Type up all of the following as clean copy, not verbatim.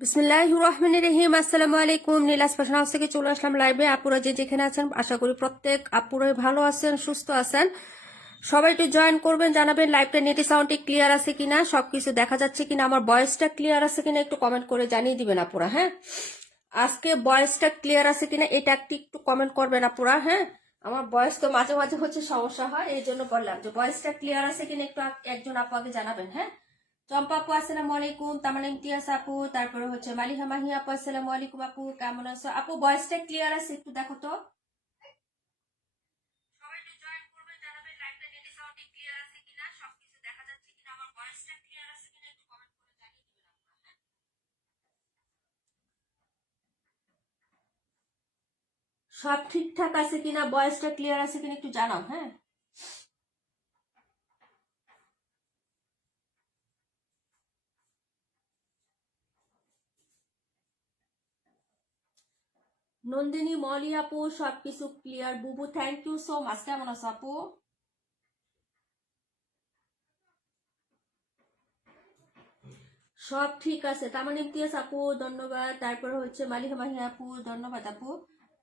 বিসমিল্লাহির রহমানির রহিম। আসসালামু আলাইকুম। নীলাস ফ্যাশন হাউস থেকে চলে আসলাম লাইভে। আপুরা যে যেখানে আছেন আশা করি প্রত্যেক আপুরাই ভালো আছেন, সুস্থ আছেন। সবাই একটু জয়েন করবেন, জানাবেন লাইভটা নেটে সাউন্ডটি ক্লিয়ার আছে কিনা, সবকিছু দেখা যাচ্ছে কিনা, আমার ভয়েসটা ক্লিয়ার আছে কিনা একটু কমেন্ট করে জানিয়ে দিবেন আপুরা। হ্যাঁ, আজকে ভয়েসটা ক্লিয়ার আছে কিনা এটা একটু কমেন্ট করবেন আপুরা। হ্যাঁ, আমার ভয়েস তো মাঝে মাঝে হচ্ছে সমস্যা হয়, এই জন্য বললাম যে ভয়েসটা ক্লিয়ার আছে কিনা একটু একজন আপু আগে জানাবেন। হ্যাঁ, চম্পা আপু আসসালামু আলাইকুম, তামান্না ইমতিয়াজ আপু, তারপরে হচ্ছে মালিহা মাহি আপু আসসালামু আলাইকুম। আপু কেমন আছো? আপু ভয়েসটা ক্লিয়ার আছে একটু দেখো তো। সবাই একটু জয়েন করবেন, জানাবেন লাইভটা নেটে সাউন্ডে ক্লিয়ার আছে কিনা, সবকিছু দেখা যাচ্ছে কিনা, আমার ভয়েসটা ক্লিয়ার আছে কিনা একটু কমেন্ট করে জানিয়ে দিবেন আপনারা। সব ঠিকঠাক আছে কিনা, ভয়েসটা ক্লিয়ার আছে কিনা একটু জানাও। হ্যাঁ, নন্দিনী মলি আপু সবকিছু ক্লিয়ার। বুবু থ্যাংক ইউ সো মাচ। কেমন আছো আপু? সব ঠিক আছে। তামান্না ইমতিয়াজ আপু ধন্যবাদ, তারপরে হচ্ছে মালিহা মাহি আপু ধন্যবাদ আপু।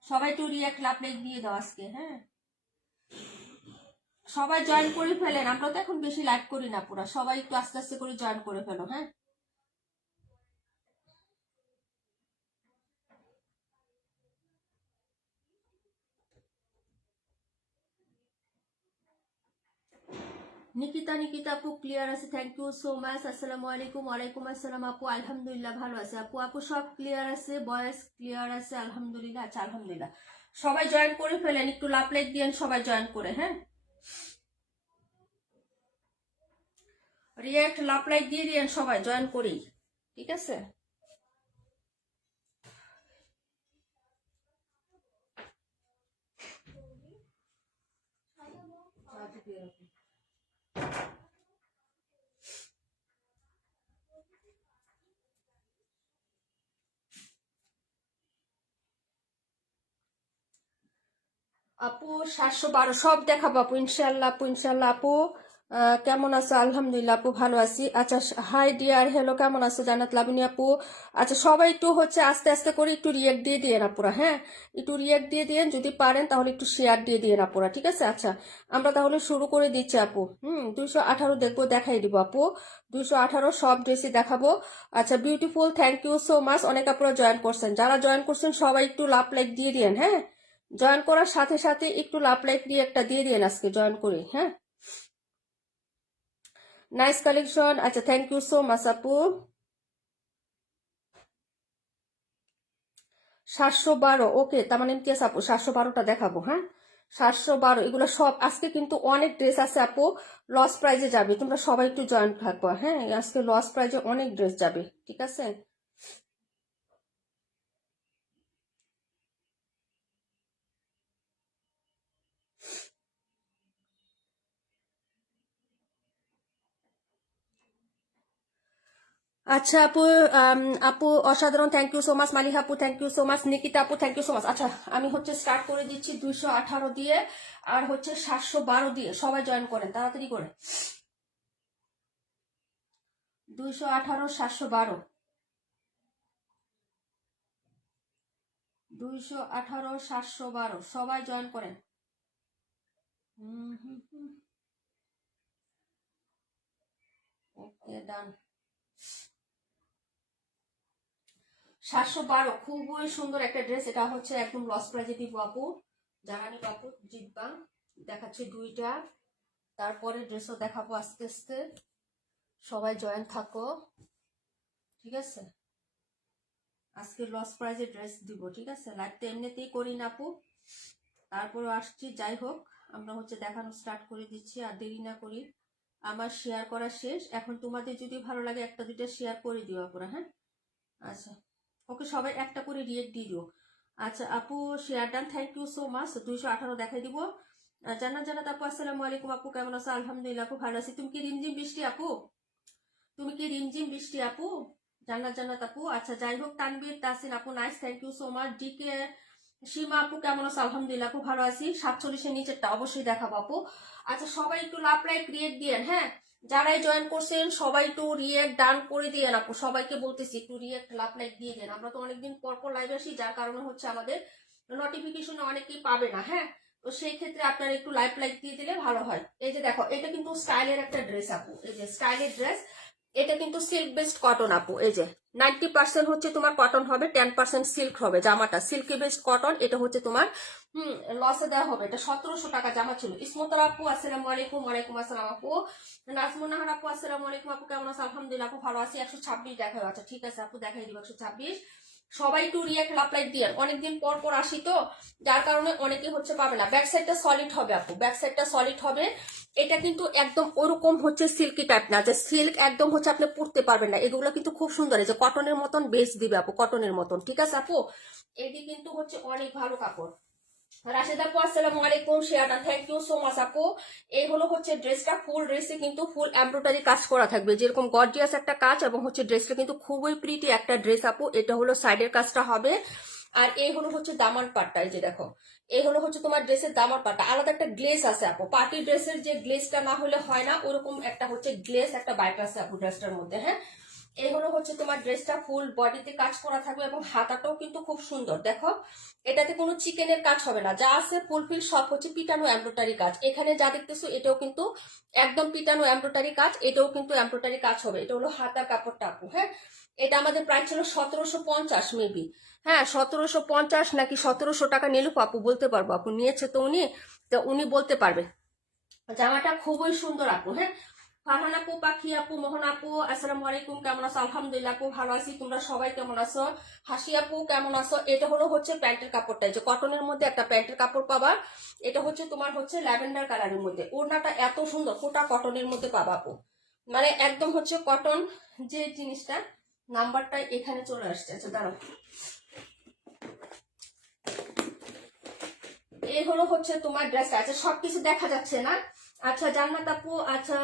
সবাই একটু রিয়াক্ট লাভ লাইক দিয়ে দাও আজকে। হ্যাঁ, সবাই জয়েন করে ফেলেন, আমরা তো এখন বেশি লাইভ করি না পুরা, সবাই একটু আস্তে আস্তে করে জয়েন করে ফেলো। হ্যাঁ, নিকিতা নিকিতা আপু ক্লিয়ার আছে, থ্যাংক ইউ সো মাচ। আসসালামু আলাইকুম। ওয়ালাইকুম আসসালাম আপু, আলহামদুলিল্লাহ ভালো আছে আপু। আপু সব ক্লিয়ার আছে, ভয়েস ক্লিয়ার আছে আলহামদুলিল্লাহ। আচ্ছা আলহামদুলিল্লাহ, সবাই জয়েন করে ফেলেন, একটু লাভ লাইক দিয়েন সবাই জয়েন করে। হ্যাঁ, রিয়াক্ট লাভ লাইক দিয়ে দিয়েন সবাই জয়েন করি, ঠিক আছে। আপু 712 সব দেখাবো আপু ইনশাল্লাহ। আপু ইনশাল্লাহ আপু কেমন আছো? আলহামদুলিল্লাহ আপু ভালো আছি। আচ্ছা, হাই ডিয়ার, হ্যালো, কেমন আছো জান্নাত লাবণী আপু? আচ্ছা, সবাই একটু হচ্ছে আস্তে আস্তে করে একটু রিয়েক্ট দিয়ে দিয়ে আপুরা। হ্যাঁ, একটু রিয়েক্ট দিয়ে দিয়ে, যদি পারেন তাহলে একটু শেয়ার দিয়ে দিয়ে আপুরা, ঠিক আছে। আচ্ছা, আমরা তাহলে শুরু করে দিচ্ছি আপু। 218 দেখবো, দেখাই দিব আপু। 218 সব ড্রেসই দেখাবো। আচ্ছা, beautiful, thank you so much. অনেক আপুরা জয়েন করছেন, যারা জয়েন করছেন সবাই একটু লাভ লাইক দিয়ে দিন। হ্যাঁ, জয়েন করার সাথে সাথে একটু লাভ লাইক দিয়ে একটা দিয়ে দিন আজকে জয়েন করি। হ্যাঁ, নাইস কালেকশন। আচ্ছা, থ্যাংক ইউ সো মাচ আপু। 712, ওকে, তার মানে ইমতিয়াজ আপু 712টা দেখাবো। হ্যাঁ, 712 এগুলো সব আজকে কিন্তু অনেক ড্রেস আছে আপু, লস প্রাইজে যাবে, তোমরা সবাই একটু জয়েন থাকবো। হ্যাঁ, আজকে লস প্রাইজে অনেক ড্রেস যাবে, ঠিক আছে। আচ্ছা আপু, আপু অসাধারণ, thank you so much. Maliha আপু thank you so much. Nikita আপু থ্যাংক ইউ সো মাচ। আচ্ছা, আমি হচ্ছে স্টার্ট করে দিচ্ছি 218 দিয়ে, আর হচ্ছে 712 দিয়ে। সবাই জয়েন করেন তাড়াতাড়ি করে। 218, 712, 218, 712, সবাই জয়েন করেন। ওকে, ডান। 712 খুবই সুন্দর একটা ড্রেস, এটা হচ্ছে একদম লস প্রাইজে দিব আপু, জানানি আপু জিতবা। দেখাচ্ছি দুইটা, তারপরে ড্রেসও দেখাবো আস্তে আস্তে। সবাই জয়েন থাকো, ঠিক আছে। আজকে লস প্রাইজে ড্রেস দিব, ঠিক আছে। লাইভটা এমনিতেই করি না আপু, তারপরে আসছি। যাই হোক, আমরা হচ্ছে দেখানো স্টার্ট করে দিচ্ছি, আর দেরি না করি। আমার শেয়ার করা শেষ এখন, তোমাদের যদি ভালো লাগে একটা দুইটা শেয়ার করে দিও আপুরা। হ্যাঁ, আচ্ছা, ওকে, সবাই একটা করে রিয়েক্ট দিয়ে দিও। আচ্ছা আপু, share done, thank you so much. 218 দেখাই দিব। জান্নাত জান্নাত আপু আসসালামু আলাইকুম আপু, কেমন আছো? আলহামদুলিল্লাহ আপু ভালো আছি। তুমি কি রিমঝিম বৃষ্টি আপু? তুমি কি রিমঝিম বৃষ্টি আপু? জান্নাত জান্নাত আপু। আচ্ছা, যাই হোক, তানবীর তাসিন আপু nice, thank you so much. DK Seema আপু কেমন আছো? আলহামদুলিল্লাহ আপু ভালো আছি। 47-এর নিচেরটা অবশ্যই দেখাবো আপু। আচ্ছা, সবাই একটু লাভ লাইক রিয়েক্ট দিয়েন। হ্যাঁ, যারাই জয়েন করছেন সবাই একটু রিয়েক্ট ডান করে দিয়ে আপু, সবাইকে বলতেছি একটু রিয়েক্ট লাইক দিয়ে দেন। আমরা তো অনেকদিন পর পর লাইভে আসি, যার কারণে হচ্ছে আমাদের নোটিফিকেশন অনেকেই পাবে না। হ্যাঁ, তো সেই ক্ষেত্রে আপনারা একটু লাইক দিয়ে দিলে ভালো হয়। এই যে দেখো, এটা কিন্তু স্টাইলের একটা ড্রেস আপু, এই যে স্টাইলের ড্রেস। এটা কিন্তু সিল্ক বেসড কটন আপু, এই যে 90% হচ্ছে তোমার কটন হবে, 10% সিল্ক হবে। জামাটা সিল্কি বেসড কটন, এটা হচ্ছে তোমার লসে দেওয়া হবে। এটা 1700 টাকা জামা ছিল। ইসমতার আপু আসসালামু আলাইকুম। ওয়ালাইকুম আসসালাম আপু। নাজমুন্নাহার আপু আসসালামু আলাইকুম আপু, কেমন আছে? আলহামদুলিল্লাহ আপু ভালো আছি। 126 দেখা আচ্ছা ঠিক আছে আপু, দেখাই দিব 126। সবাই একটু রিয়াক্ট লাইক দিয়ে, অনেকদিন পর পর আসি তো, যার কারণে অনেকে হচ্ছে পাবে না। ব্যাক সাইডটা সলিড হবে আপু, ব্যাক সাইডটা সলিড হবে। এটা কিন্তু একদম ওরকম হচ্ছে সিল্কি টাইপ না, যে সিল্ক একদম হচ্ছে আপনি পরতে পারবেন না। এগুলো কিন্তু খুব সুন্দর, এই যে কটনের মতন বেস দিবে আপু, কটনের মতন। ঠিক আছে আপু, এটি কিন্তু হচ্ছে অনেক ভালো কাপড়। রাশেদ আপু আসসালামু আলাইকুম। শেয়ারটা থ্যাংক ইউ সো মাচ আপু। এই হলো হচ্ছে ড্রেসটা, ফুল ড্রেসে কিন্তু ফুল এমব্রয়ডারি কাজ করা থাকবে, যেরকম গর্জিয়াস একটা কাজ। এবং হচ্ছে ড্রেসটা কিন্তু খুবই প্রিটি একটা ড্রেস আপু। এটা হলো সাইডের কাজটা হবে। আর এই হলো হচ্ছে দামান পাটটা, এই যে দেখো, এই হলো হচ্ছে তোমার ড্রেসের দামান পাটটা। আলাদা একটা গ্লেস আছে আপু, পার্টি ড্রেসের যে গ্লেসটা না হলে হয় না, ওরকম একটা হচ্ছে গ্লেস একটা বাইট আছে আপু ড্রেসটার মধ্যে। হ্যাঁ, এই হলো হচ্ছে তোমার ড্রেসটা, ফুল বডিতে কাজ করা থাকবে এবং হাতাটাও কিন্তু খুব সুন্দর। দেখো, এটাতে কোনো চিকেনের কাজ হবে না, যা আছে ফুলফিল সব হচ্ছে পিটানো এমব্রয়ডারি কাজ। এখানে যা দেখতেছো এটাও কিন্তু একদম পিটানো এমব্রয়ডারি কাজ, এটাও কিন্তু এমব্রয়ডারি কাজ হবে। এটা হলো হাতার কাপড়টা আপু। হ্যাঁ, এটা আমাদের প্রাইস ছিল 1750 মেবি। হ্যাঁ, 1750 নাকি 1700 টাকা নিল আপু, বলতে পারবো আপু, নিয়েছে তো উনি, তো উনি বলতে পারবে। জামাটা খুবই সুন্দর আপু। হ্যাঁ, ফারহান আপু, পাখি আপু, মোহন আপু আসসালামু আলাইকুম, কেমন আছো? আলহামদুলিল্লাহ আপু ভালো আছি, তোমরা সবাই কেমন আছো? হাসি আপু কেমন আছো? এটা হলো হচ্ছে প্যান্টের কাপড়টা, যে কটনের মধ্যে একটা প্যান্টের কাপড় পাবা। এটা হচ্ছে তোমার হচ্ছে ল্যাভেন্ডার কালারের মধ্যে, ওড়নাটা এত সুন্দর, কোটা কটনের মধ্যে পাবা আপু। মানে একদম হচ্ছে কটন যে জিনিসটা, নাম্বারটা এখানে চলে আসছে। আচ্ছা দাঁড়াও, এই হলো হচ্ছে তোমার ড্রেসটা। আচ্ছা সবকিছু দেখা যাচ্ছে না। আচ্ছা জান্নাত আপু, আচ্ছা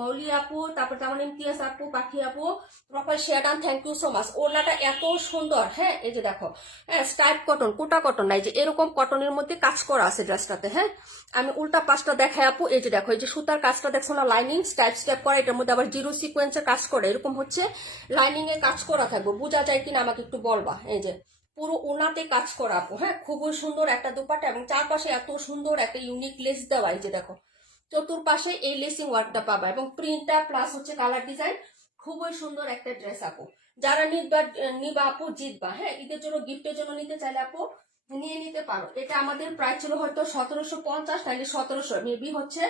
মৌলি আপু, তারপর তেমন ইমতিয়াজ আপু, পাখি আপু, proper share done, thank you so much. ওড়নাটা এত সুন্দর। হ্যাঁ, এই যে দেখো, হ্যাঁ স্টাইপ কটন, কোটা কটন নাই, যে এরকম কটনের মধ্যে কাজ করা আছে ড্রেসটাতে। হ্যাঁ, আমি উল্টা পাশটা দেখাই আপু। এই যে দেখো, এই যে সুতার কাজটা দেখছো না, লাইনিং স্টাইপ স্টেপ করা, এটার মধ্যে আবার জিরো সিকোয়েন্সের কাজ করে, এরকম হচ্ছে লাইনিং এ কাজ করা থাকবে। বোঝা যায় কিনা আমাকে একটু বলবা। এই যে পুরো ওনাতে কাজ করা আপু। হ্যাঁ, খুবই সুন্দর একটা দুপাট্টা, এবং চারপাশে এত সুন্দর একটা ইউনিক লেস দেওয়া। এই যে দেখো, চতুর্পাশে এই লেসিং ওয়ার্কটা পাবা, এবং প্রিন্টটা প্লাস হচ্ছে কালার ডিজাইন, খুবই সুন্দর একটা ড্রেস আপু। যারা নিবা আপু জিতবা। হ্যাঁ, ঈদের জন্য গিফটের জন্য নিতে চাইলে আপু নিয়ে নিতে পারো। এটা আমাদের প্রাইস ছিল হয়তো 1750 নাহলে 1700 মেবি হচ্ছে,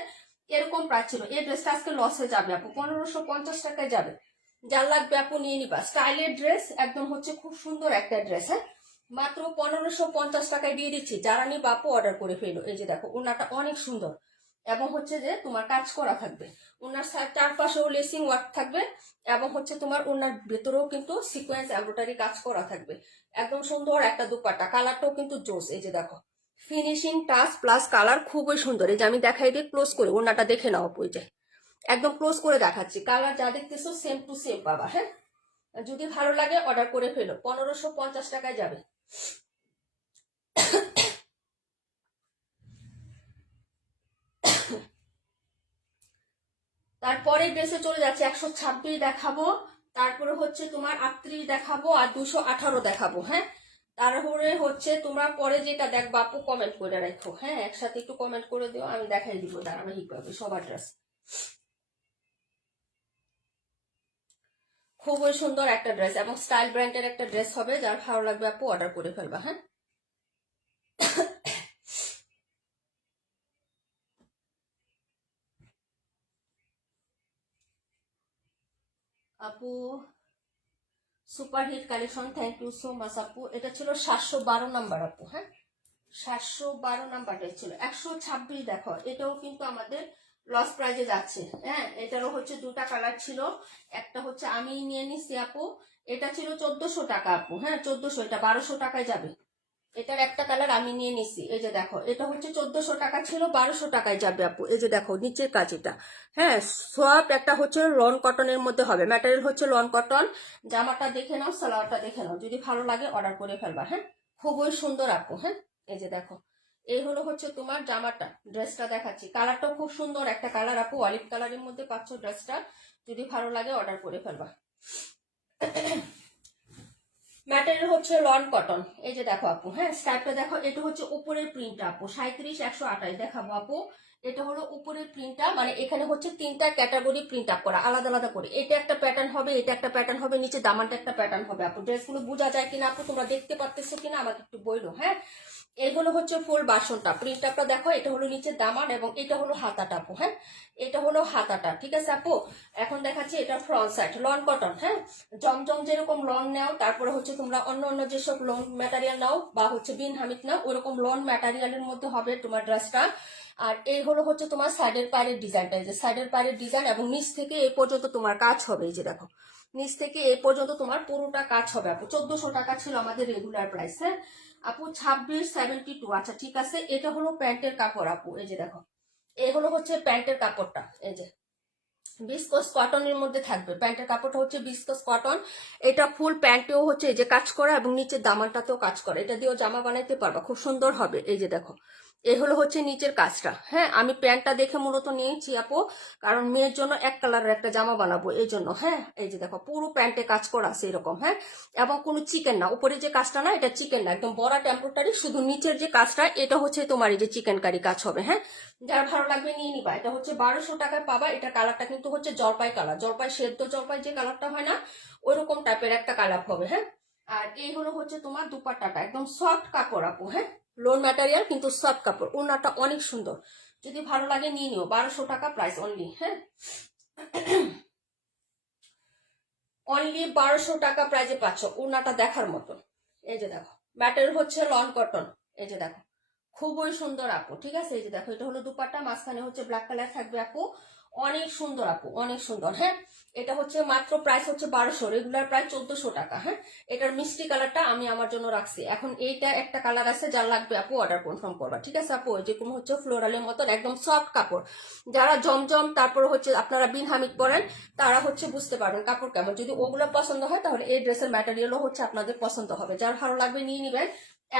এরকম প্রাইস ছিল। এই ড্রেসটা আজকে লস হয়ে যাবে আপু, 1550 টাকায় যাবে। যার লাগবে আপু নিয়ে নিবা। স্টাইলের ড্রেস, একদম হচ্ছে খুব সুন্দর একটা ড্রেস। হ্যাঁ, মাত্র 1550 টাকায় দিয়ে দিচ্ছি। যারা নিবা আপু অর্ডার করে ফেলো। এই যে দেখো, ওনাটা অনেক সুন্দর, এবং হচ্ছে যে তোমার কাজ করা থাকবে। ওনার চারপাশেও লেসিং ওয়ার্ক থাকবে, এবং হচ্ছে তোমার ওনার ভেতরেও কিন্তু সিকোয়েন্স এমব্রয়ডারি কাজ করা থাকবে। একদম সুন্দর একটা দুপাট্টা, কালারটাও কিন্তু জোস। এই যে দেখো, ফিনিশিং টাচ প্লাস কালার খুবই সুন্দর। এই যে আমি দেখাই দিই ক্লোজ করে, ওনাটা দেখে নাও আপু। এই যে একদম ক্লোজ করে দেখাচ্ছি, কালার যা দেখতেছো সেম টু সেম পাবা। হ্যাঁ, যদি ভালো লাগে অর্ডার করে ফেলো, 1550 টাকায় যাবে। তারপরে ড্রেসে চলে যাচ্ছে, 126 দেখাবো, তারপরে হচ্ছে তোমার 38 দেখাবো, আর 218 দেখাবো। হ্যাঁ, তারপরে হচ্ছে তোমরা পরে যেটা দেখবা আপু কমেন্ট করে রাখো। হ্যাঁ, একসাথে একটু কমেন্ট করে দিও, আমি দেখাই দিব ধারাবাহিকভাবে সবার ড্রেস। খুবই সুন্দর একটা ড্রেস, এবং স্টাইল ব্র্যান্ডের একটা ড্রেস হবে। যার ভালো লাগবে আপু অর্ডার করে ফেলবা। হ্যাঁ, আপু super hit collection, thank you so much আপু। এটা ছিল 712 নাম্বার আপু। হ্যাঁ, 712 নাম্বারটা ছিল। 126 দেখো, এটাও কিন্তু আমাদের লস প্রাইজে যাচ্ছে। হ্যাঁ, এটারও হচ্ছে দুটা কালার ছিল, একটা হচ্ছে আমি নিয়ে নিছি আপু, এটা ছিল 1400 টাকা আপু। হ্যাঁ 1400, এটা 1200 টাকায় যাবে। এটার একটা কালার আমি নিয়ে নিছি। এই যে দেখো, এটা হচ্ছে 1400 টাকা ছিল, 1200 টাকায় যাবে আপু। এই যে দেখো নিচের কাজ এটা। হ্যাঁ, সব একটা হচ্ছে লন কটনের মধ্যে হবে, ম্যাটেরিয়াল হচ্ছে লন কটন। জামাটা দেখে নাও, সালোয়ারটা দেখে নাও, যদি ভালো লাগে অর্ডার করে ফেলবা। হ্যাঁ, খুবই সুন্দর আপু। হ্যাঁ, এই যে দেখো, এই হলো হচ্ছে তোমার জামাটা, ড্রেসটা দেখাচ্ছি। কালারটাও খুব সুন্দর একটা কালার আপু, অলিভ কালারের মধ্যে পাচ্ছ ড্রেসটা। যদি ভালো লাগে অর্ডার করে ফেলবা। ম্যাটেরিয়াল হচ্ছে লন কটন। এই যে দেখো আপু, হ্যাঁ স্টাইপটা দেখো, এটা হচ্ছে উপরের প্রিন্টটা আপু, 37,128 দেখাবো আপু। এটা হলো উপরের প্রিন্টটা, মানে এখানে হচ্ছে 3টা ক্যাটাগরি প্রিন্ট আপ করা আলাদা আলাদা করে। এটা একটা প্যাটার্ন হবে, এটা একটা প্যাটার্ন হবে, নিচে দামানটা একটা প্যাটার্ন হবে আপু। ড্রেসগুলো বোঝা যায় কিনা আপু, তোমরা দেখতে পারতেছো কিনা আমাকে একটু বইলো, হ্যাঁ। এগুলো হচ্ছে ফুল বাসনটা, প্রিন্ট আপটা দেখো, এটা হলো নিচে দামান এবং এটা হলো হাতাটা আপু, হ্যাঁ এটা হলো হাতাটা, ঠিক আছে আপু। এখন দেখাচ্ছি এটা ফ্রন্ট সাইড, লন কটন, হ্যাঁ জমজম যেরকম লন নাও, তারপরে হচ্ছে তোমরা অন্য অন্য যেসব লন ম্যাটেরিয়াল নাও বা হচ্ছে বিন হামিদ নাও, ওইরকম লন ম্যাটেরিয়ালের মধ্যে হবে তোমার ড্রেসটা। আর এই হলো হচ্ছে তোমার সাইডের পায়ের ডিজাইনটা, এই যে সাইডের পায়ের ডিজাইন, এবং নিচ থেকে এই পর্যন্ত তোমার কাজ হবে। এই যে দেখো, নিচ থেকে এই পর্যন্ত তোমার পুরোটা কাজ হবে আপু। 1400 টাকা ছিল আমাদের রেগুলার প্রাইস, হ্যাঁ আপু। 2672, আচ্ছা ঠিক আছে। এটা হলো প্যান্টের কাপড় আপু, এই যে দেখো, এগুলো হচ্ছে প্যান্টের কাপড়টা, এই যে বিস্কস কটনের মধ্যে থাকবে। প্যান্টের কাপড়টা হচ্ছে বিস্কস কটন। এটা ফুল প্যান্টেও হচ্ছে এই যে কাজ করা, এবং নিচের দামানটাতেও কাজ করা। এটা দিয়েও জামা বানাইতে পারবা, খুব সুন্দর হবে। এই যে দেখো, এই হলো হচ্ছে নিচের কাজটা, হ্যাঁ আমি প্যান্টটা দেখে মূলত নিয়েছি আপু, কারণ মেয়ের জন্য এক কালারের একটা জামা বানাবো এই জন্য, হ্যাঁ। এই যে দেখো, পুরো প্যান্টে কাজ করা আছে এরকম, হ্যাঁ। এবং কোনো চিকেন না, উপরে যে কাজটা না এটা চিকেন না, একদম বড় টেম্পোরারি, শুধু নিচের যে কাজটা এটা হচ্ছে তোমার এই যে চিকেন কারি কাজ হবে, হ্যাঁ। যার ভালো লাগবে নিয়ে নিবা। এটা হচ্ছে 1200 টাকায় পাবা। এটা কালারটা কিন্তু হচ্ছে জলপাই কালার, জলপাই সেদ্ধ জলপাই যে কালারটা হয় না, ওইরকম টাইপের একটা কালার হবে, হ্যাঁ। আর এই হলো হচ্ছে তোমার দুপাট্টাটা, একদম সফট কাপড় আপু, হ্যাঁ লোন ম্যাটেরিয়াল কিন্তু সফট কাপড়। ওনাটা অনেক সুন্দর, যদি ভালো লাগে নিয়ে নিও। 1200 টাকা প্রাইস অনলি, হ্যাঁ অনলি 1200 টাকা প্রাইজে পাচ্ছ। ওনাটা দেখার মতন। এই যে দেখো, ম্যাটেরিয়াল হচ্ছে লন কটন। এই যে দেখো, খুবই সুন্দর আপু, ঠিক আছে। এই যে দেখো, এটা হলো দুপাট্টা, মাঝখানে হচ্ছে ব্ল্যাক কালার থাকবে আপু, অনেক সুন্দর আপু, অনেক সুন্দর, হ্যাঁ। এটা হচ্ছে মাত্র প্রাইস হচ্ছে 1200, রেগুলার প্রাইস 1400 টাকা, হ্যাঁ। এটার মিষ্টি কালারটা আমি আমার জন্য রাখছি। এখন এইটা একটা কালার আছে, যার লাগবে আপু অর্ডার কনফার্ম করবা, ঠিক আছে আপু। যে কোনো হচ্ছে ফ্লোরালের মতন একদম সফট কাপড়। যারা জমজম তারপর হচ্ছে আপনারা বিন হামিদ পরেন, তারা হচ্ছে বুঝতে পারবেন কাপড় কেমন। যদি ওগুলো পছন্দ হয় তাহলে এই ড্রেসের ম্যাটেরিয়ালও হচ্ছে আপনাদের পছন্দ হবে। যার ভালো লাগবে নিয়ে নিবেন।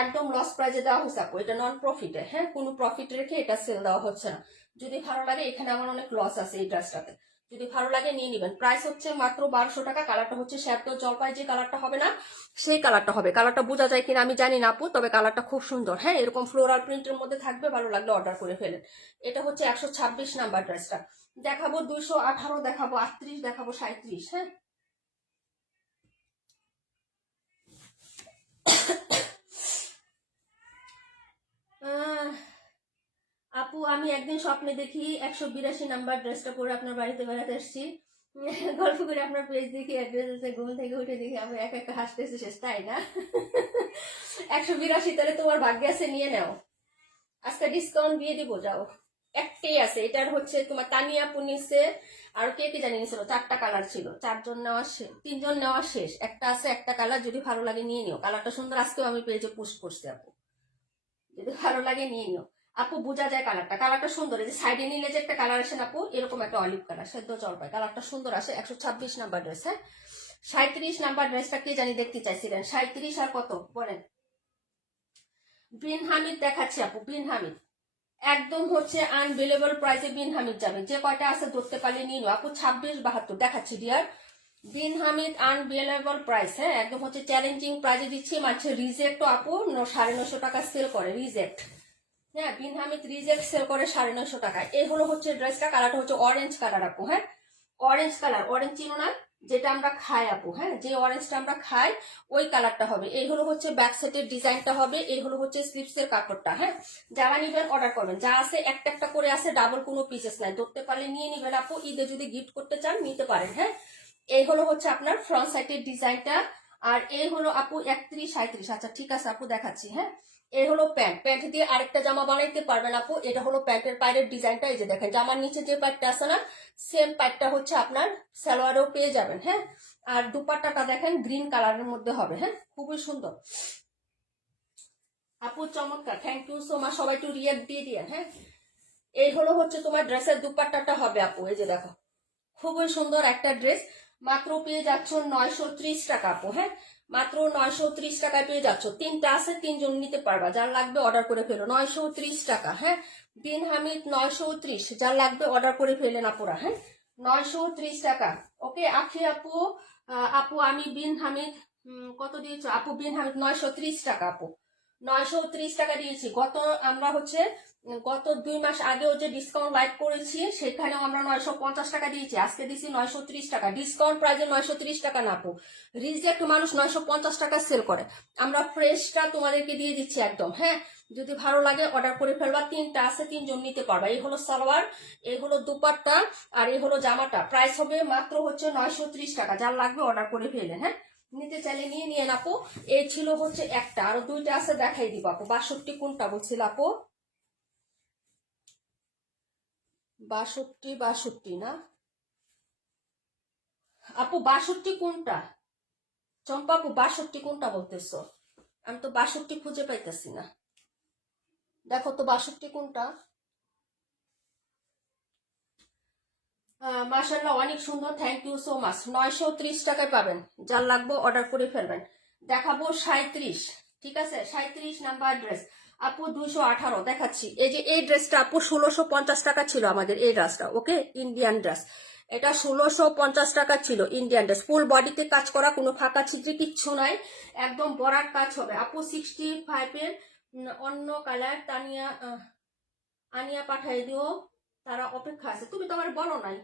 একদম লস প্রাইজে দেওয়া হচ্ছে আপু, এটা নন প্রফিটে, হ্যাঁ কোনো প্রফিট রেখে এটা সেল দেওয়া হচ্ছে না। যদি ভালো লাগে, এখানে আমার অনেক লস আছে এই ড্রেসটাতে, যদি ভালো লাগে নিয়ে নিবেন। প্রাইস হচ্ছে মাত্র 1200 টাকা। কালারটা হচ্ছে শ্যাপ্ত জলপাই যে কালারটা হবে না, সেই কালারটা হবে। কালারটা বোঝা যায় কিনা আমি জানি না আপু, তবে কালারটা খুব সুন্দর, হ্যাঁ এরকম ফ্লোরাল প্রিন্টের মধ্যে থাকবে। ভালো লাগলে অর্ডার করে ফেলেন। এটা হচ্ছে 126 নাম্বার ড্রেসটা। দেখাবো 218, দেখাবো 38, দেখাবো 37, হ্যাঁ আপু আমি একদিন স্বপ্নে দেখি 182 নাম্বার ড্রেসটা পরে আপনার বাড়িতে বেড়াতে আসছি। গল্প করে আপনার পেজ দেখি, অ্যাড্রেস আছে, ঘুম থেকে উঠে দেখি আমি একা একা হাসতেছি শেষ, তাই না? 182, তাহলে তোমার ভাগ্যে আছে, নিয়ে নাও। আজকে ডিসকাউন্ট দিয়ে দিব, যাও। একটাই আছে, এটার হচ্ছে তোমার তানিয়া পুনিসে। আর কে কে জানি নিছিল, 4টা কালার ছিল, 4জন নেওয়া শেষ, 3জন নেওয়া শেষ, একটা আছে একটা কালার। যদি ভালো লাগে নিয়ে নিও, কালারটা সুন্দর। আজকেও আমি পেজে পোস্ট করছি আপু, যদি ভালো লাগে নিয়ে নিও আপু। বোঝা যায় কালারটা, কালারটা সুন্দর। এই যে সাইডে নিলে যে একটা কালার আসে না আপু, এরকম একটা অলিভ কালার, সেদ্ধ জলপাই, কালারটা সুন্দর আসে। 126 নাম্বার ড্রেস, হ্যাঁ। 37 নাম্বার ড্রেসটা কে জানি দেখতে চাইছিলেন, 37 আর কত বলেন? বিন হামিদ দেখাচ্ছি আপু, বিন হামিদ একদম হচ্ছে আনবিলেবল প্রাইসে বিন হামিদ যাবে। যে কয়টা আছে ধরতে পারলে নিয়ে নিও আপু। 2672 দেখাচ্ছি ডিয়ার। বিন হামিদ আনবিলেবল প্রাইস, হ্যাঁ একদম হচ্ছে চ্যালেঞ্জিং প্রাইসে দিচ্ছি। মাঝে রিজেক্ট আপু 950 টাকা সেল করে, রিজেক্ট, হ্যাঁ বিন হামিদ রিজেক্ট সেল করে 950 টাকায়। এই হলো হচ্ছে ড্রেসটা, কালারটা হচ্ছে অরেঞ্জ কালার আপু, হ্যাঁ অরেঞ্জ কালার। অরেঞ্জ চিনো না, যেটা আমরা খাই আপু, হ্যাঁ যে অরেঞ্জটা আমরা খাই ওই কালারটা হবে। এই হলো হচ্ছে ব্যাক সাইডের ডিজাইনটা হবে। এই হলো হচ্ছে স্লিপসের কাপড়টা, হ্যাঁ যারা নিবেন অর্ডার করবেন। যা আছে একটা একটা করে আছে, ডাবল কোনো পিসেস নাই, ধরতে পারলে নিয়ে নিবেন আপু। ঈদে যদি গিফট করতে চান নিতে পারেন, হ্যাঁ। এই হলো হচ্ছে আপনার ফ্রন্ট সাইডের ডিজাইনটা। আর এই হলো আপু 31, 37, আচ্ছা ঠিক আছে আপু দেখাচ্ছি, হ্যাঁ। এই হলো প্যান্ট, প্যান্ট দিয়ে আরেকটা জামা বানাইতে পারবেন আপু। এটা হলো প্যান্টের পায়ের ডিজাইনটা। এই যে দেখেন, জামার নিচে যে পাটটা আছে না, সেম পাটটা হচ্ছে আপনার সালোয়ারেও পেয়ে যাবেন, হ্যাঁ। আর দুপাট্টাটা দেখেন গ্রিন কালারের মধ্যে হবে, হ্যাঁ খুবই সুন্দর আপু, চমৎকার। থ্যাংক ইউ সো মাচ, সবাই একটু রিয়াক্ট দিয়ে দিয়ে, হ্যাঁ। এই হলো হচ্ছে তোমার ড্রেসের দুপাট্টাটা হবে আপু। এই যে দেখো, খুবই সুন্দর একটা ড্রেস। মাত্র পেয়ে যাচ্ছ 930 টাকা আপু। হ্যাঁ, মাত্র 930 টাকায় পেয়ে যাচ্ছ। 3টা আছে, 3জন নিতে পারবা, যার লাগবে অর্ডার করে ফেলো। 930 টাকা। হ্যাঁ, বিন হামিদ 930, যার লাগবে অর্ডার করে ফেলেন আপুরা। হ্যাঁ, 930 টাকা। ওকে আখি আপু, আপু আমি বিন হামিদ কত দিয়েছো আপু? বিন হামিদ 930 টাকা আপু, 930 টাকা দিয়েছি। আমরা হচ্ছে গত 2 মাস আগেও যে ডিসকাউন্ট লাইভ করেছি সেখানেও আমরা 950 টাকা দিয়েছি, আজকে দিয়েছি 930 টাকা। ডিসকাউন্ট প্রাইজে 930 টাকা না আপু, রিজেক্ট মানুষ 950 টাকা সেল করে, আমরা ফ্রেশটা তোমাদেরকে দিয়ে দিচ্ছি একদম। হ্যাঁ, যদি ভালো লাগে অর্ডার করে ফেলবা। 3টা আছে, 3জন নিতে পারবা। এই হলো সালোয়ার, এই হলো দুপাট্টা, আর এই হলো জামাটা। প্রাইস হবে মাত্র হচ্ছে 930 টাকা, যার লাগবে অর্ডার করে ফেলেন। হ্যাঁ, নিতে চাইলে নিয়ে আপু। এই ছিল হচ্ছে একটা, আরো 2টা আছে দেখাই দিব আপু। 62 কোনটা বলছিল আপু? 62 না আপু, 62 কোনটা? চম্পা আপু 62 কোনটা বলতেছো? আমি তো 62 খুঁজে পাইতেছি না, দেখো তো 62 কোনটা। মাশাআল্লাহ, অনেক সুন্দর, থ্যাংক ইউ সো মাচ। 930 টাকায় পাবেন, যার লাগবে অর্ডার করে ফেলবেন। দেখাবো 37, ঠিক আছে, 37 নাম্বার ড্রেস আপু 218 দেখাচ্ছি। এই যে এই ড্রেসটা আপু 1650 টাকা ছিল আমাদের এই ড্রেসটা। ওকে, ইন্ডিয়ান ড্রেস, এটা 1650 টাকা ছিল ইন্ডিয়ান ড্রেস। ফুল বডিতে কাজ করা, কোনো ফাঁকা ছিদ্রে কিচ্ছু নাই, একদম বরাট কাজ হবে আপু। 65 এর অন্য কালার তানিয়া আনিয়া পাঠাই দিও, তারা অপেক্ষা আছে। তুমি তো আমার বলো নাই,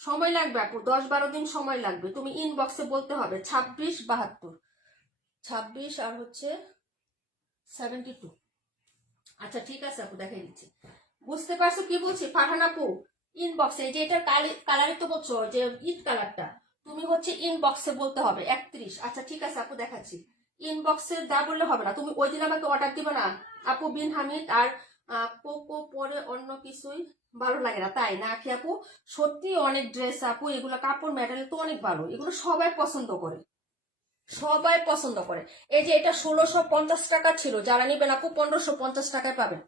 সময় লাগবে আপু, 10-12 দিন সময় লাগবে। তুমি ইনবক্সে বলতে হবে 26-72, 26 আর হচ্ছে 72। আচ্ছা ঠিক আছে আপু, দেখাই দিচ্ছি। বুঝতে পারছো কি বলছি ফারহান আপু? ইনবক্সে, যে এটার কালারই তো বলছো যে ইট কালারটা, তুমি হচ্ছে ইনবক্সে বলতে হবে 31। আচ্ছা ঠিক আছে আপু, দেখাচ্ছি। ইনবক্সে দা বললে হবে না, তুমি ওই দিন আমাকে অর্ডার দিবে না আপু। বিন হামিদ আর কোকো পরে অন্য কিছুই ভালো লাগে না, তাই না কি আপু? সত্যি অনেক ড্রেস আপু, এগুলো কাপড় ম্যাটেরিয়াল তো অনেক ভালো, এগুলো সবাই পছন্দ করে, সবাই পছন্দ করে। এই যে এটা 1650 টাকা ছিল, যারা নিবেন আপু 1550 টাকায় পাবেন।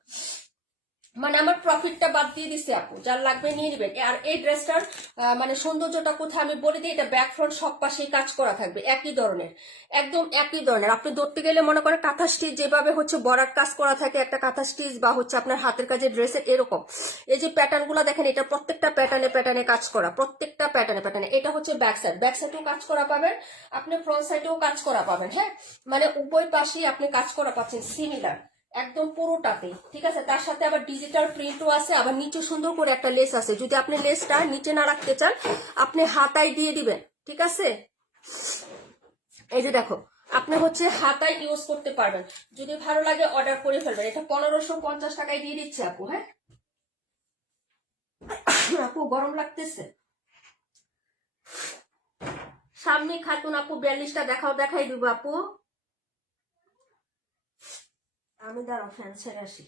মানে আমার প্রফিটটা বাদ দিয়ে দিছে আপু, যার লাগবে নিয়ে নিবেন। আর এই ড্রেসটার মানে সৌন্দর্যটা কোথায় আমি বলে দিই, এটা ব্যাক ফ্রন্ট সব পাশেই কাজ করা থাকবে একই ধরনের, একদম একই ধরনের। আপনি ধরতে গেলে মনে করেন কাঁথা স্টিচ যেভাবে হচ্ছে বর্ডার কাজ করা থাকে একটা কাঁথা স্টিচ, বা হচ্ছে আপনার হাতের কাজে ড্রেসের এরকম এই যে প্যাটার্ন গুলা দেখেন, এটা প্রত্যেকটা প্যাটার্নে কাজ করা, প্রত্যেকটা প্যাটার্নে। এটা হচ্ছে ব্যাক সাইডেও কাজ করা পাবেন, আপনি ফ্রন্ট সাইডেও কাজ করা পাবেন। হ্যাঁ, মানে উভয় পাশেই আপনি কাজ করা পাচ্ছেন সিমিলার একদম পুরোটাতে, ঠিক আছে। তার সাথে আবার ডিজিটাল প্রিন্টও আছে, আবার নিচে সুন্দর করে একটা লেস আছে। যদি আপনি লেসটা নিচে না রাখতে চান, আপনি হাতায় দিয়ে দিবেন, ঠিক আছে। এই যে দেখো, আপনি হচ্ছে হাতায় ইউজ করতে পারবেন। যদি ভালো লাগে অর্ডার করে ফেলবেন। এটা 1550 টাকায় দিয়ে দিচ্ছে আপু। হ্যাঁ আপু, গরম লাগতেছে। সামনে খাতুন আপু 42টা দেখাই দিব আপু। আমি দাঁড়াও, ফ্যান ছেড়ে আসি,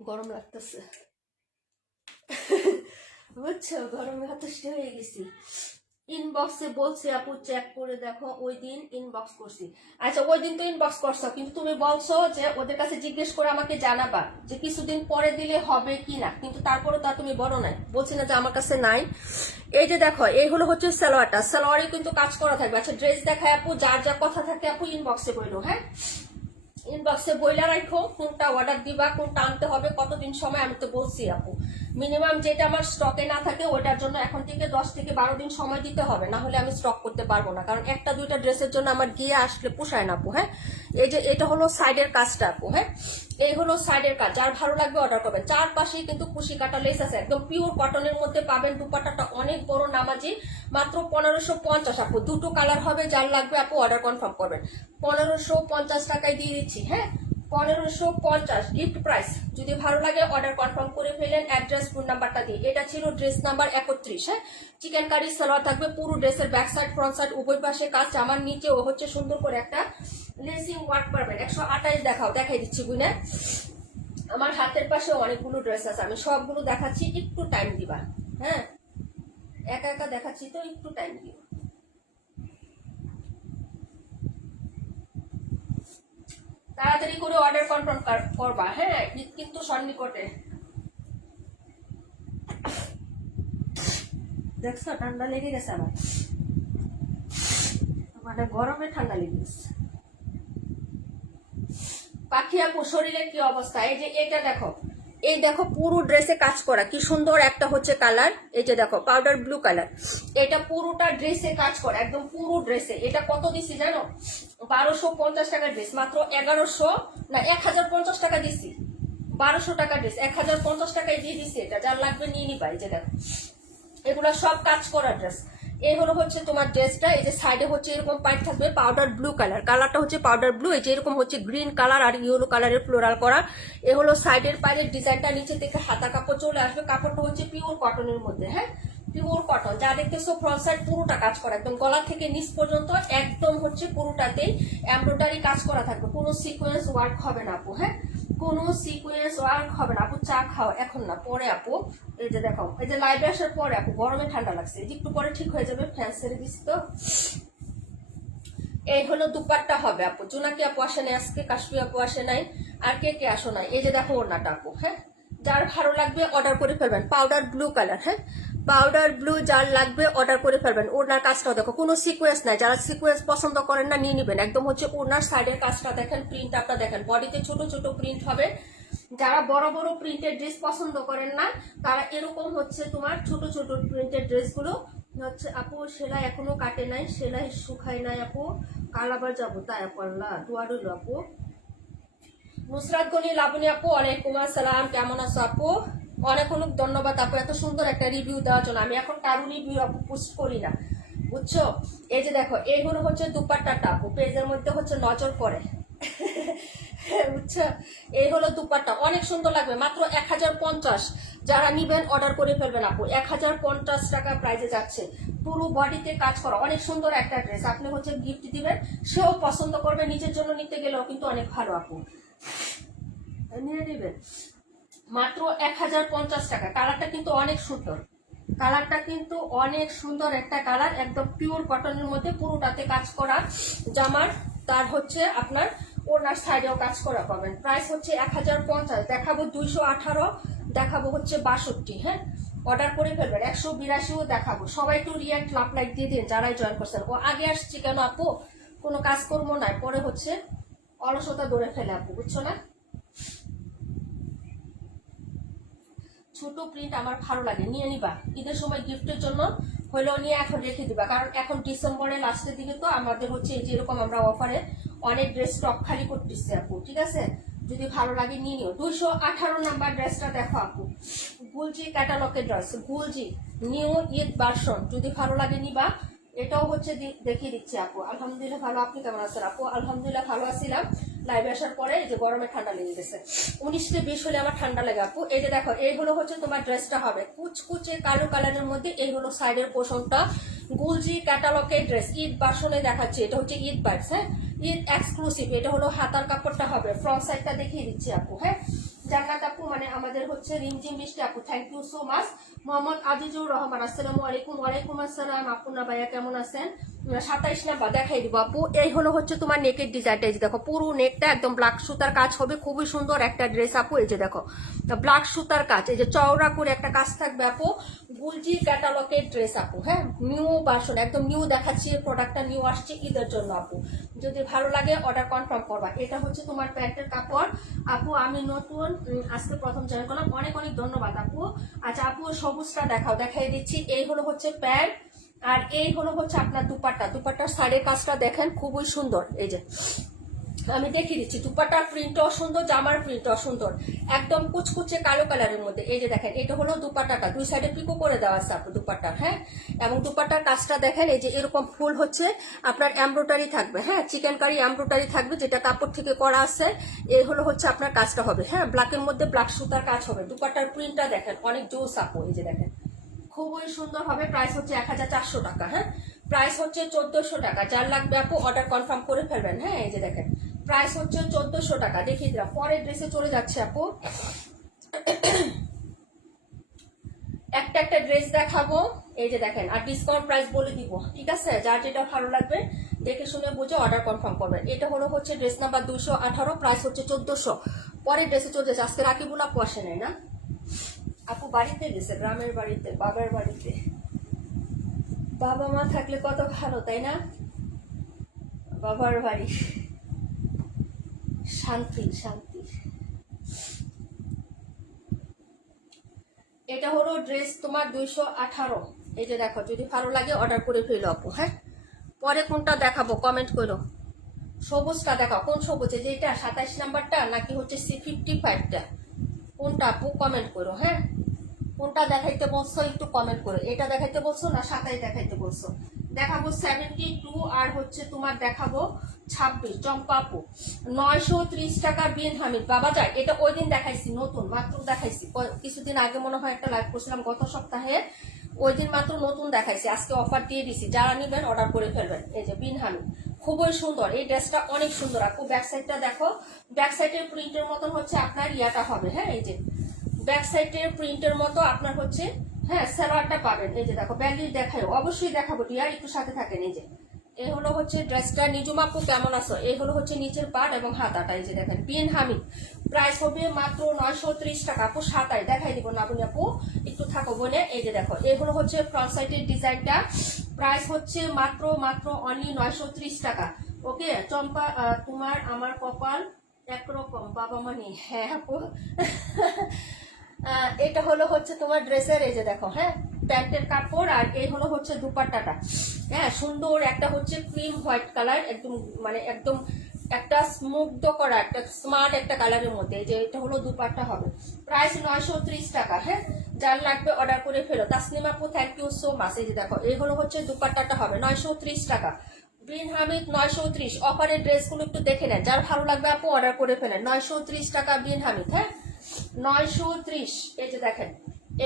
গরম লাগতেছে বুঝছো, গরমে হতাশ হয়ে গেছি। ইনবক্সে বলছি আপু চেক করে দেখো, ওই দিন ইনবক্স করছি। আচ্ছা ওই দিন তো ইনবক্স করছো, কিন্তু তুমি বলছো যে ওদের কাছে জিজ্ঞেস করে আমাকে জানাবা যে কিছুদিন পরে দিলে হবে কি না, কিন্তু তারপরে তা তুমি বলো নাই, বলছি না যে আমার কাছে নাই। এই যে দেখো, এই হলো হচ্ছে সালোয়ারটা, সালোয়ারে কিন্তু কাজ করা থাকবে। আচ্ছা ড্রেস দেখায় আপু, যার যা কথা থাকে আপু ইনবক্সে বললো। হ্যাঁ, ইনবক্সে বইলা রাখো কোনটা অর্ডার দিবা, কোনটা আনতে হবে, কতদিন সময়, আমি তো বলছি আপু মিনিমাম যেটা আমার স্টকে না থাকে ওইটার জন্য এখন থেকে 10 থেকে 12 দিন সময় দিতে হবে, না হলে আমি স্টক করতে পারবো না। কারণ একটা দুইটা ড্রেসের জন্য আমার গিয়ে আসলে পোষায় না আপু। হ্যাঁ, এই যে এটা হলো সাইডের কাজটা আপু। হ্যাঁ, এই হলো সাইডের কাজ, যার ভালো লাগবে অর্ডার করবেন। চারপাশেই কিন্তু কুশি কাটা লেস আছে, একদম পিওর কটনের মধ্যে পাবেন। দুপাট্টাটা অনেক বড় নামাজি, মাত্র 1550 আপু। দুটো কালার হবে, যার লাগবে আপু অর্ডার কনফার্ম করবেন। 1550 টাকায় দিয়ে দিচ্ছি। হ্যাঁ, 1550 গিফট প্রাইস। যদি ভালো লাগে অর্ডার কনফার্ম করে ফেলেন অ্যাড্রেস ফোন নাম্বারটা দিয়ে। এটা ছিল ড্রেস নাম্বার 31। হ্যাঁ, চিকেন কারি সালোয়ার থাকবে, পুরো ড্রেসের ব্যাক সাইড ফ্রন্ট সাইড উভয় পাশে কাজ। আমার নিচে ও হচ্ছে সুন্দর করে একটা লেসিং ওয়ার্ক পাবেন। 128 দেখাই দিচ্ছি বুঝলে। আমার হাতের পাশে অনেকগুলো ড্রেস আছে, আমি সবগুলো দেখাচ্ছি, একটু টাইম দিবা। হ্যাঁ, একা একা দেখাচ্ছি তো, একটু টাইম দিবা। তাড়াতাড়ি করে অর্ডার কনফার্ম করবা। হ্যাঁ, ঈদ কিন্তু সন্নিকটে। দেখছো ঠান্ডা লেগে গেছে আমার, মানে গরমে ঠান্ডা লেগে গেছে। পাখি আপু শরীরের কি অবস্থা? এই যে এটা দেখো, এই দেখো পুরো ড্রেসে কাজ করা, কি সুন্দর একটা হচ্ছে কালার। এই যে দেখো পাউডার ব্লু কালার, এটা পুরোটা ড্রেসে কাজ করা, একদম পুরো ড্রেসে। এটা কত দিছি জানো? 1250 টাকার ড্রেস, মাত্র 1100 না 1050 টাকা দিছি। 1200 টাকা ড্রেস 1050 টাকায় দিয়ে দিছি। এটা যার লাগবে নিয়ে নিবা। এই যে দেখো এগুলো সব কাজ করা ড্রেস। এই হলো হচ্ছে তোমার ড্রেসটা। এই যে সাইডে হচ্ছে এরকম পাইপ থাকবে পাউডার ব্লু কালার, কালারটা হচ্ছে পাউডার ব্লু। এই যে এরকম হচ্ছে গ্রিন কালার আর ইয়েলো কালারের ফ্লোরাল করা। এ হলো সাইডের পাইপের ডিজাইনটা, নিচে থেকে হাতা কাপড় চলে আসবে। কাপড়টা হচ্ছে পিওর কটনের মধ্যে, হ্যাঁ পিওর কটন। যা দেখতেছো ফ্রন্ট সাইড পুরোটা কাজ করা, একদম গলা থেকে নিচ পর্যন্ত একদম হচ্ছে পুরোটাতেই এমব্রয়ডারি কাজ করা থাকবে। কোনো সিকোয়েন্স ওয়ার্ক হবে না আপু, হ্যাঁ কোনো সিকোয়েন্স ওয়ার্ক হবে না আপু। চা খাও এখন না, পরে আপু। এই যে দেখো, এই যে লাইভে আসার পরে আপু গরমে ঠান্ডা লাগছে, এই যে একটু পরে ঠিক হয়ে যাবে, ফ্যান ছেড়ে দিচ্ছি তো। এই হলো দুপাট্টা হবে আপু। জোনাকি আপু আসে নাই আজকে, কাশ্মীর আপু আসে নাই, আর কে কে আসো নাই। এই যে দেখো ওড়নাটা আপু, হ্যাঁ যার ভালো লাগবে অর্ডার করে ফেলবেন। পাউডার ব্লু কালার, হ্যাঁ পাউডার ব্লু যার লাগবে অর্ডার করে ফেলবেন। ওড়নার কাজটাও দেখো, কোনো সিকোয়েন্স নাই। যারা সিকোয়েন্স পছন্দ করেন না নিয়ে নিবেন। একদম হচ্ছে ওড়নার সাইডের কাজটা দেখেন, প্রিন্টটা দেখেন, বডিতে ছোট ছোট প্রিন্ট হবে। যারা বড় বড় প্রিন্টেড ড্রেস পছন্দ করেন না তারা এরকম হচ্ছে তোমার ছোট ছোট প্রিন্টেড ড্রেসগুলো হচ্ছে আপু। সেলাই এখনো কাটে নাই, সেলাই শুকায় নাই আপু, কাল আবার যাবো। তাই আপু আল্লাহ দোয়া রইল আপু। নুসরাত গনি লাবণী আপু ওয়ালাইকুম আসসালাম, কেমন আছো আপু? অনেক অনেক ধন্যবাদ আপু এত সুন্দর একটা রিভিউ দেওয়ার জন্য। আমি এখন কারো রিভিউ আপু পোস্ট করি না, বুঝছো। এই যে দেখো এইগুলো হচ্ছে দুপাট্টাটা আপু, পেজের মধ্যে হচ্ছে নজর পড়ে বুঝছো। এই হলো দুপাট্টা, অনেক সুন্দর লাগবে, মাত্র 1050। যারা নিবেন অর্ডার করে ফেলবেন আপু। 1050 টাকা প্রাইজে যাচ্ছে, পুরো বডিতে কাজ করা, অনেক সুন্দর একটা ড্রেস। আপনি হচ্ছে গিফট দিবেন, সেও পছন্দ করবে, নিজের জন্য নিতে গেলেও কিন্তু অনেক ভালো আপু, নিয়ে নেবেন। মাত্র 1050 টাকা। কালারটা কিন্তু অনেক সুন্দর, কালারটা কিন্তু অনেক সুন্দর একটা কালার, একদম পিওর কটনের মধ্যে পুরোটাতে কাজ করা জামার। তার হচ্ছে আপনার ওনার সাইডেও কাজ করা পাবেন। প্রাইস হচ্ছে 1050। দেখাবো 218, দেখাবো হচ্ছে 62, হ্যাঁ অর্ডার করে ফেলবেন। 182ও দেখাবো। সবাই একটু রিয়াক্ট লাভ লাইক দিয়ে দিন যারাই জয়েন করছেন। ও আগে আসছি কেন আপু? কোনো কাজ করবো না, পরে হচ্ছে অলসতা ধরে ফেলে আপু, বুঝছো না। ছোট প্রিন্ট আমার ভালো লাগে, নিয়ে নিবা। ঈদের সময় গিফটের জন্য হলেও নিয়ে এখন রেখে দিবা, কারণ এখন ডিসেম্বরের লাস্টের দিকে তো আমাদের হচ্ছে যেরকম আমরা অফারে অনেক ড্রেস স্টক খালি করতেছি আপু, ঠিক আছে। যদি ভালো লাগে নিয়ে নিও। 218 নাম্বার ড্রেসটা দেখো আপু, গুলজি ক্যাটালগের ড্রেস, গুলজি নিউ ঈদ ভার্সন। যদি ভালো লাগে নিবা। এটাও হচ্ছে দেখিয়ে দিচ্ছি আপু। আলহামদুলিল্লাহ ভালো, আপনি কেমন আছেন আপু? আলহামদুলিল্লাহ ভালো আছিলাম। লাইভে আসার পরে এই যে গরমে ঠান্ডা লেগে গেছে, 19 থেকে 20 হলে আমার ঠান্ডা লাগে আপু। এই যে দেখো এই হলো হচ্ছে তোমার ড্রেসটা হবে কুচকুচে কালো কালারের মধ্যে। এই হলো সাইডের পোর্শনটা, গুলজি ক্যাটালগের ড্রেস, ঈদ ভার্সনে দেখাচ্ছি। এটা হচ্ছে ঈদ বাইটস, হ্যাঁ ঈদ এক্সক্লুসিভ। এটা হলো হাতার কাপড়টা হবে। ফ্রন্ট সাইডটা দেখিয়ে দিচ্ছি আপু, হ্যাঁ জান্নাত আপু মানে আমাদের হচ্ছে রিমঝিম বৃষ্টি আপু, thank you so much. Mohammad Azizur Rahman আসসালামু আলাইকুম। ওয়ালাইকুম আসসালাম আপু। না ভাইয়া কেমন আছেন? 27 নাম্বার দেখাই দিব আপু। এই হলো হচ্ছে তোমার নেকের ডিজাইনটা। এই যে দেখো পুরো নেকটা একদম ব্ল্যাক সুতার কাজ হবে, খুবই সুন্দর একটা ড্রেস আপু। এই যে দেখো ব্ল্যাক সুতার কাজ, এই যে চওড়া করে একটা কাজ থাকবে আপু। গুলজি ক্যাটালগের ড্রেস আপু, হ্যাঁ নিউ ভার্সন, একদম নিউ দেখাচ্ছি। প্রোডাক্টটা নিউ আসছে ঈদের জন্য আপু। যদি ভালো লাগে অর্ডার কনফার্ম করবা। এটা হচ্ছে তোমার প্যান্টের কাপড় আপু। আমি নতুন আজকে প্রথম জয়েন করলাম, অনেক অনেক ধন্যবাদ আপু। আচ্ছা আপু সবুজটা দেখাও, দেখাই দিচ্ছি। এই হলো হচ্ছে প্যান্ট, আর এই হলো হচ্ছে আপনার দুপাট্টা। দুপাট্টার সাইডের কাজটা দেখেন খুবই সুন্দর। এই যে আমি দেখিয়ে দিচ্ছি, দুপাট্টার প্রিন্টও সুন্দর, জামার প্রিন্টও সুন্দর, একদম কুচকুচে কালো কালারের মধ্যে। এই যে দেখেন এটা হলো দুপাট্টাটা, দুই সাইডে পিকো করে দেওয়া আছে আপু দুপাট্টা, হ্যাঁ এবং দুপাট্টার কাজটা দেখেন। এই যে এরকম ফুল হচ্ছে আপনার এমব্রয়ডারি থাকবে, হ্যাঁ চিকেন কারি এমব্রয়ডারি থাকবে, যেটা কাপড় থেকে করা আছে। এই হলো হচ্ছে আপনার কাজটা হবে, হ্যাঁ ব্ল্যাকের মধ্যে ব্ল্যাক সুতার কাজ হবে। দুপাট্টার প্রিন্টটা দেখেন অনেক জোস আপু। এই যে দেখেন খুবই সুন্দর হবে। প্রাইস হচ্ছে 1400 টাকা, হ্যাঁ প্রাইস হচ্ছে 1400 টাকা। যার লাগবে আপু অর্ডার কনফার্ম করে ফেলবেন, হ্যাঁ এই যে দেখেন প্রাইস হচ্ছে 1400 টাকা। দেখিয়ে দিলাম। পরের ড্রেসে চলে যাচ্ছে আপু। একটা একটা ড্রেস দেখাবো, এই যে দেখেন, আর ডিসকাউন্ট প্রাইস বলে দিব, ঠিক আছে। যার যেটা ভালো লাগবে দেখে শুনে বুঝে অর্ডার কনফার্ম করবেন। এটা হলো হচ্ছে ড্রেস নাম্বার 218, প্রাইস হচ্ছে 1400। পরের ড্রেসে চলে যাচ্ছে। আজকে রাকিবুল আপু আসে নাই না আপু, বাড়িতে গেছে, গ্রামের বাড়িতে, বাবার বাড়িতে। বাবা মা থাকলে কত ভালো, তাই না? বাবার বাড়ি শান্তি শান্তি। এটা হলো ড্রেস তোমার 218। এই যে দেখো, যদি ভালো লাগে অর্ডার করে ফেলো আপু। হ্যাঁ, পরে কোনটা দেখাবো কমেন্ট করো। সবুজটা দেখাও, কোন সবুজ? যে এটা 27 নাম্বারটা নাকি হচ্ছে C55টা? কোনটা আপু কমেন্ট করো। হ্যাঁ, কোনটা দেখাইতে বলছো একটু কমেন্ট করো। এটা দেখাইতে বলছো না 27 দেখাইতে বলছো? দেখাবো 72 আর হচ্ছে তোমার দেখাবো 26। চম্পা আপু 930 টাকা বিন হামিদ। বাবা যায়, এটা ওই দিন দেখাইছি, নতুন মাত্র দেখাইছি, কিছুদিন আগে মনে হয় একটা লাইভ করছিলাম গত সপ্তাহে, ওই দিন মাত্র নতুন দেখাইছি। আজকে অফার দিয়ে দিছি, যারা নিবেন অর্ডার করে ফেলবেন। এই যে বিন হামিদ, খুবই সুন্দর এই ড্রেসটা, অনেক সুন্দর আপু। ব্যাক সাইডটা দেখো, ব্যাক সাইডের প্রিন্টের মতন হচ্ছে আপনার ইয়াটা হবে। হ্যাঁ, এই যে ব্যাক সাইডের প্রিন্টের মতো আপনার হচ্ছে, হ্যাঁ, সালোয়ারটা পাবেন। এই যে দেখো, ব্যাগলি দেখায়, অবশ্যই দেখাবো ডিয়ার, একটু সাথে থাকেন। এই যে এই হলো হচ্ছে ড্রেসটা। নিজুম আপু কেমন আছো? এই হলো হচ্ছে নিচের পার্ট এবং হাতাটা। এই যে দেখেন বিন হামিদ, প্রাইস হবে মাত্র 930 টাকা আপু। 27 দেখাই দিব না আপনি আপু, একটু থাকো বলে। এই যে দেখো, এই হলো হচ্ছে ফ্রন্ট সাইডের ডিজাইনটা, প্রাইস হচ্ছে মাত্র অনলি 930 টাকা। ওকে চম্পা, তোমার আমার কপাল একরকম বাবা মানে। হ্যাঁ আপু এটা হলো হচ্ছে তোমার ড্রেসের, এই যে দেখো, হ্যাঁ, প্যান্টের কাপড়, আর এই হলো হচ্ছে দুপাট্টাটা। হ্যাঁ, সুন্দর একটা হচ্ছে ক্রিম হোয়াইট কালার, একদম মানে একদম একটা স্মুগ্ধ করা একটা স্মার্ট একটা কালারের মধ্যে। এই যে এটা হলো দুপাট্টা হবে, প্রাইস 930 টাকা। হ্যাঁ, যার লাগবে অর্ডার করে ফেলো। তাসনিমা আপু থ্যাংক ইউ সো মাচ। এই যে দেখো, এই হলো হচ্ছে দুপাট্টাটা হবে 930 টাকা। বিন হামিদ 930। অফারের ড্রেসগুলো একটু দেখে নেন, যার ভালো লাগবে আপু অর্ডার করে ফেলেন। 930 টাকা বিন হামিদ। হ্যাঁ, 930। এই যে দেখেন,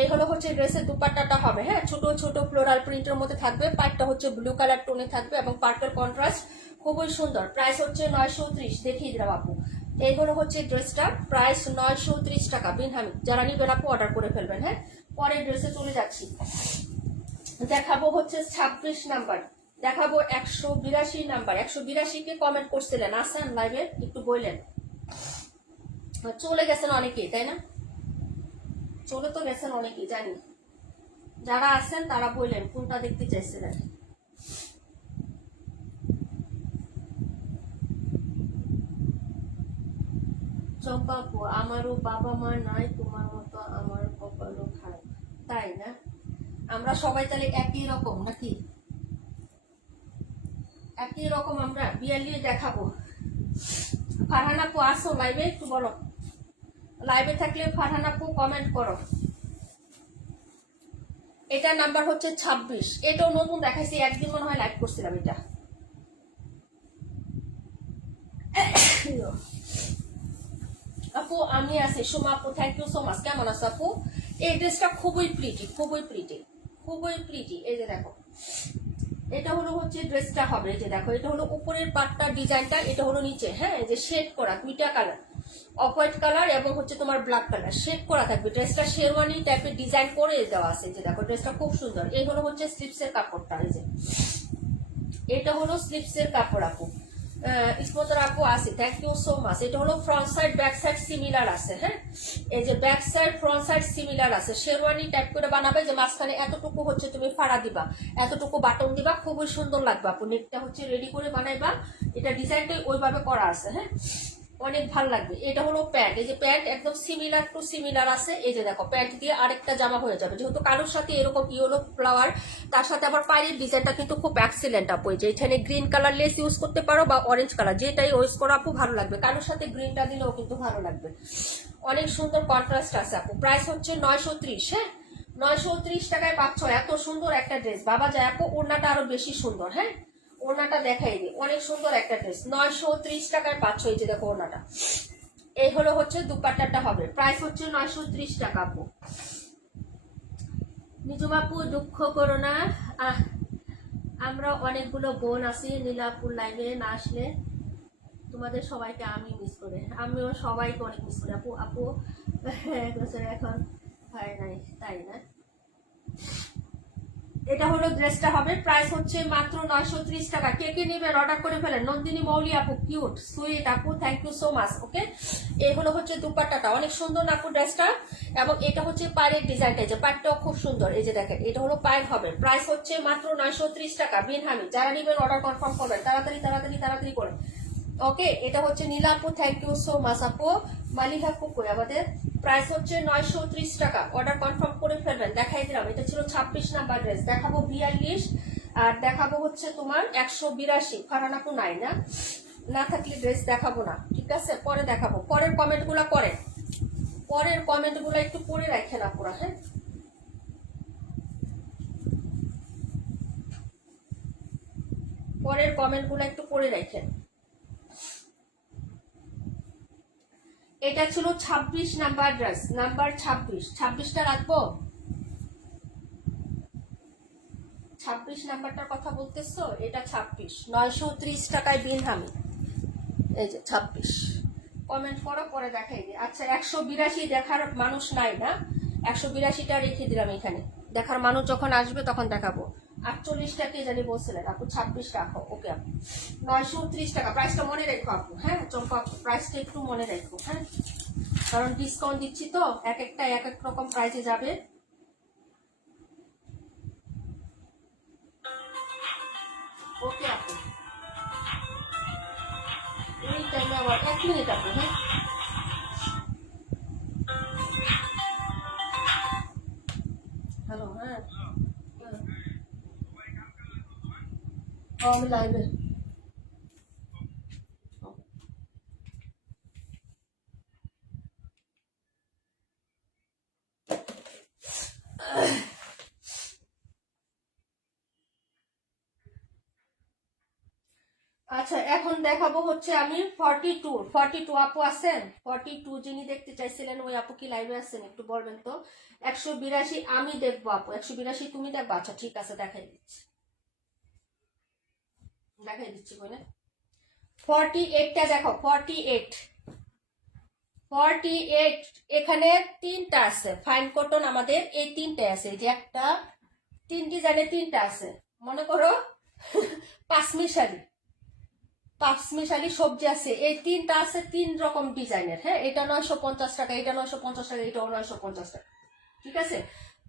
এই হলো হচ্ছে ড্রেসের দুপাট্টাটা হবে। হ্যাঁ, ছোট ছোট ফ্লোরাল প্রিন্টের মধ্যে থাকবে, পাটটা হচ্ছে ব্লু কালার টোনে থাকবে এবং পার্পেল কন্ট্রাস্ট, খুবই সুন্দর। প্রাইস হচ্ছে 930, দেখিয়ে দিলাম আপু। এই হলো হচ্ছে ড্রেসটা, প্রাইস 930 টাকা বিন হামিদ। যারা নিবেন আপু অর্ডার করে ফেলবেন। হ্যাঁ, পরের ড্রেসে চলে যাচ্ছি, দেখাবো হচ্ছে 26 নাম্বার, দেখাবো 182 নাম্বার। 182 কে কমেন্ট করছিলেন, আসেন লাইভে একটু বললেন। চলে গেছেন অনেকেই, তাই না? চলে তো গেছেন অনেকেই জানি। যারা আছেন তারা বললেন কোনটা দেখতে চাইছিলেন। চম্পা আপু, আমারও বাবা মা নাই তোমার মতো, আমার কপালও খারাপ। তাই না? আমরা সবাই তাহলে একই রকম নাকি? একই রকম আমরা বিয়াল্লিশ দেখাবো। ফারহান আপু আসো লাইভে, একটু বলো। লাইভে থাকলে ফারহান আপু কমেন্ট করো। এটা নাম্বার হচ্ছে 26। এটাও নতুন দেখাইছি, একদিন মনে হয় লাইভ করছিলাম এটা। আপু আমি আছি, সোমা আপু থ্যাংক ইউ সো মাচ। কেমন আছো আপু? এই ড্রেসটা খুবই প্রিটি, খুবই প্রিটি, খুবই প্রিটি। এই যে দেখো, এটা হলো হচ্ছে ড্রেসটা হবে। এই যে দেখো, এটা হলো উপরের পাটটা ডিজাইনটা, এটা হলো নিচে। হ্যাঁ, এই যে শেড করা দুইটা কালার, অফ হোয়াইট কালার এবং হচ্ছে তোমার ব্ল্যাক কালার, শেড করা থাকবে। ড্রেসটা শেরওয়ানি টাইপের ডিজাইন করে দেওয়া আছে। যে দেখো, ড্রেসটা খুব সুন্দর। এই হলো হচ্ছে স্লিপসের কাপড়টা। এই যে এটা হলো স্লিপসের কাপড় আপু। ইসমতার আপু আছে, থ্যাংক ইউ সো মাচ। এটা হলো front side back side similar আছে। হ্যাঁ, এই যে back side front side similar আছে, শেরওয়ানি টাইপ করে বানাবে, যে মাঝখানে এতটুকু হচ্ছে তুমি ফাড়া দিবা, এতটুকু বাটন দিবা, খুবই সুন্দর লাগবে আপু। নেকটা হচ্ছে রেডি করে বানাইবা, এটা ডিজাইনটাই ওইভাবে করা আছে। হ্যাঁ, অনেক ভালো লাগবে। এটা হলো প্যান্ট, এই যে প্যান্ট একদম সিমিলার টু সিমিলার আছে। এই যে দেখো, প্যান্ট দিয়ে আরেকটা জামা হয়ে যাবে, যেহেতু কারোর সাথে এরকম ইয়েলো ফ্লাওয়ার, তার সাথে আবার পায়ের ডিজাইনটা কিন্তু খুব এক্সিলেন্ট আপু। যে এখানে গ্রিন কালার লেস ইউজ করতে পারো বা অরেঞ্জ কালার, যেটাই ইউজ করো আপু ভালো লাগবে। কারোর সাথে গ্রিনটা দিলেও কিন্তু ভালো লাগবে, অনেক সুন্দর কন্ট্রাস্ট আছে আপু। প্রাইস হচ্ছে 930। হ্যাঁ, 930 টাকায় পাচ্ছ এত সুন্দর একটা ড্রেস। বাবা যায় আপু, ওড়নাটা আরো বেশি সুন্দর। হ্যাঁ, ওড়নাটা দেখাই দিই, অনেক সুন্দর একটা ড্রেস। 930 টাকায় পাচ্ছ। এই যে দেখো ওড়নাটা, এই হলো হচ্ছে দুপাট্টাটা হবে, প্রাইস হচ্ছে 930 টাকা আপু। নিজুম আপু দুঃখ করো না, আমরা অনেকগুলো বোন আছি, নীলাপুর লাইভে না আসলে তোমাদের সবাইকে আমি মিস করি, আমিও সবাইকে অনেক মিস করি আপু। আপু এখন হয় নাই, তাই না? এটা হলো ড্রেসটা হবে, প্রাইস হচ্ছে মাত্র 930 টাকা। কে কে নেবেন অর্ডার করে ফেলেন। নন্দিনী মৌলি আপু, কিউট সুইট আপু, থ্যাংক ইউ সো মাচ। ওকে, এই হলো হচ্ছে দুপাট্টাটা, অনেক সুন্দর না আপু ড্রেসটা। এবং এটা হচ্ছে পায়ের ডিজাইনটা, যে পাটটাও খুব সুন্দর। এই যে দেখেন, এটা হলো পায়ের হবে। প্রাইস হচ্ছে মাত্র 930 টাকা বিনহামি। যারা নেবেন অর্ডার কনফার্ম করবেন, তাড়াতাড়ি তাড়াতাড়ি তাড়াতাড়ি করেন। ওকে, এটা হচ্ছে Nilapu, thank you so much আপু। মালিহা পুকুর আমাদের প্রাইস হচ্ছে 930 টাকা। অর্ডার কনফার্ম করে ফেলবেন। দেখাই দিলাম, এটা ছিল 26 নাম্বার ড্রেস। দেখাবো 42 আর দেখাবো হচ্ছে তোমার 182। ফারহানাপু নাই না, না থাকলে ড্রেস দেখাবো না, ঠিক আছে, পরে দেখাবো। পরের কমেন্টগুলো করেন, পরের কমেন্টগুলো একটু পড়ে রাখেন আপুরা। হ্যাঁ, পরের কমেন্টগুলো একটু পড়ে রাখেন। এটা ছিল 26 নাম্বার ড্রেস, নাম্বার 26। 26টা রাখবো, 26 নাম্বারটার কথা বলতেছো? এটা 26, 930 টাকায় বিনহামি। এই যে 26, কমেন্ট করো, পরে দেখাই দিই। আচ্ছা, 182 দেখার মানুষ নাই না, 182টা রেখে দিলাম এখানে। দেখার মানুষ যখন আসবে তখন দেখাবো। 48টা কে জানি বলছিলেন আপু, 26 রাখো। ওকে আপু, 930 টাকা। প্রাইসটা মনে রেখো আপু। হ্যাঁ চম্পা আপু, প্রাইসটা একটু মনে রেখো। হ্যাঁ, কারণ ডিসকাউন্ট দিচ্ছি তো, এক একটা এক এক রকম প্রাইসে যাবে। ওকে আপু, এই টাইমে আবার 1 মিনিট আপু। হ্যাঁ, হ্যালো। হ্যাঁ, আমি লাইভে। আচ্ছা, এখন দেখাবো হচ্ছে আমি 42 আপু আছেন? 42 যিনি দেখতে চাইছিলেন ওই আপু কি লাইভে আছেন একটু বলবেন তো। 182 আমি দেখবো আপু, 182 তুমি দেখবো? আচ্ছা ঠিক আছে, দেখাই দিচ্ছি, দেখাই দিচ্ছি বলে। 48টা দেখো, 48, 48। এখানে 3টা আছে ফাইন কটন, আমাদের এই 3টে আছে। এই যে একটা, 3 ডিজাইনের 3টা আছে। মনে করো পাঁচমিশালি, পাঁচমিশালি সবজি আছে, এই 3টা আছে 3 রকম ডিজাইনের। হ্যাঁ, এটা 950 টাকা, এটা 950 টাকা, এটাও 950 টাকা, ঠিক আছে।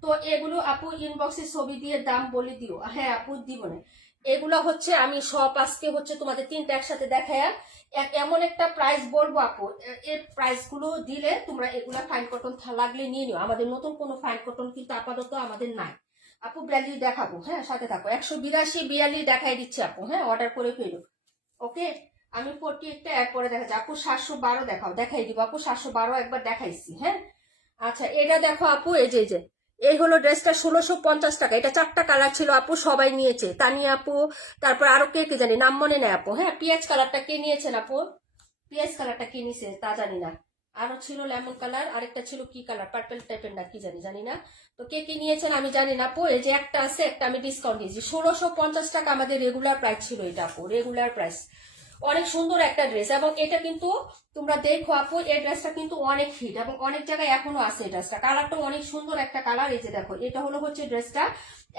তো এগুলো আপু ইনবক্সে ছবি দিয়ে দাম বলে দিও। হ্যাঁ আপু দিব না। এগুলো হচ্ছে আমি সব আজকে হচ্ছে তোমাদের 3টা একসাথে দেখায় এমন একটা প্রাইস বলবো আপু, এর প্রাইস গুলো দিলে তোমরা এগুলা ফাইন কটন লাগলে নিয়ে নিও। আমাদের নতুন কোনো ফাইন কটন কিন্তু আপাতত আমাদের নাই আপু। 42 দেখাবো, হ্যাঁ সাথে থাকো। 182 42 দেখাই দিচ্ছি আপু। হ্যাঁ, অর্ডার করে ফেলো। ওকে, আমি 48টা এরপরে দেখাচ্ছি আপু। 712 দেখাও, দেখাই দিব আপু। 712 একবার দেখাইছি। হ্যাঁ, আচ্ছা এটা দেখো আপু, এই যে এই হলো ড্রেসটা 1650 টাকা। এটা 4টা কালার ছিল আপু, সবাই নিয়েছে। তানিয়া আপু, তারপর আরো কে কে জানি, নাম মনে নেই আপু। হ্যাঁ, পিঁয়াজ কালারটা কে নিয়েছেন আপু? পিঁয়াজ কালারটা কে নিয়েছে তা জানি না। আরো ছিল লেমন কালার, আরেকটা ছিল কি কালার, পার্পল টাইপের না কি জানি, জানি না। তো কে কি নিয়েছেন আমি জানি না আপু। এই যে একটা আছে, একটা আমি ডিসকাউন্ট দিয়েছি। 1650 টাকা আমাদের রেগুলার প্রাইস ছিল এটা আপু, রেগুলার প্রাইস। অনেক সুন্দর একটা ড্রেস, এবং এটা কিন্তু তোমরা দেখো আপু, এই ড্রেসটা কিন্তু অনেক হিট এবং অনেক জায়গায় এখনো আছে। এই ড্রেসটা কালারটা অনেক সুন্দর একটা কালার। এই যে দেখো, এটা হলো হচ্ছে ড্রেসটা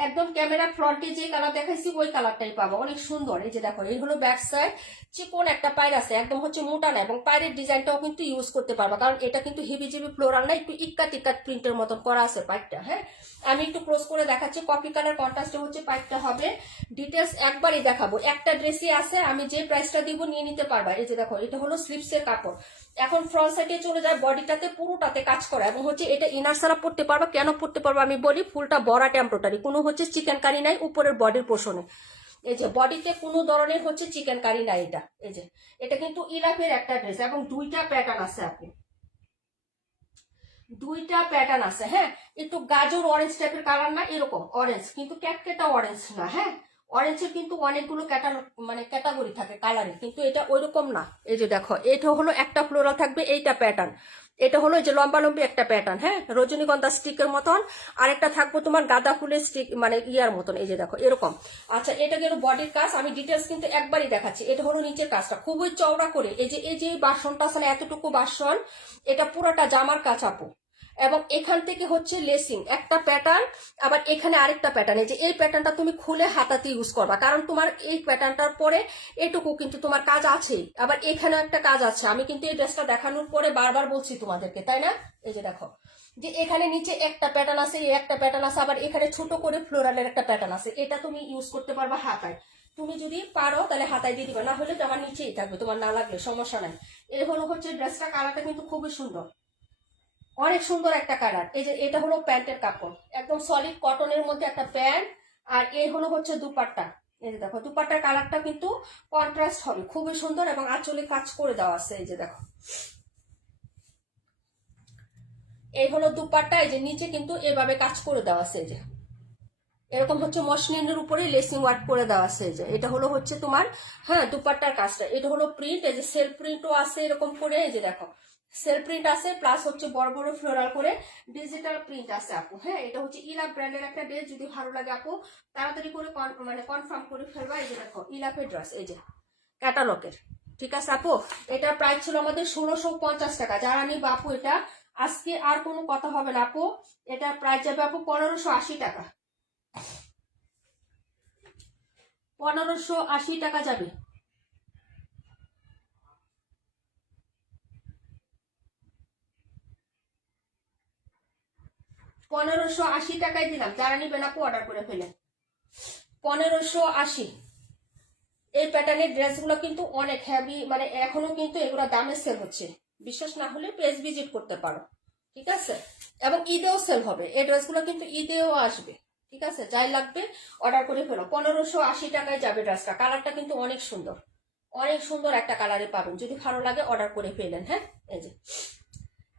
একদম ক্যামেরা ফ্রন্টে যে কালার দেখাইছি ওই কালারটাই পাবো, অনেক সুন্দর। এই যে দেখো, এই হলো ব্যাক সাইড, চিকন একটা পায়ের আছে, একদম হচ্ছে মোটা না, এবং পায়ের ডিজাইনটাও কিন্তু ইউজ করতে পারবা, কারণ এটা কিন্তু হেভি জিবি ফ্লোরাল না, একটু ইক্কাত ইক্কাত প্রিন্টের মতন করা আছে পাইপটা। হ্যাঁ, আমি একটু ক্লোজ করে দেখাচ্ছি। কফি কালার কন্ট্রাস্টে হচ্ছে পাইপটা হবে। ডিটেলস একবারই দেখাবো, একটা ড্রেসই আছে, আমি যে প্রাইসটা দিব নিয়ে নিতে পারবা। এই যে দেখো, এটা হলো স্লিপসের কাপড়। এখন ফ্রন্ট সাইডে চলে যায়, বডিটাতে পুরোটাতে কাজ করা, এবং হচ্ছে এটা ইনার সারা পড়তে পারবা। কেন পড়তে পারবা আমি বলি, ফুলটা বড়া টেম্পোরারি, কোনো হচ্ছে চিকেন কারি নাই উপরের বডির পোষণে। এই যে বডিতে কোনো ধরনের হচ্ছে চিকেন কারি নাই এটা। এই যে এটা কিন্তু ইলাফের একটা ড্রেস, এবং 2টা প্যাটার্ন আছে আপনি, 2টা প্যাটার্ন আছে। হ্যাঁ, একটু গাজর অরেঞ্জ টাইপের কালার না, এরকম অরেঞ্জ, কিন্তু ক্যাটকেটা অরেঞ্জ না। হ্যাঁ, অরেঞ্জের কিন্তু অনেকগুলো মানে ক্যাটাগরি থাকে কালারে, কিন্তু এটা ওইরকম না। এই যে দেখো, এটা হলো একটা ফ্লোরাল থাকবে, এইটা প্যাটার্ন। এটা হলো এই যে লম্বা লম্বি একটা প্যাটার্ন। হ্যাঁ, রজনীগন্ধা স্টিকের মতন, আরেকটা থাকবো তোমার গাঁদা ফুলের স্টিক, মানে ইয়ার মতন। এই যে দেখো এরকম। আচ্ছা, এটা গেল বডির কাজ, আমি ডিটেলস কিন্তু একবারই দেখাচ্ছি। এটা হলো নিচের কাজটা খুবই চওড়া করে, এই যে বাসনটা আছে না, এতটুকু বাসন, এটা পুরোটা জামার কাজ আপু, এবং এখান থেকে হচ্ছে লেসিং একটা প্যাটার্ন, আবার এখানে আরেকটা প্যাটার্ন। এই যে এই প্যাটার্নটা তুমি খুলে হাতাতে ইউজ করবা, কারণ তোমার এই প্যাটার্নটার পরে এটুকু কিন্তু তোমার কাজ আছেই, আবার এখানে একটা কাজ আছে। আমি কিন্তু এই ড্রেসটা দেখানোর পরে বারবার বলছি তোমাদেরকে, তাই না? এই যে দেখো যে এখানে নিচে একটা প্যাটার্ন আছে, এই একটা প্যাটার্ন আছে, আবার এখানে ছোট করে ফ্লোরালের একটা প্যাটার্ন আছে। এটা তুমি ইউজ করতে পারবা হাতায়। তুমি যদি পারো তাহলে হাতায় দিয়ে দিবা, না হলে তো আমার নিচেই থাকবে, তোমার না লাগলে সমস্যা নাই। এই হলো হচ্ছে ড্রেসটা, কালারটা কিন্তু খুবই সুন্দর, অনেক সুন্দর একটা কালার। এই যে এটা হলো প্যান্টের কাপড়, একদম সলিড কটনের মধ্যে একটা প্যান্ট। আর এই হলো হচ্ছে দুপাট্টা। এই যে দেখো দুপাট্টার কালারটা কিন্তু কন্ট্রাস্ট হবে, খুবই সুন্দর, এবং আঁচলে কাজ করে দেওয়া আছে। এই যে দেখো এই হলো দুপাট্টা। এই যে নিচে কিন্তু এভাবে কাজ করে দেওয়া আছে, এই যে এরকম হচ্ছে মসলিনের উপরে লেসিং ওয়ার্ক করে দেওয়া আছে। এই যে এটা হলো হচ্ছে তোমার, হ্যাঁ, দুপাট্টার কাজটা। এটা হলো প্রিন্ট, এই যে সেলফ প্রিন্টও আছে এরকম করে। এই যে দেখো সেলফ প্রিন্ট আছে, প্লাস হচ্ছে বড় বড় ফ্লোরাল করে ডিজিটাল প্রিন্ট আছে আপু। হ্যাঁ, এটা হচ্ছে ইলাপ ব্র্যান্ডের একটা ড্রেস। যদি ভালো লাগে আপু তাড়াতাড়ি করে মানে কনফার্ম করে ফেলবা। এই যে দেখো ইলাপের ড্রেস, এই যে ক্যাটালগের। ঠিক আছে আপু, এটার প্রাইস ছিল আমাদের 1650 টাকা। যারা নিবে আপু এটা আজকে আর কোনো কথা হবে না আপু, এটার প্রাইস যাবে আপু 1580 টাকা। 1580 টাকা যাবে। 1580 টাকায় দিলাম, যারা নিবেন আপু অর্ডার করে ফেলেন। 1580। এই প্যাটার্নের ড্রেসগুলো কিন্তু অনেক হেভি, মানে এখনো কিন্তু এগুলো দামে সেল হচ্ছে। বিশ্বাস না হলে পেজ ভিজিট করতে পারো। ঠিক আছে, এবং ঈদেও সেল হবে এই ড্রেসগুলো, কিন্তু ঈদেও আসবে। ঠিক আছে, যাই লাগবে অর্ডার করে ফেলো। 1580 টাকায় যাবে ড্রেসটা। কালারটা কিন্তু অনেক সুন্দর, অনেক সুন্দর একটা কালারে পাবেন। যদি ভালো লাগে অর্ডার করে ফেলেন। হ্যাঁ, এই যে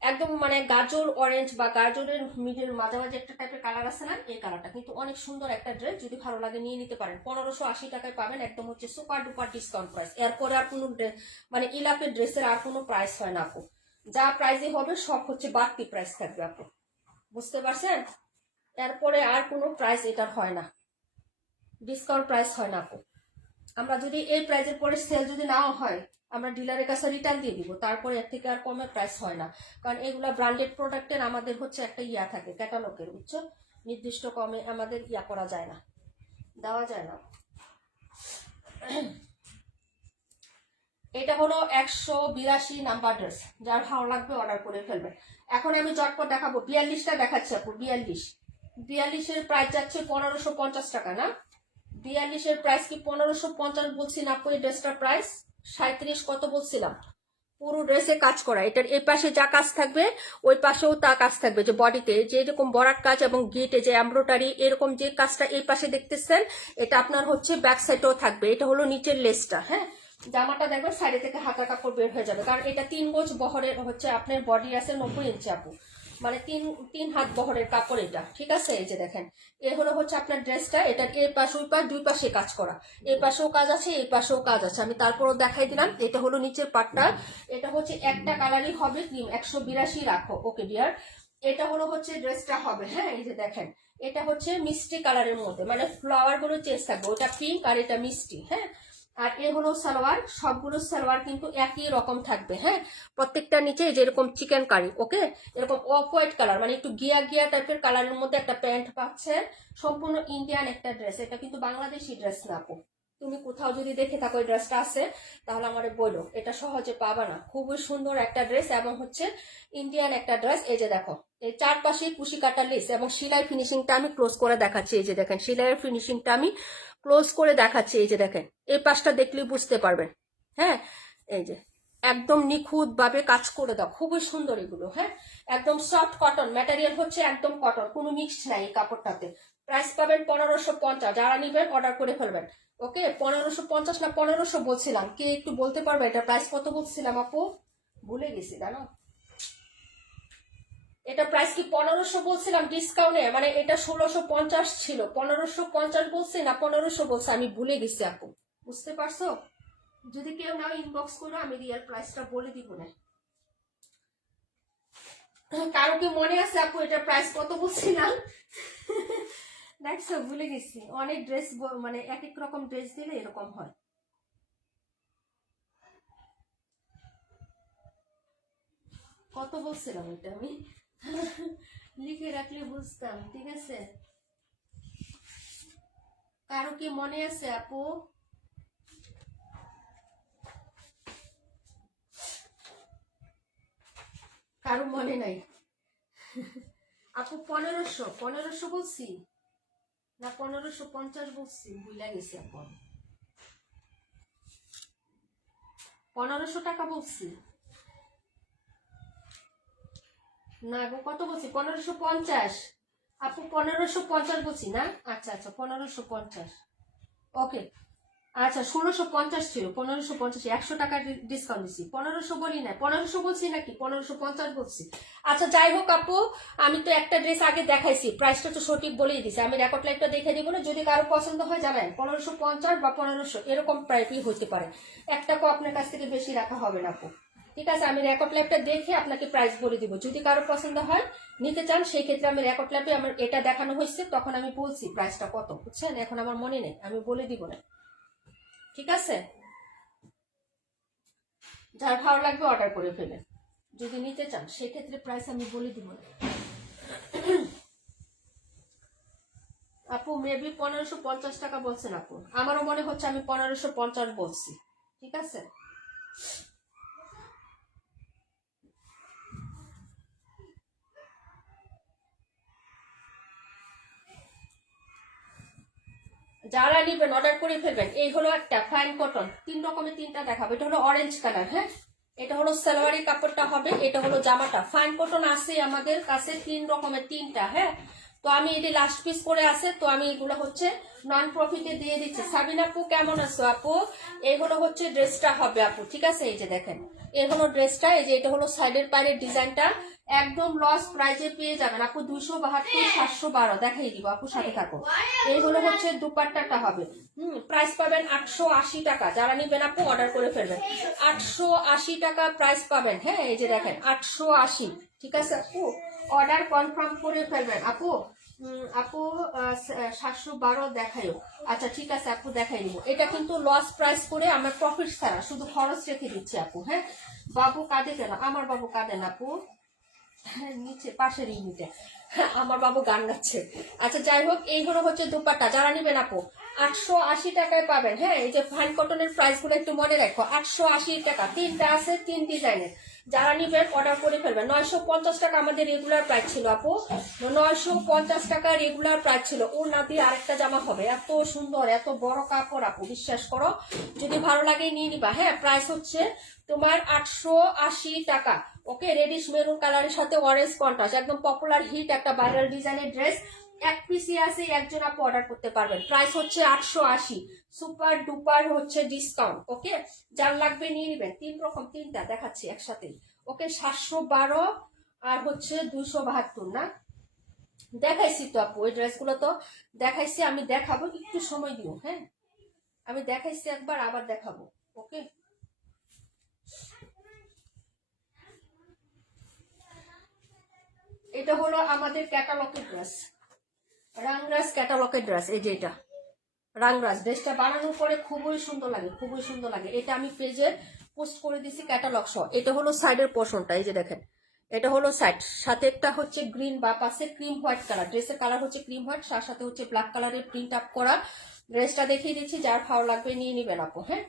একদম মানে গাজর অরেঞ্জ বা গাজরের মিডের মাঝামাঝি একটা টাইপের কালার আছে না, এই কালারটা কিন্তু অনেক সুন্দর একটা ড্রেস। যদি ভালো লাগে নিয়ে নিতে পারেন। 1580 টাকায় পাবেন, একদম হচ্ছে সুপার ডুপার ডিসকাউন্ট প্রাইস। এরপরে আর কোনো মানে ইলাপের ড্রেসের আর কোনো প্রাইস হয় না আপু, যা প্রাইসে হবে সব হচ্ছে বাড়তি প্রাইস থাকবে আপু, বুঝতে পারছেন? এরপরে আর কোনো প্রাইস এটার হয় না, ডিসকাউন্ট প্রাইস হয় না আপু। আমরা যদি এই প্রাইসের পরে সেল যদি নাও হয়, আমরা ডিলারের কাছে রিটার্ন দিয়ে দিব, তারপরে এর থেকে আর কমে প্রাইস হয় না। কারণ এগুলা ব্র্যান্ডেড প্রোডাক্টের আমাদের হচ্ছে একটা ইয়া থাকে ক্যাটালগের, বুঝছো? নির্দিষ্ট কমে আমাদের ইয়া করা যায় না, দেওয়া যায় না। এটা হলো 182 নাম্বার ড্রেস, যার ভালো লাগবে অর্ডার করে ফেলবে। এখন আমি চটপট দেখাবো 42টা দেখাচ্ছি আপু। 42 এর প্রাইস যাচ্ছে 1550 টাকা না? 42 প্রাইস কি 1550 বলছি না আপু? এই ড্রেসটার প্রাইস 37 কত বলছিলাম? পুরো ড্রেসে কাজ করা, এটার এই পাশে যা কাজ থাকবে ওই পাশেও তা কাজ থাকবে। যে বডিতে যে এরকম বরাট কাজ এবং গিটে যে এমব্রয়ডারি এরকম যে কাজটা এই পাশে দেখতেছেন, এটা আপনার হচ্ছে ব্যাক সাইডেও থাকবে। এটা হলো নিচের লেসটা। হ্যাঁ, জামাটা দেখবেন সাইডে থেকে হাতার কাপড় বের হয়ে যাবে, কারণ এটা 3 গজ বহরের হচ্ছে আপনার বডি আছে 90 ইঞ্চি আপু, মানে তিন হাত বহরের কাপড় এটা। ঠিক আছে, এই যে দেখেন এ হলো হচ্ছে আপনার ড্রেসটা। এটার এই পাশ ওই পাশ দুই পাশে কাজ করা, এই পাশেও কাজ আছে এই পাশেও কাজ আছে। আমি তারপরও দেখাই দিলাম। এটা হলো নিচের পাটটা, এটা হচ্ছে একটা কালারই হবে, ক্রিম 182 রাখো। ওকে ডিয়ার, এটা হলো হচ্ছে ড্রেসটা হবে। হ্যাঁ, এই যে দেখেন এটা হচ্ছে মিষ্টি কালারের মধ্যে, মানে ফ্লাওয়ার গুলো চেঞ্জ থাকবে, ওটা পিঙ্ক আর এটা মিষ্টি। হ্যাঁ, আর এ হলো সালোয়ার, সবগুলো সালোয়ার কিন্তু একই রকম থাকবে। হ্যাঁ, প্রত্যেকটা নিচে যেরকম চিকেন কারি, ওকে, এরকম অফ হোয়াইট কালার, মানে একটু গিয়া গিয়া টাইপের কালারের মধ্যে একটা প্যান্ট পাচ্ছেন। সম্পূর্ণ ইন্ডিয়ান একটা ড্রেস, এটা কিন্তু বাংলাদেশি ড্রেস না আপু। তুমি কোথাও যদি দেখে থাকো এই ড্রেসটা আছে, তাহলে আমারে বলো, এটা সহজে পাবা না। খুবই সুন্দর একটা ড্রেস এবং হচ্ছে ইন্ডিয়ান একটা ড্রেস। এই যে দেখো এই চারপাশে কুশি কাটা লেস এবং সেলাই ফিনিশিংটা আমি ক্লোজ করে দেখাচ্ছি। এই যে দেখেন সেলাইয়ের ফিনিশিংটা আমি ক্লোজ করে দেখাচ্ছি। এই যে দেখেন এই পাশটা দেখলেই বুঝতে পারবেন। হ্যাঁ, এই যে একদম নিখুঁত ভাবে কাজ করে দাও, খুবই সুন্দর এগুলো। হ্যাঁ, একদম সফট কটন ম্যাটেরিয়াল, হচ্ছে একদম কটন, কোনো মিক্সড নাই এই কাপড়টাতে। প্রাইস পাবেন 1550, যারা নিবেন অর্ডার করে ফেলবেন। ওকে, 1550 না 1500 বলছিলাম, কে একটু বলতে পারবে এটা প্রাইস কত বলছিলাম আপু? ভুলে গেছি জানো, এটা প্রাইস কি 1500 বলছিলাম ডিসকাউন্টে, মানে এটা 1650 ছিল, 1550 বলছি না 1500 বলছি, আমি ভুলে গেছি আপু, বুঝতে পারছো? যদি কেউ না ইনবক্স করো, আমি রিয়েল প্রাইসটা বলে দিব না। কারো কি মনে আছে আপু এটা প্রাইস কত বলছিলাম? দেখছো ভুলে গেছি। অনেক ড্রেস মানে এক এক রকম ড্রেস দিলে এরকম হয়। কত বলছিলাম এটা আমি? লিখে রাখলে বুঝতাম। ঠিক আছে, কারো কি মনে আছে আপু? কারো মনে নাই? আপু 1500 বলছি না 1550 বলছি, ভুলে গেছি আপু। 1500 টাকা বলছি না গো, কত বলছি? 1550 আপু, 1550 বলছি না? আচ্ছা আচ্ছা, 1550। ওকে, আচ্ছা 1650 ছিল, 1550, 100 টাকা ডিসকাউন্ট দিচ্ছি। 1500 বলি না, 1500 বলছি নাকি 1550 বলছি? আচ্ছা যাই হোক আপু, আমি তো একটা ড্রেস আগে দেখাইছি, প্রাইসটা তো সঠিক বলেই দিছি। আমি রেকর্ড লাইভটা দেখে দিব না, যদি কারো পছন্দ হয় জানাই। 1550 বা 1500 এরকম প্রাইসই হতে পারে, এক টাকাও আপনার কাছ থেকে বেশি রাখা হবে না আপু। ঠিক আছে, আমি রেকর্ড লাইভটা দেখে আপনাকে প্রাইস বলে দিব। যদি কারো পছন্দ হয় নিতে চান, সেই ক্ষেত্রে আমি রেকর্ড লাইভে আমার এটা দেখানো হয়েছে, তখন আমি বলছি প্রাইসটা কত, বুঝছেন? এখন আমার মনে নেই, আমি বলে দিব না। ঠিক আছে, যার ভালো লাগবে অর্ডার করে ফেলেন, যদি নিতে চান সেক্ষেত্রে প্রাইস আমি বলে দিব না। আপু মেবি 1550 টাকা বলছেন আপু, আমারও মনে হচ্ছে আমি 1550 বলছি। ঠিক আছে, যারা নিবেন অর্ডার করে ফেলবেন। এই হলো একটা ফাইন কটন, 3 রকমের 3টা দেখাবো। এটা হলো অরেঞ্জ কালার, হ্যাঁ, এটা হলো সালোয়ারি কাপড়টা হবে, এটা হলো জামাটা। ফাইন কটন আছে আমাদের কাছে 3 রকমের 3টা, হ্যাঁ। তো আমি এটি লাস্ট পিস করে আছে, তো আমি এগুলো হচ্ছে নন প্রফিটে দিয়ে দিচ্ছি। সাবিনা আপু কেমন আছো আপু? এইগুলো হচ্ছে ড্রেসটা হবে আপু, ঠিক আছে? এই যে দেখেন, এর হলো ড্রেসটা, এই যে এটা হলো সাইডের পায়ের ডিজাইনটা, একদম লস প্রাইজে পেয়ে যাবেন আপু। 272, 712 দেখাই দিব আপু, সাথে থাকো। এইগুলো হচ্ছে দুপাট্টাটা হবে, প্রাইস পাবেন 880 টাকা। যারা নিবেন আপু অর্ডার করে ফেলবেন, 880 টাকা প্রাইস পাবেন, হ্যাঁ। এই যে দেখেন 880, ঠিক আছে আপু, অর্ডার কনফার্ম করে ফেলবেন আপু। আপু 712 দেখাইও। আচ্ছা ঠিক আছে আপু, দেখাই দিব। এটা কিন্তু লস প্রাইস করে আমার প্রফিট ছাড়া শুধু খরচ রেখে দিচ্ছি আপু, হ্যাঁ। বাবু কাঁদে কেন? আমার বাবু কাঁদে না আপু, নিচে পাশের ইউনিটে আমার বাবু গান গাচ্ছে। আচ্ছা যাই হোক, এই হচ্ছে দুপাট্টা। যারা নিবেন আপু 880 টাকায় পাবেন, হ্যাঁ। এই যে ফাইন কটনের প্রাইস গুলো একটু মনে রাখো, 880 টাকা। 3টা আছে, 3 ডিজাইনের। যারা নিবেন অর্ডার করে ফেলবেন। 950 টাকা আমাদের রেগুলার প্রাইস ছিল আপু, 950 টাকা রেগুলার প্রাইস ছিল। ওর না দিয়ে আরেকটা জামা হবে, এত সুন্দর, এত বড় কাপড় আপু, বিশ্বাস করো, যদি ভালো লাগে নিয়ে নিবা, হ্যাঁ। প্রাইস হচ্ছে তোমার 880 টাকা। ওকে, রেডিশ মেরুন কালারের সাথে অরেঞ্জ কন্ট্রাস্ট, একদম পপুলার হিট একটা ভাইরাল ডিজাইনের ড্রেস। এক পিসি আছে, একজন আপু অর্ডার করতে পারবেন। প্রাইস হচ্ছে 880, সুপার ডুপার হচ্ছে ডিসকাউন্ট। ওকে, যার লাগবে নিয়ে নেবেন। 3 রকম 3টা দেখাচ্ছি একসাথে। ওকে, 712 আর হচ্ছে 272 না? দেখাইছি তো আপু, ওই ড্রেসগুলো তো দেখাইছি, আমি দেখাবো, একটু সময় দিও, হ্যাঁ। আমি দেখাইছি একবার, আবার দেখাবো। ওকে, এটা হলো আমাদের ক্যাটালগের ড্রেস, রাংরাজ ক্যাটালগের ড্রেস। এই যে এটা রাংরাজ ড্রেসটা বানানোর পরে খুবই সুন্দর লাগে, খুবই সুন্দর লাগে। এটা আমি পেজে পোস্ট করে দিছি ক্যাটালগ সহ। এটা হলো সাইডের পোর্শনটা, এই যে দেখেন, এটা হলো সাইড, সাথে একটা হচ্ছে গ্রিন বা পাশে ক্রিম হোয়াইট কালার। ড্রেসের কালার হচ্ছে ক্রিম হোয়াইট, তার সাথে হচ্ছে ব্ল্যাক কালারের প্রিন্ট আপ করা। ড্রেসটা দেখিয়ে দিচ্ছি, যার ভালো লাগবে নিয়ে নিবেন আপু, হ্যাঁ।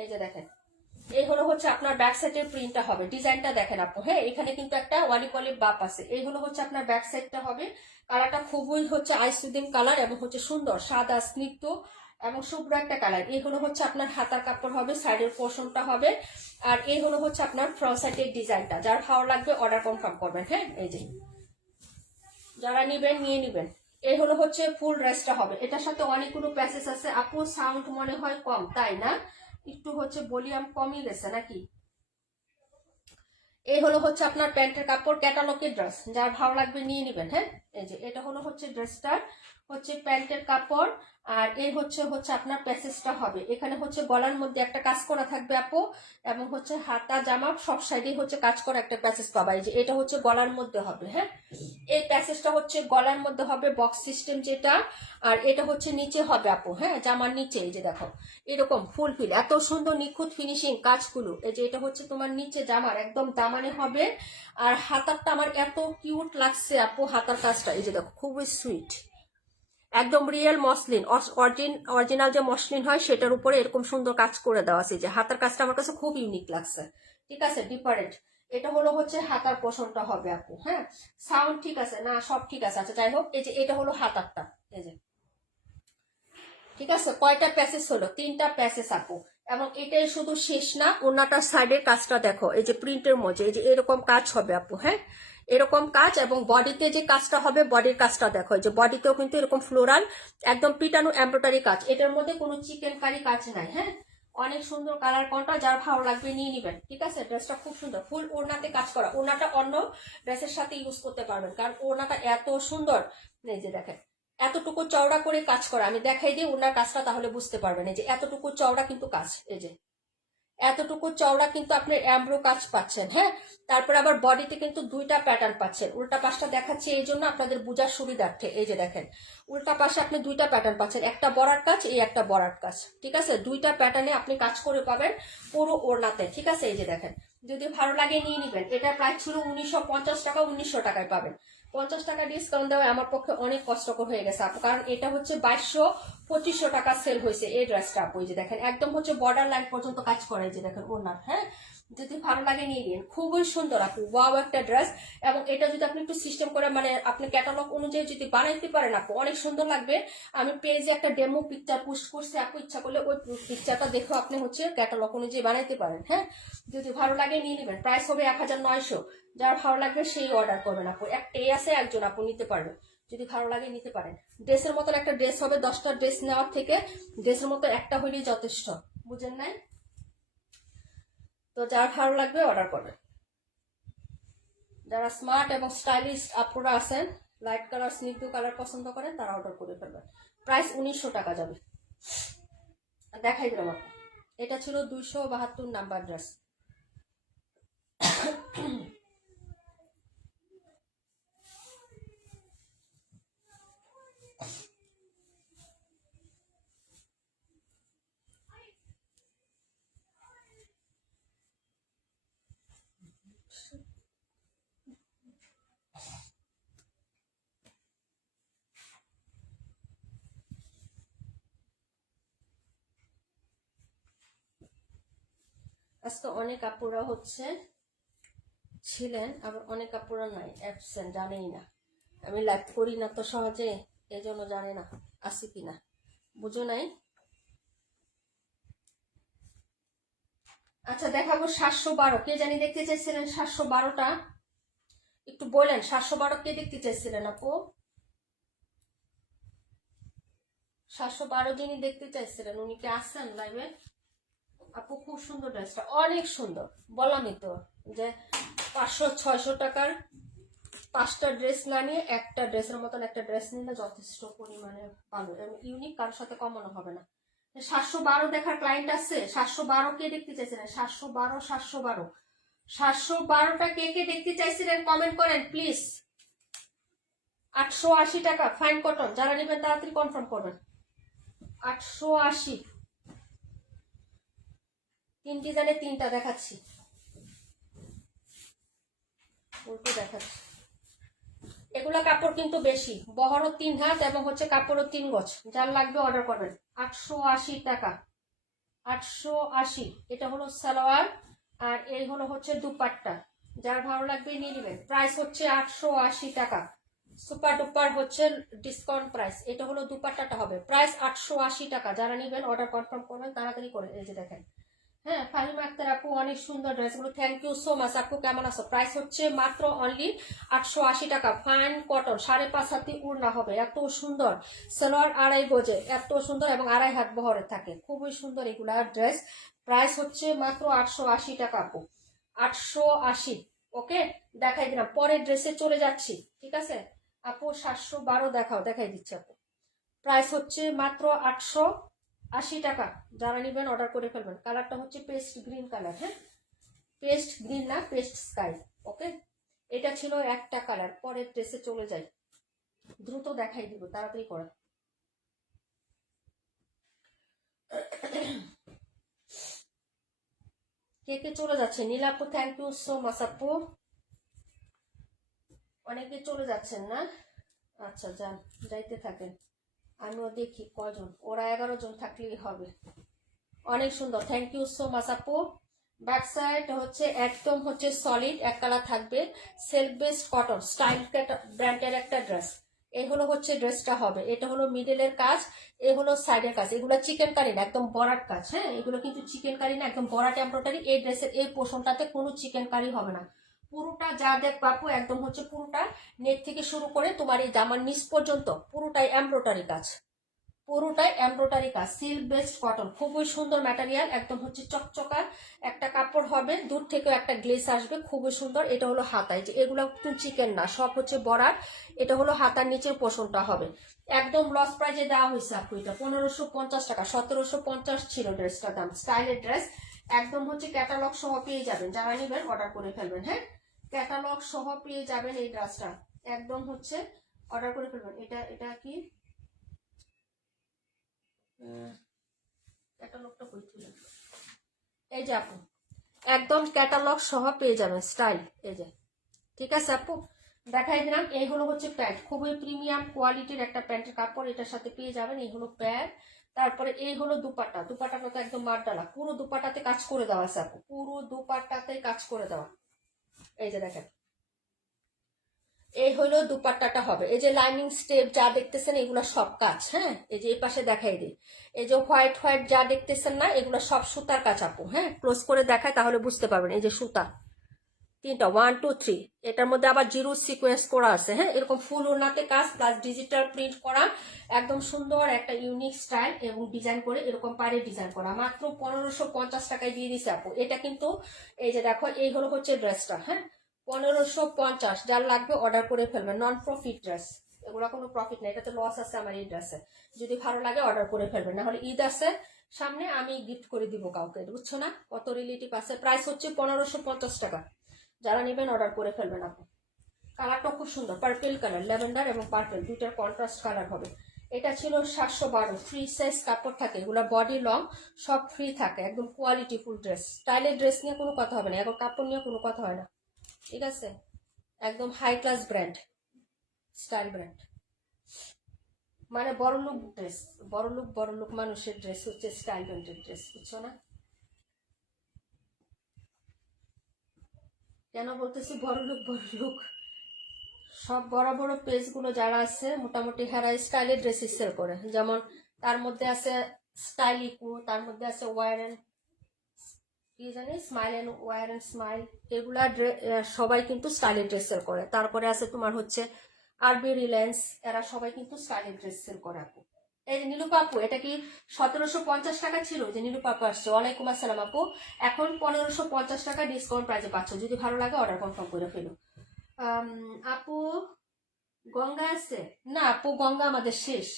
এই যে দেখেন, এই হচ্ছে আপনার ব্যাক সাইডের প্রিন্টটা হবে, ডিজাইনটা দেখেন আপু, হ্যাঁ। এখানে কিন্তু একটা ওয়ালিপলি বাপ আছে। এই হচ্ছে আপনার ব্যাক সাইডটা হবে। কালারটা খুবই হচ্ছে আইসুদিন কালার, এবং হচ্ছে সুন্দর সাদা স্নিগ্ধ এবং শুভ্র একটা কালার। এই হচ্ছে আপনার হাতার কাপড় হবে, সাইডের পোর্শনটা হবে। আর এই হচ্ছে আপনার ফ্রন্ট সাইডের ডিজাইনটা। যার ভালো লাগবে অর্ডার কনফার্ম করবেন, হ্যাঁ। এই যে যারা নিবেন নিয়ে নিবেন। এই হচ্ছে ফুল ড্রেসটা হবে। এটার সাথে অনেকগুলো প্যাসেজ আছে আপু, সাউন্ড মনে হয় কম, তাই না? একটু হচ্ছে ভলিউম কমই গেছে নাকি? এই হচ্ছে আপনার প্যান্টের কাপড়, ক্যাটালগের ড্রেস। যার ভালো লাগবে নিয়ে নিবেন, হ্যাঁ। এই যে এটা হচ্ছে ড্রেসটার হচ্ছে প্যান্টের কাপড়, আর এই হচ্ছে আপনার প্যাসেজটা হবে। এখানে হচ্ছে গলার মধ্যে একটা কাজ করা থাকবে আপু, এবং হচ্ছে হাতা জামা সব সাইডে হচ্ছে কাজ করা একটা প্যাসেজ পাবা। এই যে এটা হচ্ছে গলার মধ্যে হবে। হ্যাঁ, এই প্যাসেজটা হচ্ছে গলার মধ্যে হবে বক্স সিস্টেম যেটা, আর এটা হচ্ছে নিচে হবে আপু। হ্যাঁ, জামার নিচে এই যে দেখো এরকম ফুল ফিল এত সুন্দর নিখুঁত ফিনিশিং কাজগুলো। এই যে এটা হচ্ছে তোমার নিচে জামার একদম দামানে হবে, আর হাতারটা আমার এত কিউট লাগছে আপু, হাতার কাজটা এই যে দেখো খুবই সুইট, একদম রিয়েল মসলিন, অরিজিনাল যে মসলিন হয় সেটার উপরে এরকম সুন্দর কাজ করে দেওয়া আছে। যে হাতার কাজটা আমার কাছে খুব ইউনিক লাগছে, ঠিক আছে, ডিফারেন্ট। এটা হচ্ছে হাতার পোষণটা হবে আপু। হ্যাঁ, সাউন্ড ঠিক আছে না, সব ঠিক আছে। আচ্ছা যাই হোক, এই যে এটা হলো হাতারটা, এই যে ঠিক আছে। কয়টা প্যাসেজ হলো? 3টা প্যাসেজ আপু। এবং এটাই শুধু শেষ না, ওনাটার সাইডের কাজটা দেখো, এই যে প্রিন্টের মধ্যে এই যে এরকম কাজ হবে আপু। হ্যাঁ, এরকম কাজ, এবং বডিতে যে কাজটা হবে বডির কাজটা দেখো, যে বডিতেও কিন্তু এরকম ফ্লোরাল একদম পিটানো এমব্রয়ডারি কাজ, এটার মধ্যে কোনো চিকেন কারি কাজ নাই। হ্যাঁ, অনেক সুন্দর কালার, কোনটা যার ভালো লাগবে নিয়ে নিবেন, ঠিক আছে। ড্রেসটা খুব সুন্দর, ফুল ওড়নাতে কাজ করা। ওড়নাটা অন্য ড্রেসের সাথে ইউজ করতে পারবেন, কারণ ওড়নাটা এত সুন্দর। এই যে দেখেন এতটুকু চওড়া করে কাজ করা, আমি দেখাই দিই ওনার কাজটা, তাহলে বুঝতে পারবেন। এই যে এতটুকু চওড়া কিন্তু কাজ, এই যে এতটুকু চওড়া কিন্তু আপনি এমব্রো কাজ পাচ্ছেন। হ্যাঁ, তারপর আবার বডিতে কিন্তু 2টা প্যাটার্ন পাচ্ছেন। উল্টা পাশটা দেখাচ্ছি এই জন্য আপনাদের বোঝার সুবিধার্থে। এই যে দেখেন উল্টা পাশে আপনি 2টা প্যাটার্ন পাচ্ছেন, একটা বরার কাজ, এই একটা বরার কাজ, ঠিক আছে। 2টা প্যাটার্নে আপনি কাজ করে পাবেন পুরো ওড়নাতে, ঠিক আছে। এই যে দেখেন, যদি ভালো লাগে নিয়ে নিবেন। এটা প্রাইস ছিল 1950 টাকা, 1900 টাকায় পাবেন। 50 টাকা ডিসকাউন্ট দেওয়া আমার পক্ষে অনেক কষ্টকর হয়ে গেছে আপু, কারণ এটা হচ্ছে 2200-2500 টাকা সেল হয়েছে এই ড্রেসটা আপু। এই যে দেখেন একদম হচ্ছে বর্ডার লাইন পর্যন্ত কাজ করে, যে দেখেন ওনার। হ্যাঁ, যদি ভালো লাগে নিয়ে নিন, খুবই সুন্দর আপু, ওয়াও একটা ড্রেস। এবং এটা যদি আপনি একটু সিস্টেম করে মানে আপনি ক্যাটালগ অনুযায়ী যদি বানাইতে পারেন আপু, অনেক সুন্দর লাগবে। আমি পেজে একটা ডেমো পিকচার পোস্ট করছি আপু, ইচ্ছা করলে ওই পিকচারটা দেখে আপনি হচ্ছে ক্যাটালগ অনুযায়ী বানাইতে পারেন। হ্যাঁ, যদি ভালো লাগে নিয়ে নেবেন। প্রাইস হবে 1900। যার ভালো লাগবে সেই অর্ডার করবেন আপু। একটাই আছে, একজন আপু নিতে পারবেন, যদি ভালো লাগে নিতে পারেন। ড্রেসের মতন একটা ড্রেস হবে, 10টা ড্রেস নেওয়ার থেকে ড্রেসের মতো একটা হইলেই যথেষ্ট, বুঝেন নাই? তো যার ভালো লাগবে অর্ডার করবেন। যারা স্মার্ট এবং স্টাইলিশ আপুরা আছেন, লাইট কালার স্নিগ্ধ কালার পছন্দ করেন, তারা অর্ডার করে ফেলবেন। প্রাইস 1900 টাকা যাবে। দেখাই দিলাম আপু, এটা ছিল 272 নাম্বার ড্রেস। আজকে অনেক আপুরা হচ্ছে ছিলেন, আবার অনেক আপুরা নাই, অ্যাবসেন্ট, জানেই না। আমি লাইভ করি না তো সহজে, এই জন্য জানে না আসি কিনা, বুঝো নাই। আচ্ছা দেখাবো 712, কে জানি দেখতে চাইছিলেন 712টা, একটু বলেন 712 কে দেখতে চাইছিলেন আপু? 712 যিনি দেখতে চাইছিলেন উনি কি আসছেন লাইভে? আপু খুব সুন্দর ড্রেসটা, অনেক সুন্দর। বললামই তো যে 500-600 টাকার 5টা ড্রেস না নিয়ে একটা ড্রেসের মতন একটা ড্রেস নিলে যথেষ্ট পরিমাণে ভালো, ইউনিক, কারোর সাথে কমানো হবে না। 712 দেখার ক্লায়েন্ট আছে? 712 কে দেখতে চাইছিলেন? 712, 712, 712টা কে কে দেখতে চাইছিলেন কমেন্ট করেন প্লিজ। 880 টাকা ফাইন কটন, যারা নেবেন তাড়াতাড়ি কনফার্ম করবেন। 880, 3 ডিজাইনে 3টা দেখাচ্ছি, উল্টো দেখাচ্ছি। এগুলা কাপড় কিন্তু বেশি, বহরও 3 হাত এবং হচ্ছে কাপড়ও 3 গজ। যার লাগবে অর্ডার করবেন। 880 টাকা, 880। এটা হলো সালোয়ার, আর এই হলো হচ্ছে দুপাট্টা। যার ভালো লাগবে নিয়ে নেবেন। প্রাইস হচ্ছে 880 টাকা, সুপার ডুপার হচ্ছে ডিসকাউন্ট প্রাইস। এটা হলো দুপাট্টাটা হবে, প্রাইস 880 টাকা। যারা নেবেন অর্ডার কনফার্ম করবেন তাড়াতাড়ি করে। এই যে দেখেন, হ্যাঁ ফাহিমা আক্তার আপু অনেক সুন্দর ড্রেসগুলো, থ্যাংক ইউ সো মাচ আপু। কেমন আছো? প্রাইস হচ্ছে মাত্র অনলি 880 টাকা, ফাইন কটন, 5.5 হাতি উড়না হবে, এত সুন্দর। সালোয়ার 2.5 গজে, এত সুন্দর, এবং 2.5 হাত বহরে থাকে, খুবই সুন্দর এগুলা ড্রেস। প্রাইস হচ্ছে মাত্র 880 টাকা আপু, 880। ওকে, দেখাই দিলাম। পরের ড্রেসে চলে যাচ্ছি, ঠিক আছে। আপু 712 দেখাও, দেখাই দিচ্ছি আপু। প্রাইস হচ্ছে মাত্র 880 টাকা। যারা নেবেন অর্ডার করে ফেলবেন। কালারটা হচ্ছে পেস্ট গ্রিন কালার, হ্যাঁ পেস্ট গ্রিন না, পেস্ট স্কাই। ওকে, এটা ছিল একটা কালার। পরের ড্রেসে চলে যাই, দ্রুত দেখাই দিব, তাড়াতাড়ি করে। কে কে চলে যাচ্ছে? Nilapu thank you so much আপু। অনেকে চলে যাচ্ছেন না? আচ্ছা যান, যাইতে থাকেন, আমিও দেখি কজন। ওরা 11 জন থাকলেই হবে। অনেক সুন্দর, থ্যাংক ইউ সো মাচ আপু। ব্যাক সাইড হচ্ছে একদম হচ্ছে সলিড এক কালার থাকবে, সেলফ বেসড কটন স্টাইল ব্র্যান্ডের একটা ড্রেস। এই হলো হচ্ছে ড্রেসটা হবে। এটা হলো মিডলের কাজ, এ হলো সাইডের কাজ। এগুলো চিকেন কারি না, একদম বরাট কাজ। হ্যাঁ এগুলো কিন্তু চিকেন কারি না, একদম বরাট এমব্রয়ডারি। এই ড্রেসের এই পোর্শনটাতে কোনো চিকেন কারি হবে না। পুরোটা যা দেখ পাবো একদম হচ্ছে পুরোটা নেক থেকে শুরু করে তোমার এই জামার নিচ পর্যন্ত পুরোটাই এমব্রয়ডারি কাজ, পুরোটাই এমব্রয়ডারি কাজ, সিল্ক বেসড কটন। খুবই সুন্দর ম্যাটেরিয়াল, একদম হচ্ছে চকচকার একটা কাপড় হবে, দূর থেকেও একটা গ্লেস আসবে, খুবই সুন্দর। এটা হলো হাতায়, যে এগুলো কিন্তু চিকেন না, সব হচ্ছে বরাট। এটা হলো হাতার নিচের পোর্শনটা হবে। একদম লস প্রাইজে দেওয়া হয়েছে আপু। এটা 1550 টাকা, 1750 ছিল ড্রেসটার দাম। স্টাইলের ড্রেস, একদম হচ্ছে ক্যাটালগ সহ পেয়ে যাবেন। যারা নেবেন অর্ডার করে ফেলবেন। হ্যাঁ ক্যাটালগ সহ পেয়ে যাবেন এই ড্রেসটা, একদম হচ্ছে অর্ডার করে ফেলবেন। এটা এটা কি ক্যাটালগটা কই ছিল? এই যে আপু, একদম ক্যাটালগ সহ পেয়ে যাবেন স্টাইল। এই যে, ঠিক আছে আপু, দেখাই দিলাম। এই হলো হচ্ছে প্যান্ট, খুবই প্রিমিয়াম কোয়ালিটির একটা প্যান্টের কাপড়, এটার সাথে পেয়ে যাবেন। এই হলো প্যান্ট। তারপরে এই হলো দুপাট্টা, দুপাট্টাটা তো একদম মারডালা, পুরো দুপাট্টাতে কাজ করে দেওয়া আছে আপু, পুরো দুপাট্টাতে কাজ করে দেওয়া। এই যে দেখেন, এই হলো দুপাট্টাটা হবে। এই যে লাইনিং স্টেপ যা দেখতেছেন এগুলো সব কাজ। হ্যাঁ এই যে এই পাশে দেখাই দিই, এই যে হোয়াইট হোয়াইট যা দেখতেছেন না, এগুলো সব সুতার কাজ আপু। হ্যাঁ ক্লোজ করে দেখায় তাহলে বুঝতে পারবেন। এই যে সুতা তিনটা, 1 2 3, এটার মধ্যে আবার জিরো সিকোয়েন্স করা আছে। হ্যাঁ এরকম ফুল ওনাতে কাজ প্লাস ডিজিটাল প্রিন্ট করা, একদম সুন্দর একটা ইউনিক স্টাইল এবং ডিজাইন করে এরকম পারে ডিজাইন করা। মাত্র 1550 টাকায় দিয়ে দিছে আপু। এটা কিন্তু এই যে দেখো, এই হলো হচ্ছে ড্রেসটা। হ্যাঁ 1550, যার লাগবে অর্ডার করে ফেলবেন। নন প্রফিট ড্রেস, এগুলো কোনো প্রফিট নেই, এটাতে লস আছে আমার এই ড্রেসে। যদি ভালো লাগে অর্ডার করে ফেলবেন, না হলে ঈদ আছে সামনে, আমি গিফট করে দিব কাউকে, বুঝছো না কত রিলেটিভ আছে। প্রাইস হচ্ছে 1550 টাকা। যারা নেবেন অর্ডার করে ফেলবেন আপু। কালারটা খুব সুন্দর, পার্পেল কালার, ল্যাভেন্ডার এবং পার্পেল দুইটার কন্ট্রাস্ট কালার হবে। এটা ছিল 712, ফ্রি সাইজ কাপড় থাকে, এগুলো বডি লং সব ফ্রি থাকে, একদম কোয়ালিটি ফুল ড্রেস। স্টাইলের ড্রেস নিয়ে কোনো কথা হবে না, এখন কাপড় নিয়ে কোনো কথা হয় না, ঠিক আছে। একদম high class brand, style brand, মানে বড় লোক মানুষের ড্রেস হচ্ছে স্টাইল ব্র্যান্ডের ড্রেস, বুঝছো না? কেন বলতেছি বড় লোক? সব বড় বড় পেজগুলো যারা আছে মোটামুটি হেরা স্টাইলের ড্রেস সেল করে। যেমন তার মধ্যে আছে স্টাইলিকু, তার মধ্যে আছে ওয়ার এন্ড কি জানি smile and war and smile, এগুলা সবাই কিন্তু স্টাইলের ড্রেস সেল করে। তারপরে আছে তোমার হচ্ছে আরবি রিলায়েন্স, এরা সবাই কিন্তু স্টাইলের ড্রেস সেল করে আপু। এই যে নীলু আপু, এটা কি 1750 টাকা ছিল? যে নীলু আপু আসছে, ওয়ালাইকুম আসসালাম আপু। এখন 1550 টাকা ডিসকাউন্ট প্রাইসে পাচ্ছ, যদি ভালো লাগে অর্ডার কনফার্ম করে ফেলো। আপু গঙ্গা আছে? না আপু গঙ্গা আমাদের শেষ,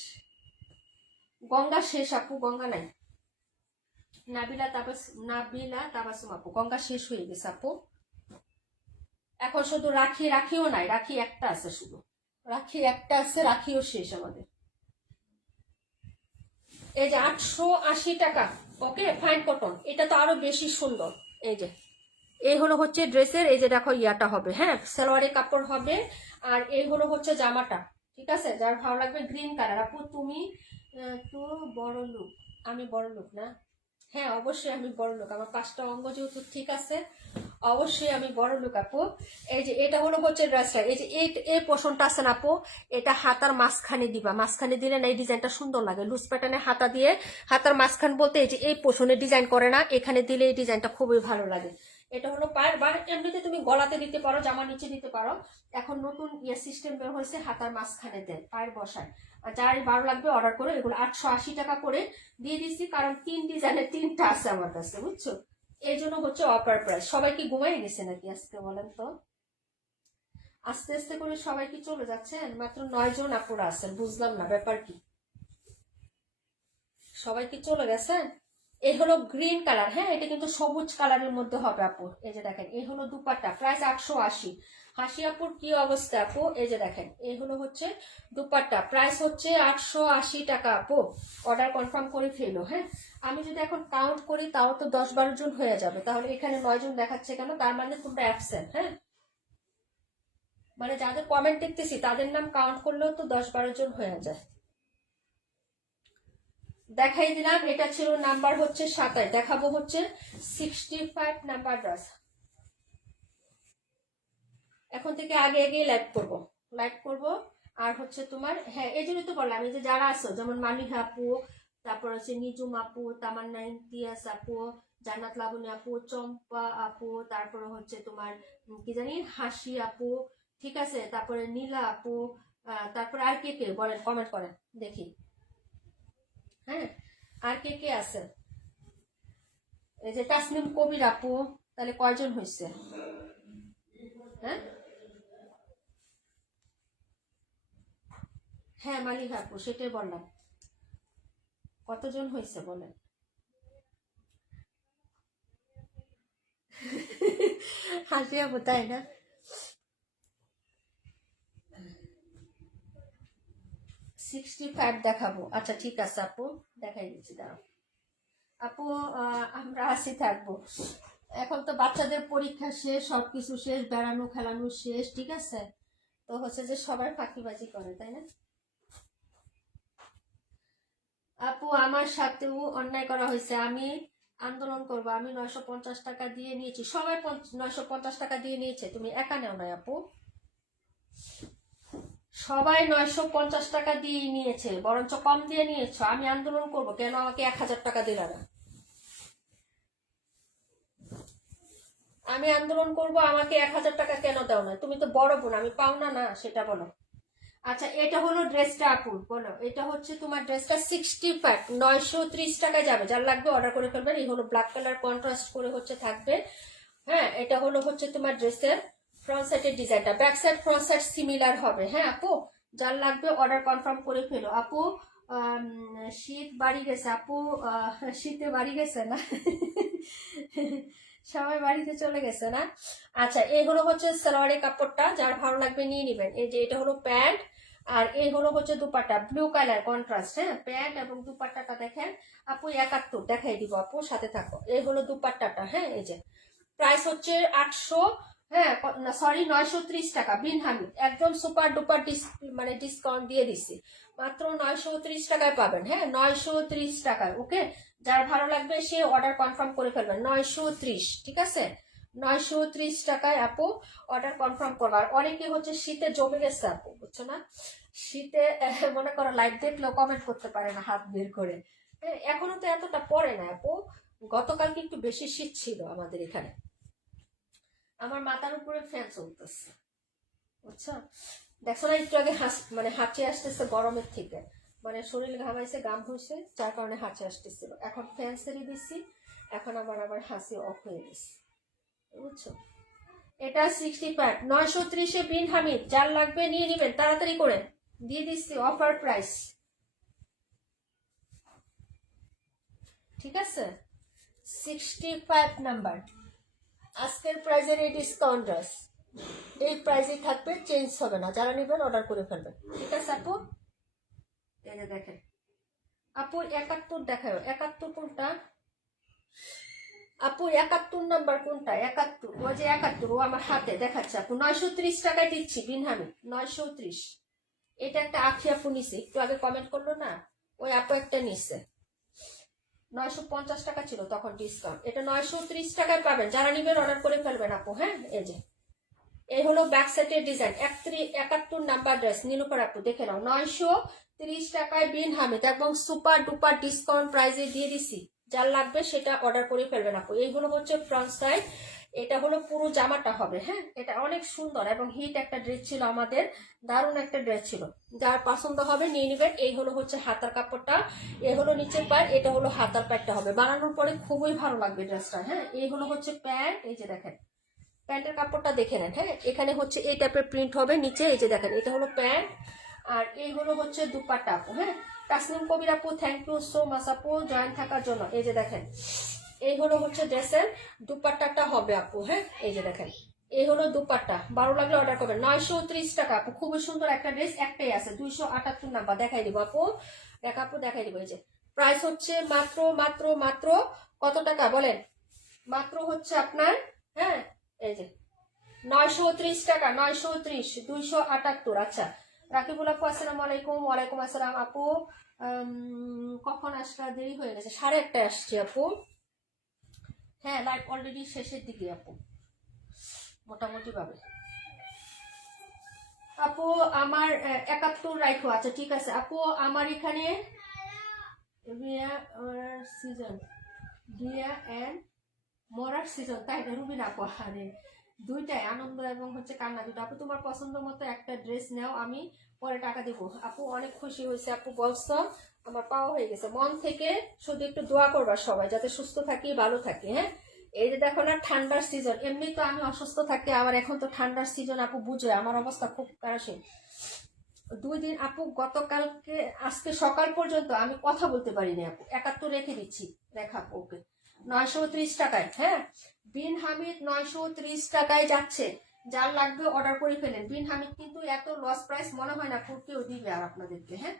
গঙ্গা শেষ আপু, গঙ্গা নাই। নাবিলা তাবাসুম আপু, গঙ্গা শেষ হয়ে গেছে আপু। এখন শুধু রাখিও নাই, রাখি একটা আছে, শুধু রাখি একটা আছে, রাখিও শেষ আমাদের। এই যে 880 টাকা, ওকে ফাইন কটন, এটা তো আরো বেশি সুন্দর। এই যে এই হলো হচ্ছে ড্রেসের, এই যে দেখো ইয়াটা হবে, হ্যাঁ সালোয়ারের কাপড় হবে। আর এই হলো হচ্ছে জামাটা, ঠিক আছে। যার ভালো লাগবে গ্রিন কালার। আপু তুমি তো বড় লোক, আমি বড় লোক না? হ্যাঁ অবশ্যই আমি বড় লোক, আমার 5টা অঙ্গ যেহেতু ঠিক আছে, অবশ্যই আমি বড় লোক আপু। এই যে এটা হলো হচ্ছে ড্রেসটা, এই যে এই পোষণটা আছে না আপু, এটা হাতার মাঝখানে দিবা, মাঝখানে দিলে না এই ডিজাইনটা সুন্দর লাগে। লুজ প্যাটার্নে হাতা দিয়ে, হাতার মাঝখান বলতে এই যে এই পোষণে ডিজাইন করে না, এখানে দিলে এই ডিজাইনটা খুবই ভালো লাগে। এটা হলো পায়ের, বা এমনিতে তুমি গলাতে দিতে পারো, জামার নিচে দিতে পারো। এখন নতুন সিস্টেম বের হয়েছে, হাতার মাঝখানে দেয়, পায়ের বসায়। আর যার ভালো লাগবে অর্ডার করো। এগুলো 880 টাকা করে দিয়ে দিচ্ছি, কারণ 3 ডিজাইনের 3টা আছে আমার কাছে, বুঝছো। এই জন্য হচ্ছে অফার প্রাইস। সবাই কি ঘুমাই গেছে নাকি আজকে বলেন তো? আস্তে আস্তে করে সবাই কি চলে যাচ্ছেন? মাত্র 9 জন আপুরা আছেন, বুঝলাম না ব্যাপার কি, সবাই কি চলে গেছেন? এই হলো গ্রিন কালার, হ্যাঁ এটা কিন্তু সবুজ কালারের মধ্যে হবে আপু। এই যে দেখেন, এই হলো দুপাট্টা, প্রাইস 880। হাসি আপুর কি অবস্থা আপু? এই যে দেখেন, এই হলো হচ্ছে দুপাট্টা, প্রাইস হচ্ছে 880 টাকা আপু। অর্ডার কনফার্ম করে ফেলো। হ্যাঁ, আমি যদি এখন কাউন্ট করি তাও তো 10-12 জন হয়ে যাবে, তাহলে এখানে 9 জন দেখাচ্ছে কেন? তার মানে তোমরা অ্যাবসেন্ট। হ্যাঁ, মানে যাদের কমেন্ট দেখতেছি তাদের নাম কাউন্ট করলেও তো 10-12 জন হয়ে যায়। দেখাই দিলাম, এটা ছিল নাম্বার হচ্ছে 27, দেখাবো হচ্ছে 65 নাম্বার ড্রেস। এখন থেকে আগে আগে লাইভ করব। আর হচ্ছে তোমার, হ্যাঁ এই জন্যই তো বললাম, এই যে যারা আছো যেমন মামিহা আপু, তারপর হচ্ছে নিজুম আপু, তামান্না ইমতিয়াজ আপু, জান্নাত লাবণী আপু, চম্পা আপু, তারপরে হচ্ছে তোমার কি জানি হাসি আপু, ঠিক আছে, তারপরে নীলা আপু, তারপরে আর কে কে বলেন, কমেন্ট করেন দেখি। হ্যাঁ, আর কে কে আছে? এই যে তাসনিম কবির আপু, তাহলে কয়জন হয়েছে? হ্যাঁ হ্যাঁ মালিহা আপু, সেটাই বললাম, কতজন হয়েছে বলেন? হাসি আপু, তাই না? 65 দেখাবো, আচ্ছা ঠিক আছে আপু, দেখাই দিচ্ছি, দাঁড়াও আপু। আমরা আসি থাকবো। এখন তো বাচ্চাদের পরীক্ষা শেষ, সবকিছু শেষ, বেড়ানো খেলানো শেষ, ঠিক আছে, তো হচ্ছে যে সবাই ফাঁকিবাজি করে, তাই না? আপু আমার সাথেও অন্যায় করা হয়েছে, আমি আন্দোলন করবো, আমি 950 টাকা দিয়ে নিয়েছি, সবাই 950 টাকা দিয়ে নিয়েছে, তুমি একা নেও নাই আপু, সবাই 950 টাকা দিয়ে নিয়েছে, বরঞ্চ কম দিয়ে নিয়েছো। আমি আন্দোলন করব, কেন আমাকে 1000 টাকা দিল না? আমি আন্দোলন করব, আমাকে 1000 টাকা কেন দাও না? তুমি তো বড় বোন, আমি পাওনা না, সেটা বলো। আচ্ছা, এটা হলো ড্রেসটা আপু, বলো এটা হচ্ছে তোমার ড্রেসটা 65, 930 টাকায় যাবে, যার লাগবে অর্ডার করে ফেলবেন। এই হলো ব্ল্যাক কালার কন্ট্রাস্ট করে হচ্ছে থাকবে। হ্যাঁ, এটা হলো হচ্ছে তোমার ড্রেসের ফ্রন্ট সাইডের ডিজাইনটা, back side front side similar হবে। হ্যাঁ আপু, যার লাগবে অর্ডার কনফার্ম করে ফেলো আপু। শীত বাড়ি গেছে আপু, শীতে বাড়ি গেছে না? সবাই বাড়িতে চলে গেছে না? আচ্ছা, এই হলো হচ্ছে সালোয়ারের কাপড়টা, যার ভালো লাগবে নিয়ে নিবেন। এই যে এটা হলো প্যান্ট, আর এই হলো হচ্ছে দুপাট্টা, ব্লু কালার কন্ট্রাস্ট। হ্যাঁ, প্যান্ট এবং দুপাট্টাটা দেখেন আপু, 71 দেখাই দিব আপু, সাথে থাকো। এই হলো দুপাট্টাটা, হ্যাঁ এই যে প্রাইস হচ্ছে 800, হ্যাঁ সরি 930 টাকা। বিন হামিদ একদম সুপার ডুপার মানে ডিসকাউন্ট দিয়ে দিচ্ছি, মাত্র 930 টাকায় পাবেন। হ্যাঁ, 930 টাকায়, ওকে। যার ভালো লাগবে সে অর্ডার কনফার্ম করে ফেলবেন, 930, ঠিক আছে, 930 টাকায় আপু অর্ডার কনফার্ম করবার। অনেকে হচ্ছে শীতে জমে গেছে আপু, বুঝছো না? শীতে মনে করো লাইভ দেখলেও কমেন্ট করতে পারে না হাত বের করে। এখনো তো এতটা পড়ে না আপু, গতকালকে একটু বেশি শীত ছিল আমাদের এখানে। আমার মাথার উপরে ফ্যান চলতেছে, বুঝছো? দেখছো না, একটু আগে মানে হাঁচি আসতেছে গরমের থেকে, মানে শরীর ঘামাইছে, গাম হয়েছে, যার কারণে হাঁচি আসতেছিল। এখন ফ্যান সেরে দিচ্ছি, এখন আবার হাসি অফ হয়ে গেছে, বুঝছো? এটা 65, 930-এ বিন হামিদ, যার লাগবে নিয়ে নিবেন তাড়াতাড়ি করে, দিয়ে দিচ্ছি অফার প্রাইস, ঠিক আছে? 65 নাম্বার, আজকের প্রাইজের এই ডিসকাউন্ট ড্রেস, এই প্রাইসই থাকবে, চেঞ্জ হবে না, যারা নেবেন অর্ডার করে ফেলবেন, ঠিক আছে আপু? এই যে দেখেন আপু, 71 দেখায়, 71 কোনটা আপু? 71 নাম্বার কোনটা? 71, ও যে 71, ও আমার হাতে দেখাচ্ছে আপু। 930 টাকায় দিচ্ছি বিনহামি, 930। এটা একটা আখি আপু নিছে, একটু আগে কমেন্ট করলো না, ওই আপু একটা নিচ্ছে, 950 টাকা ছিল তখন ডিসকাউন্ট, এটা 930 টাকায় পাবেন, যারা নিবেন অর্ডার করে ফেলবেন আপু। হ্যাঁ, এই যে এই হলো ব্যাক সাইডের ডিজাইন, 71 নাম্বার ড্রেস, নীলুফার আপু দেখে নাও, 930 টাকায় বিন হামিদ, এবং সুপার ডুপার ডিসকাউন্ট প্রাইসে দিয়ে দিছি, যার লাগবে সেটা অর্ডার করে ফেলবেন আপু। এইগুলো হচ্ছে ফ্রন্ট সাইড, এটা হলো পুরো জামাটা হবে। হ্যাঁ, এটা অনেক সুন্দর এবং হিট একটা ড্রেস ছিল আমাদের, দারুণ একটা ড্রেস ছিল, যার পছন্দ হবে নিয়ে নেবেন। এই হলো হচ্ছে হাতার কাপড়টা, এই হলো নিচের প্যান্ট, এটা হলো হাতার প্যান্টটা হবে, বানানোর পরে খুবই ভালো লাগবে ড্রেসটা। হ্যাঁ, এই হলো হচ্ছে প্যান্ট, এই যে দেখেন প্যান্টের কাপড়টা দেখে নেন। হ্যাঁ, এখানে হচ্ছে এই টাইপের প্রিন্ট হবে নিচে, এই যে দেখেন এটা হলো প্যান্ট আর এই হলো হচ্ছে দুপাট্টা আপু। হ্যাঁ, তাসনিম কবির আপু থ্যাংক ইউ সো মাচ আপু জয়েন থাকার জন্য। এই যে দেখেন এই হলো হচ্ছে ড্রেসের দুপাট্টাটা হবে আপু। হ্যাঁ, এই যে দেখেন এই হলো দুপাট্টা, ভালো লাগলে অর্ডার করবেন। 930 টাকা আপু, খুবই সুন্দর একটা ড্রেস, একটাই আছে 278 নাম্বার, দেখাই দিব আপু, দেখাই দিব। এই যে প্রাইস হচ্ছে মাত্র মাত্র মাত্র কত টাকা বলেন, মাত্র হচ্ছে আপনার, হ্যাঁ এই যে 930 টাকা, 930, 278। আচ্ছা রাকিবুল আপু আসসালামু আলাইকুম। ওয়ালাইকুম আসসালাম আপু, কখন আসলা, দেরি হয়ে গেছে, 1:30 আসছে আপু। হ্যাঁ, লাইভ অলরেডি শেষের দিকে আপু মোটামুটি ভাবে। আপু আমার 71 রাইখো। আচ্ছা ঠিক আছে আপু, আমার এখানে সিজন রিয়া এন্ড মরার সিজন, তাই না রুবিন আপু? আরে দুইটাই আনন্দ এবং হচ্ছে কান্না দুটো আপু, তোমার পছন্দ মতো একটা ড্রেস নাও, আমি পরে টাকা দেবো আপু। অনেক খুশি হয়েছে আপু, বলছো আমার পাওয়া হয়ে গেছে। মন থেকে শুধু একটু দোয়া করবা সবাই যাতে সুস্থ থাকি, ভালো থাকি। হ্যাঁ, এই যে দেখো না ঠান্ডার সিজন, এমনি তো আমি অসুস্থ থাকি, আবার এখন তো ঠান্ডার সিজন আপু, বুঝো আমার অবস্থা খুব কারাসীন। 2 দিন আপু, গতকালকে আজকে সকাল পর্যন্ত আমি কথা বলতে পারিনি আপু। 71 রেখে দিচ্ছি, রেখা ওকে 930 টাকায়। হ্যাঁ, বিন হামিদ 930 টাকায় যাচ্ছে, যার লাগবে অর্ডার করে ফেলেন। বিন হামিদ কিন্তু এত লস প্রাইস মনে হয় না কেউ দিবে আর আপনাদেরকে। হ্যাঁ,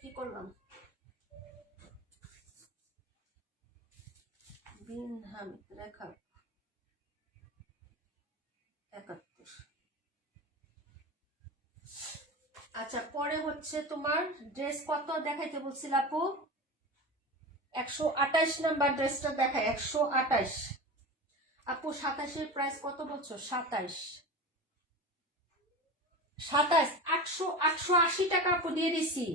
কি করলাম, বিন হামিদ রেখা 71। আচ্ছা পরে হচ্ছে তোমার ড্রেস কত দেখাইতে বলছিল আপু, 128 নাম্বার ড্রেসটা দেখায়, 128 আপু। 27-এর প্রাইস কত বলছো, 27, 880 টাকা আপু দিয়ে দিছি,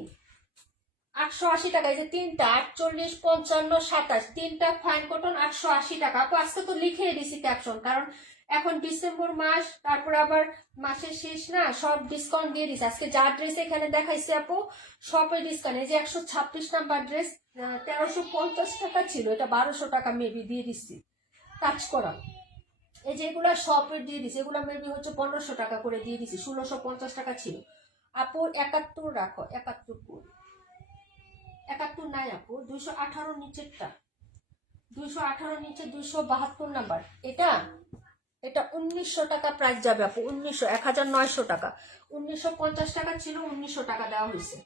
880 টাকা। এই যে তিনটা 48, 55, 27, তিনটা ফাইন কটন 880 টাকা আপু। আজকে তো লিখে দিছি ক্যাপশন, কারণ এখন ডিসেম্বর মাস, তারপর আবার মাসের শেষ না, সব ডিসকাউন্ট দিয়ে দিছে। আজকে যা ড্রেস এখানে দেখাইছে আপু সবই ডিসকাউন্ট। এই যে 126 নাম্বার ড্রেস 1350 টাকা ছিল, এটা 1200 টাকা মেবি দিয়ে দিচ্ছি কাজ করা। এই যে এগুলা সব দিয়ে দিছি, এগুলা মেবি হচ্ছে 1500 টাকা করে দিয়ে দিছি, 1650 টাকা ছিল আপু। 71 রাখো, 71 71 নাই আপু, 218 নিচেরটা, 218 নিচে 272 নাম্বার, এটা 1900 টাকা প্রাইস যাবে আপু, 1900, 1900 টাকা, 1950 টাকা ছিল, 1900 টাকা দেওয়া হয়েছে।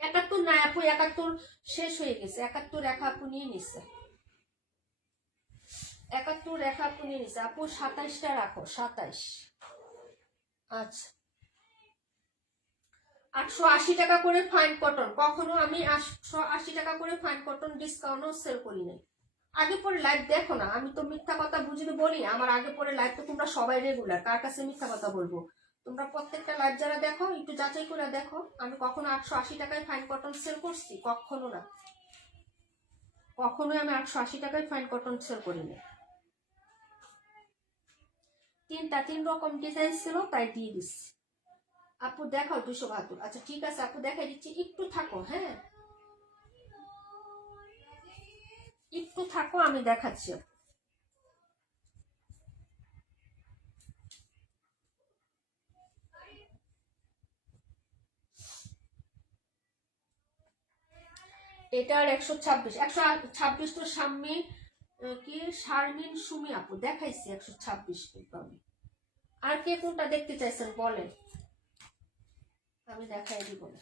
71 নাই আপু, 71 শেষ হয়ে গেছে, 71 রেখা আপু নিয়ে নিচ্ছে, 71 রেখা আপু নিয়ে নিচ্ছে আপু। 27টা রাখো, 27। আচ্ছা 880 টাকা করে ফাইন কটন, কখনো আমি 880 টাকা করে ফাইন কটন ডিসকাউন্টও সেল করি নাই। আগে পরে লাইভ দেখো না, আমি তো মিথ্যা কথা বুঝিয়ে বলি, আমার আগে পরে লাইভ তো তোমরা সবাই রেগুলার, কার কাছে মিথ্যা কথা বলবো? তোমরা প্রত্যেকটা লাইভ যারা দেখো একটু যাচাই করে দেখো, আমি কখনো 880 টাকায় ফাইন কটন সেল করছি? কখনো না, কখনোই আমি 880 টাকায় ফাইন কটন সেল করিনি। তিন রকম ডিজাইন ছিল, তাই দিয়ে দিচ্ছি আপু। দেখাও 272। আচ্ছা ঠিক আছে আপু, দেখাই দিচ্ছি, একটু থাকো। হ্যাঁ একটু থাকো, আমি দেখাচ্ছি। এটার 126, 126 তো সাম্মি কি শারমিন সুমি আপু দেখাইছি, 126 কিন্তু আমি। আর কে কোনটা দেখতে চাইছেন বলেন, আমি দেখাই দিব না।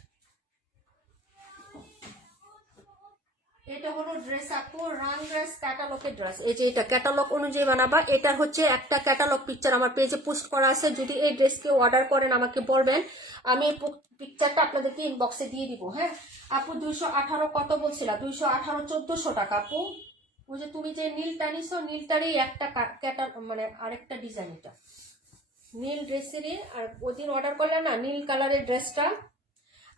এটা হলো ড্রেস আপু, রান ড্রেস ক্যাটালগের ড্রেস। এই যে এটা ক্যাটালগ অনুযায়ী বানাবা, এটা হচ্ছে একটা ক্যাটালগ পিকচার আমার পেজে পোস্ট করা আছে, যদি এই ড্রেস কেউ অর্ডার করেন আমাকে বলবেন, আমি পিকচারটা আপনাদেরকে ইনবক্সে দিয়ে দিব। হ্যাঁ আপু 218 কত বলছিলা, 218 1400 টাকা আপু। ওই যে তুমি যে নীলটা নিছো, নীলটারই একটা মানে আরেকটা ডিজাইন, এটা নীল ড্রেসেরই, আর ওদিন অর্ডার করলে না নীল কালারের ড্রেসটা।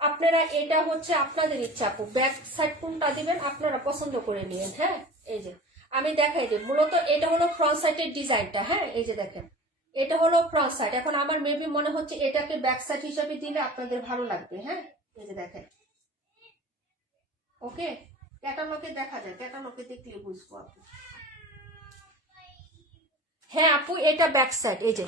আপনারা এটা হচ্ছে আপনাদের ইচ্ছা আপু, ব্যাক সাইড কোনটা দিবেন আপনারা পছন্দ করে নিয়েন। হ্যাঁ এই যে আমি দেখাই দিই, মূলত এটা হলো ফ্রন্ট সাইডের ডিজাইনটা। হ্যাঁ এই যে দেখেন এটা হলো ফ্রন্ট সাইড, এখন আমার মেবি মনে হচ্ছে এটাকে ব্যাক সাইড হিসাবে দিলে আপনাদের ভালো লাগবে। হ্যাঁ এই যে দেখেন, ওকে ক্যাটালগে দেখা যায়, ক্যাটালগে দেখলে বুঝবো আপনি। হ্যাঁ আপু, এটা ব্যাক সাইড, এই যে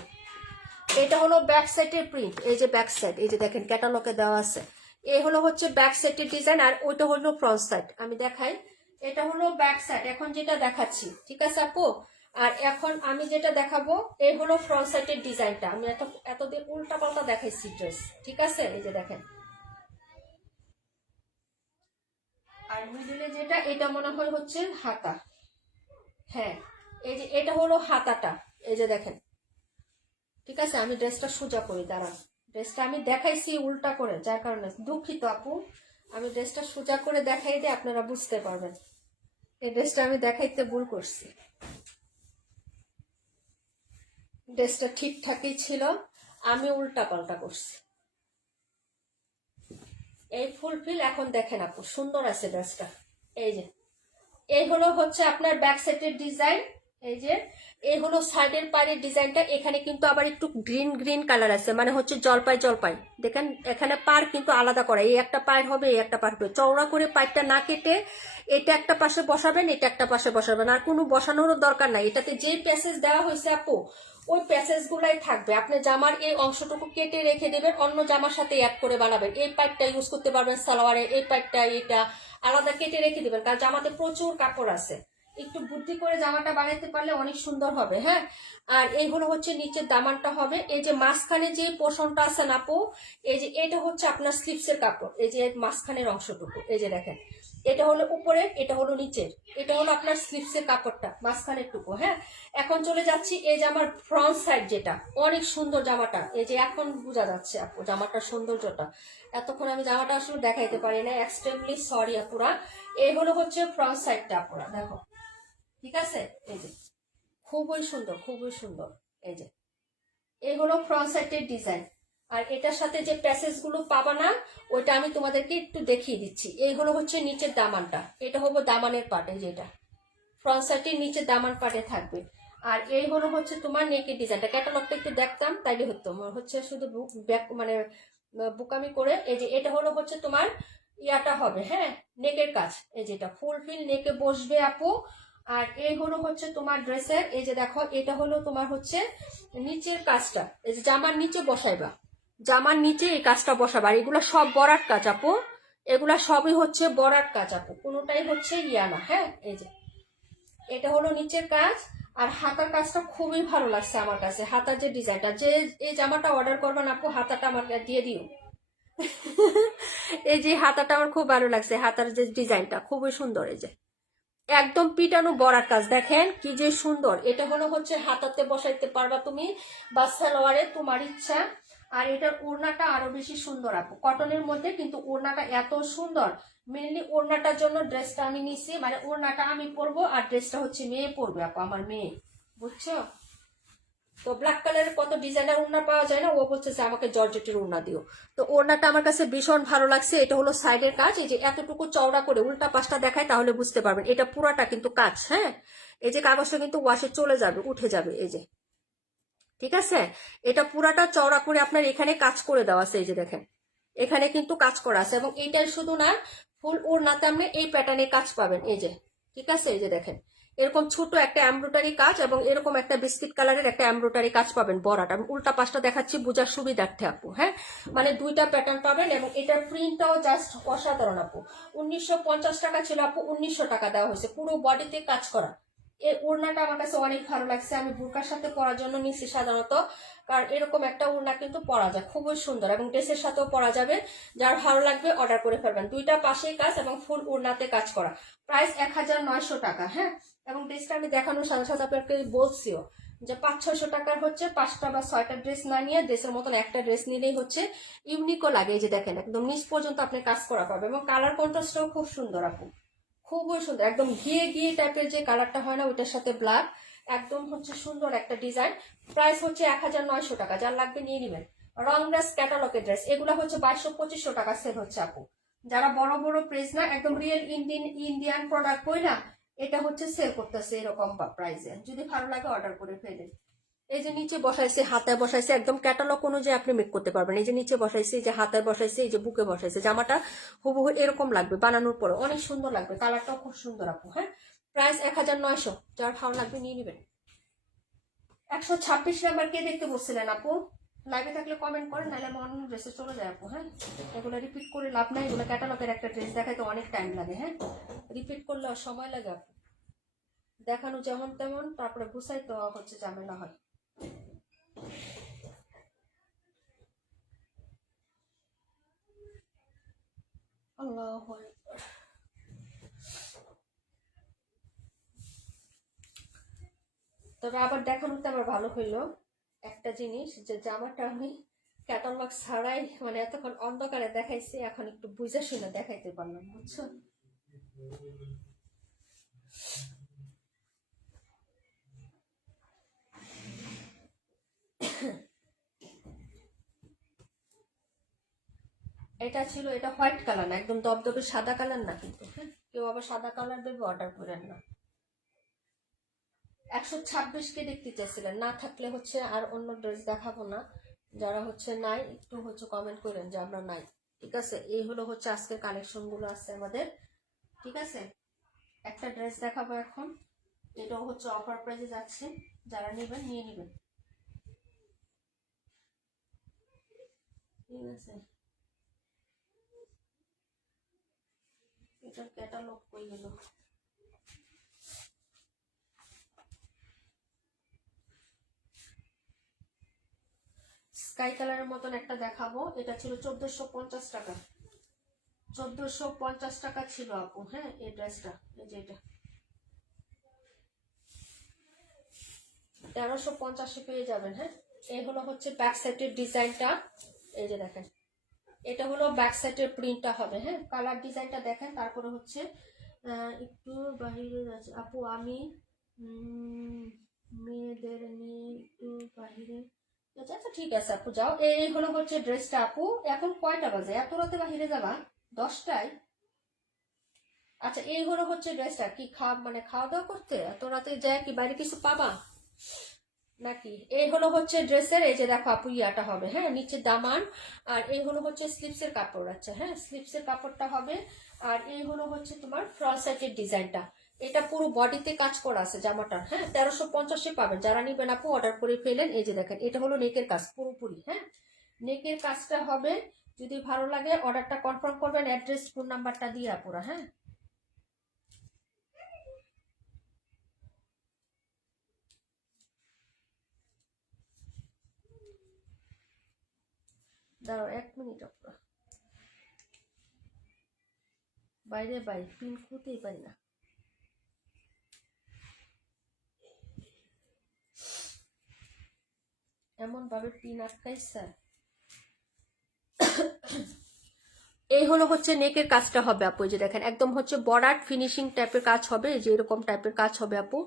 এটা হলো ব্যাক সাইডের প্রিন্ট, এই যে ব্যাক সাইড, এই যে দেখেন ক্যাটালগে দেওয়া আছে। এই হলো হচ্ছে ব্যাক সাইডের ডিজাইন, আর ওইটা হলো ফ্রন্ট সাইড। আমি দেখাই, এটা হলো ব্যাক সাইড এখন যেটা দেখাচ্ছি, ঠিক আছে আপু। আর এখন আমি যেটা দেখাবো এই হলো ফ্রন্ট সাইডের ডিজাইনটা। আমি এতদিন উল্টা পাল্টা দেখাইছি ড্রেস, ঠিক আছে, এই যে দেখেন। আর মিডিলে যেটা, এটা মনে হয় হচ্ছে হাতা। হ্যাঁ, এই যে এটা হলো হাতাটা, এই যে দেখেন, ঠিক আছে। আমি ড্রেসটা সোজা করি, দাঁড়ান। ড্রেসটা আমি দেখাইছি উল্টা করে, যার কারণে দুঃখিত আপু। আমি ড্রেসটা সোজা করে দেখাই দিয়ে আপনারা বুঝতে পারবেন। এই ড্রেসটা আমি দেখাইতে ভুল করছি। ড্রেসটা ঠিকঠাকই ছিল, আমি উল্টা পাল্টা করছি। এই ফুলফিল এখন দেখেন আপু, সুন্দর আছে ড্রেসটা। এই যে এই হলো হচ্ছে আপনার ব্যাক সাইডের ডিজাইন। এই যে এই হলো সাইডের পায়ের ডিজাইনটা। এখানে কিন্তু আবার একটু গ্রিন গ্রিন কালার আছে, মানে হচ্ছে জলপাই জলপাই। দেখেন এখানে পার কিন্তু আলাদা করা, এই একটা পায়ের হবে, এই একটা পার হবে। চওড়া করে পায়েরটা না কেটে এটা একটা পাশে বসাবেন, এটা একটা পাশে বসাবেন, আর কোনো বসানোর দরকার নাই। এটাতে যে প্যাসেজ দেওয়া হয়েছে আপু, ওই প্যাসেজ গুলাই থাকবে। আপনি জামার এই অংশটুকু কেটে রেখে দেবেন, অন্য জামার সাথে অ্যাড করে বানাবেন। এই পাইপটা ইউজ করতে পারবেন সালোয়ারে, এই পাইপটা এটা আলাদা কেটে রেখে দেবেন, কারণ জামাতে প্রচুর কাপড় আছে। একটু বুদ্ধি করে জামাটা বানাইতে পারলে অনেক সুন্দর হবে। হ্যাঁ, আর এইগুলো হচ্ছে নিচের দামানটা হবে। এই যে মাঝখানে যে পোর্শনটা আছে না আপু, এই যে এটা হচ্ছে আপনার স্লিপসের কাপড়। এই যে মাঝখানের অংশটুকু, এই যে দেখেন, এটা হলো উপরে, এটা হলো নিচের, এটা হলো আপনার স্লিপসের কাপড়টা, মাঝখানের টুকু। হ্যাঁ, এখন চলে যাচ্ছি এই যে আমার ফ্রন্ট সাইড, যেটা অনেক সুন্দর জামাটা। এই যে এখন বোঝা যাচ্ছে আপু জামাটার সৌন্দর্যটা। এতক্ষণ আমি জামাটা আসলে দেখাইতে পারি না, এক্সট্রিমলি সরি আপুরা। এই হলো হচ্ছে ফ্রন্ট সাইডটা আপুরা, দেখো, ঠিক আছে। এই যে খুবই সুন্দর, খুবই সুন্দর। এই যে এই হলো ফ্রন্ট সাইডের ডিজাইন। আর এটার সাথে যে প্যাসেজ গুলো পাবা না, ওইটা আমি তোমাদেরকে একটু দেখিয়ে দিচ্ছি। এই হলো হচ্ছে নিচের দামানটা, এটা হলো দামানের পার্ট, এই যে এটা ফ্রন্ট সাইডের নিচে দামান পার্টে থাকবে। আর এই হলো হচ্ছে তোমার নেকের ডিজাইনটা। ক্যাটালগটা একটু দেখতাম তাইলে হতো, হচ্ছে শুধু ব্যাক মানে বুকামি করে। এই যে এটা হলো হচ্ছে তোমার ইয়াটা হবে, হ্যাঁ, নেকের কাজ। এই যেটা ফুলফিল নেকে বসবে আপু। আর এই হলো হচ্ছে তোমার ড্রেসের, এই যে দেখো, এটা হলো তোমার হচ্ছে নিচের কাজটা। এই যে জামার নিচে বসাইবা, জামার নিচে এই কাজটা বসাবা। আর এগুলো সব বরাট কাজ আপু, এগুলা সবই হচ্ছে বরাট কাজ আপু, কোনোটাই হচ্ছে ইয়া না। হ্যাঁ, এই যে এটা হলো নিচের কাজ। আর হাতার কাজটা খুবই ভালো লাগছে আমার কাছে, হাতার যে ডিজাইনটা। যে এই জামাটা অর্ডার করবেন আপু, হাতাটা আমার দিয়ে দিও। এই যে হাতাটা আমার খুব ভালো লাগছে, হাতার যে ডিজাইনটা খুবই সুন্দর। এই যে একদম পিটানো বড়ার কাজ, দেখেন কি যে সুন্দর। এটা হলো হচ্ছে হাতাতে বসাইতে পারবা তুমি, বা সালোয়ারে, তোমার ইচ্ছা। আর এটার ওড়নাটা আরো বেশি সুন্দর আপু, কটনের মধ্যে কিন্তু ওড়নাটা এত সুন্দর। মেনলি ওড়নাটার জন্য ড্রেসটা আমি নিছি, মানে ওড়নাটা আমি পরবো আর ড্রেসটা হচ্ছে মেয়ে পরবে আপু, আমার মেয়ে, বুঝছো তো। ব্ল্যাক কালারের কত ডিজাইনার ওড়না পাওয়া যায় না, ও বলছে যে আমাকে জর্জেটের ওড়না দিও। তো ওড়নাটা আমার কাছে ভীষণ ভালো লাগছে। এটা হলো সাইডের কাজ, এই যে এতটুকু চওড়া করে উল্টা পাশটা দেখায় তাহলে বুঝতে পারবেন। এটা পুরাটা কিন্তু কাজ। হ্যাঁ, এই যে কাগজটা কিন্তু ওয়াশে চলে যাবে, উঠে যাবে, এই যে, ঠিক আছে। এটা পুরাটা চওড়া করে আপনার এখানে কাজ করে দেওয়া আছে, এই যে দেখেন, এখানে কিন্তু কাজ করা আছে। এবং এইটার শুধু না, ফুল ওড়নাতে আপনি এই প্যাটার্নে কাজ পাবেন, এই যে, ঠিক আছে। এই যে দেখেন, এরকম ছোট একটা এমব্রয়ডারি কাজ এবং এরকম একটা বিস্কিট কালারের একটা এমব্রয়ডারি কাজ পাবেন বড়াটা। আমি উল্টা পাশটা দেখাচ্ছি বোঝার সুবিধার্থে আপু। হ্যাঁ, মানে দুইটা প্যাটার্ন পাবেন। এবং এটার প্রিন্টটাও জাস্ট অসাধারণ আপু। 1950 টাকা ছিল আপু, 1900 টাকা দেওয়া হয়েছে, পুরো বডিতে কাজ করা। এই ওড়নাটা আমার কাছে অনেক ভালো লাগছে, আমি বুরকার সাথে পরার জন্য নিচ্ছি সাধারণত, কারণ এরকম একটা ওড়না কিন্তু পরা যায়, খুবই সুন্দর। এবং ড্রেসের সাথেও পরা যাবে, যার ভালো লাগবে অর্ডার করে ফেলবেন। দুইটা পাশেই কাজ এবং ফুল ওড়নাতে কাজ করা। প্রাইস 1900 টাকা। হ্যাঁ, এবং ড্রেসটা আমি দেখানোর সাথে সাথে আপনাকে বলছিও যে 500-600 টাকার হচ্ছে 5টা বা 6টা ড্রেস না নিয়ে ড্রেসের মতন একটা ড্রেস নিলেই হচ্ছে ইউনিকও লাগে। এই যে দেখেন, একদম নিচ পর্যন্ত আপনি কাজ করা পাবেন এবং কালার কন্ট্রাস্টটাও খুব সুন্দর আপু, খুবই সুন্দর। একদম ঘিয়ে ঘিয়ে টাইপের যে কালারটা হয় না, ওইটার সাথে ব্ল্যাক, একদম হচ্ছে সুন্দর একটা ডিজাইন। প্রাইস হচ্ছে 1900 টাকা, যার লাগবে নিয়ে নেবেন। রং ড্রেস, ক্যাটালগের ড্রেস, এগুলো হচ্ছে 2200-2500 টাকা সেল হচ্ছে আপু। যারা বড় বড় প্রেস না, একদম রিয়েল ইন্ডিয়ান প্রোডাক্ট কই না, এটা হচ্ছে সেল করতেছে এরকম প্রাইসে। যদি ভালো লাগে অর্ডার করে ফেলেন। এই যে নিচে বসাইছে, হাতায় বসাইছে, একদম ক্যাটালগ অনুযায়ী আপনি মেক করতে পারবেন। এই যে নিচে বসাইছে, এই যে হাতায় বসাইছে, এই যে বুকে বসাইছে, জামাটা হুবহু এরকম লাগবে, বানানোর পরে অনেক সুন্দর লাগবে, কালারটাও খুব সুন্দর আপু। হ্যাঁ, প্রাইস 1900, যার ভালো লাগবে নিয়ে নেবেন। 126 নাম্বার কে দেখতে বসছিলেন আপু? লাইভে থাকলে কমেন্ট করেন, নাহলে আমি অন্য ড্রেসে চলে যায় আপু। হ্যাঁ, এগুলো রিপিট করে লাভ নাই, এগুলো ক্যাটালগের একটা ড্রেস দেখাইতে অনেক টাইম লাগে। হ্যাঁ, রিপিট করলে সময় লাগে আপু, দেখানো যেমন তেমন, তারপরে গুছাই তো হচ্ছে ঝামেলা হয়। আল্লাহ, তবে আবার দেখানোতে আবার ভালো হইলো একটা জিনিস, যে জামাটা আমি ক্যাটালগ ছাড়াই মানে এতক্ষণ অন্ধকারে দেখাইছি, এখন একটু বুঝে শুনে দেখাইতে পারলাম, বুঝছো? এটা ছিল, এটা হোয়াইট কালার না, একদম দবদবে সাদা কালার না কিন্তু। হ্যাঁ, কেউ আবার সাদা কালার দেবে অর্ডার করেন না। 126 কে দেখতে চাইছিলেন, না থাকলে হচ্ছে আর অন্য ড্রেস দেখাবো না। যারা হচ্ছে নাই একটু হচ্ছে কমেন্ট করেন যে আমরা নাই। ঠিক আছে, এই হলো হচ্ছে আজকের কালেকশন গুলো আছে আমাদের। ঠিক আছে, একটা ড্রেস দেখাবো এখন, এটাও হচ্ছে অফার প্রাইসে যাচ্ছে, যারা নেবেন নিয়ে নেবেন। ঠিক আছে, এটার ক্যাটালগ কই গেল? স্কাই কালারের মতন একটা দেখাবো, এটা ছিল 1450 টাকা। 1450 টাকা ছিল আপু। হ্যাঁ, এই ড্রেসটা, এই যে এটা 1350 পেয়ে যাবেন। হ্যাঁ, এই হলো হচ্ছে ব্যাক সাইডের ডিজাইনটা, এই যে দেখেন, এটা হলো ব্যাক সাইডের প্রিন্টটা হবে। হ্যাঁ, কালার ডিজাইনটা দেখেন। তারপরে হচ্ছে একটু বাহিরে যাচ্ছে আপু, আমি মেয়েদের নিয়ে একটু বাহিরে। আচ্ছা আচ্ছা, ঠিক আছে আপু, যাও। এই হলো হচ্ছে ড্রেসটা আপু। এখন কয়টা বাজে? এত রাতে বাহিরে যাবা? 10টায়? আচ্ছা, এই হলো হচ্ছে ড্রেসটা। কি মানে খাওয়া দাওয়া করতে এত রাতে যায় কি বাইরে কিছু পাবা নাকি? এই হলো হচ্ছে ড্রেসের, এই যে দেখো আপু ইয়াটা হবে। হ্যাঁ, নিচে দামান, আর এই হলো হচ্ছে স্লিপসের কাপড়। আচ্ছা হ্যাঁ, স্লিপসের কাপড়টা হবে। আর এই হলো হচ্ছে তোমার ফ্রন্ট সাইডের ডিজাইনটা। এটা পুরো বডিতে কাজ করা আছে জামাটা। হ্যাঁ, 1350 পাবেন। যারা নিবেন আপু অর্ডার করে ফেলেন। এই যে দেখেন, এটা হলো নেকের কাজ পুরোপুরি। হ্যাঁ, নেকের কাজটা হবে। যদি ভালো লাগে অর্ডারটা কনফার্ম করবেন, অ্যাড্রেস ফোন নাম্বারটা দিয়ে আপুরা। হ্যাঁ, দাঁড়াও 1 মিনিট আপুরা, বাইরে পিন খুঁতেই পারি না। এমন ভাবে পিন আটকাইছে। এই হলো হচ্ছে নেকের কাজটা হবে আপু, যে দেখেন একদম হচ্ছে বর্ডার ফিনিশিং টাইপের কাজ হবে, যে এরকম টাইপের কাজ হবে আপু।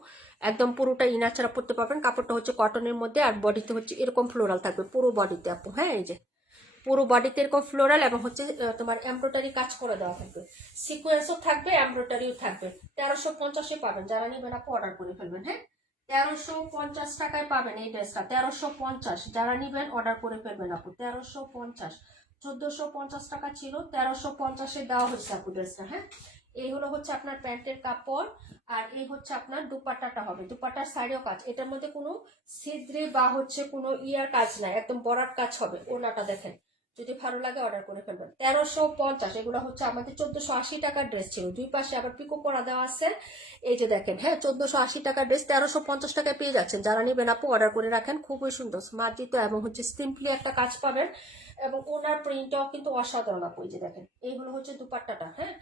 একদম পুরোটা ইনাচারা পড়তে পারবেন। কাপড়টা হচ্ছে কটনের মধ্যে, আর বডিতে হচ্ছে এরকম ফ্লোরাল থাকবে পুরো বডিতে আপু। হ্যাঁ, এই যে পুরো বডিতে এরকম ফ্লোরাল, এবং হচ্ছে তোমার এমব্রয়ডারি কাজ করে দেওয়া থাকবে, সিকোয়েন্সও থাকবে, এমব্রয়ডারিও থাকবে। 1350 পাবেন। যারা নেবেন আপু অর্ডার করে ফেলবেন। হ্যাঁ, 1350 টাকায় পাবেন এই ড্রেসটা। 1350, যারা নিবেন অর্ডার করে ফেলবেন আপু। 1350, 1450 টাকা ছিল, 1350-এ দেওয়া হয়েছে আপু ড্রেসটা। হ্যাঁ, এই হলো হচ্ছে আপনার প্যান্টের কাপড়, আর এই হচ্ছে আপনার দুপাট্টাটা হবে। দুপাট্টার সাইডেও কাজ, এটার মধ্যে কোনো ছিদ্রে বা হচ্ছে কোনো ইয়ার কাজ নাই, একদম বরাট কাজ হবে। ওনাটা দেখেন, যদি ভালো লাগে অর্ডার করে ফেলবেন। 1350, এগুলো হচ্ছে আমাদের 1480 টাকার ড্রেস ছিল। দুই পাশে আবার পিকো করা দেওয়া আছে। এই যে দেখেন, হ্যাঁ 1480 টাকার ড্রেস 1350 টাকায় পেয়ে যাচ্ছেন। যারা নেবেন আপু অর্ডার করে রাখেন। খুবই সুন্দর মার্জিত এবং হচ্ছে সিম্পলি একটা কাজ পাবেন, এবং ওনার প্রিন্টটাও কিন্তু অসাধারণ আপু। এই যে দেখেন, এইগুলো হচ্ছে দুপাট্টাটা। হ্যাঁ,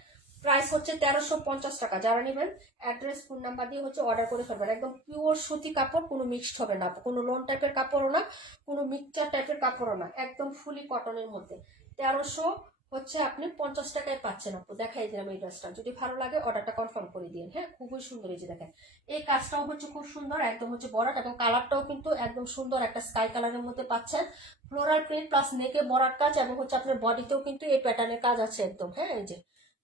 প্রাইস হচ্ছে 1350 টাকা। যারা নেবেন অ্যাড্রেস ফোন নাম্বার দিয়ে হচ্ছে অর্ডার করে ফেলবেন। একদম পিওর সুতি কাপড়, কোনো মিক্সড হবে না, কোনো লোন টাইপের কাপড়ও না, কোনো মিক্সচার টাইপের কাপড়ও না, একদম ফুলি কটনের মধ্যে। 1300 হচ্ছে আপনি 50 টাকায় পাচ্ছেন আপু। দেখাই দিলাম এই ড্রেসটা, যদি ভালো লাগে অর্ডারটা কনফার্ম করে দিন। হ্যাঁ, খুবই সুন্দর। এই যে দেখেন, এই কাজটাও হচ্ছে খুব সুন্দর, একদম হচ্ছে বরাট, এবং কালারটাও কিন্তু একদম সুন্দর একটা স্কাই কালারের মধ্যে পাচ্ছেন। ফ্লোরাল প্রিন্ট প্লাস নেকে বরাট কাজ, এবং হচ্ছে আপনার বডিতেও কিন্তু এই প্যাটার্নের কাজ আছে একদম। হ্যাঁ, এই যে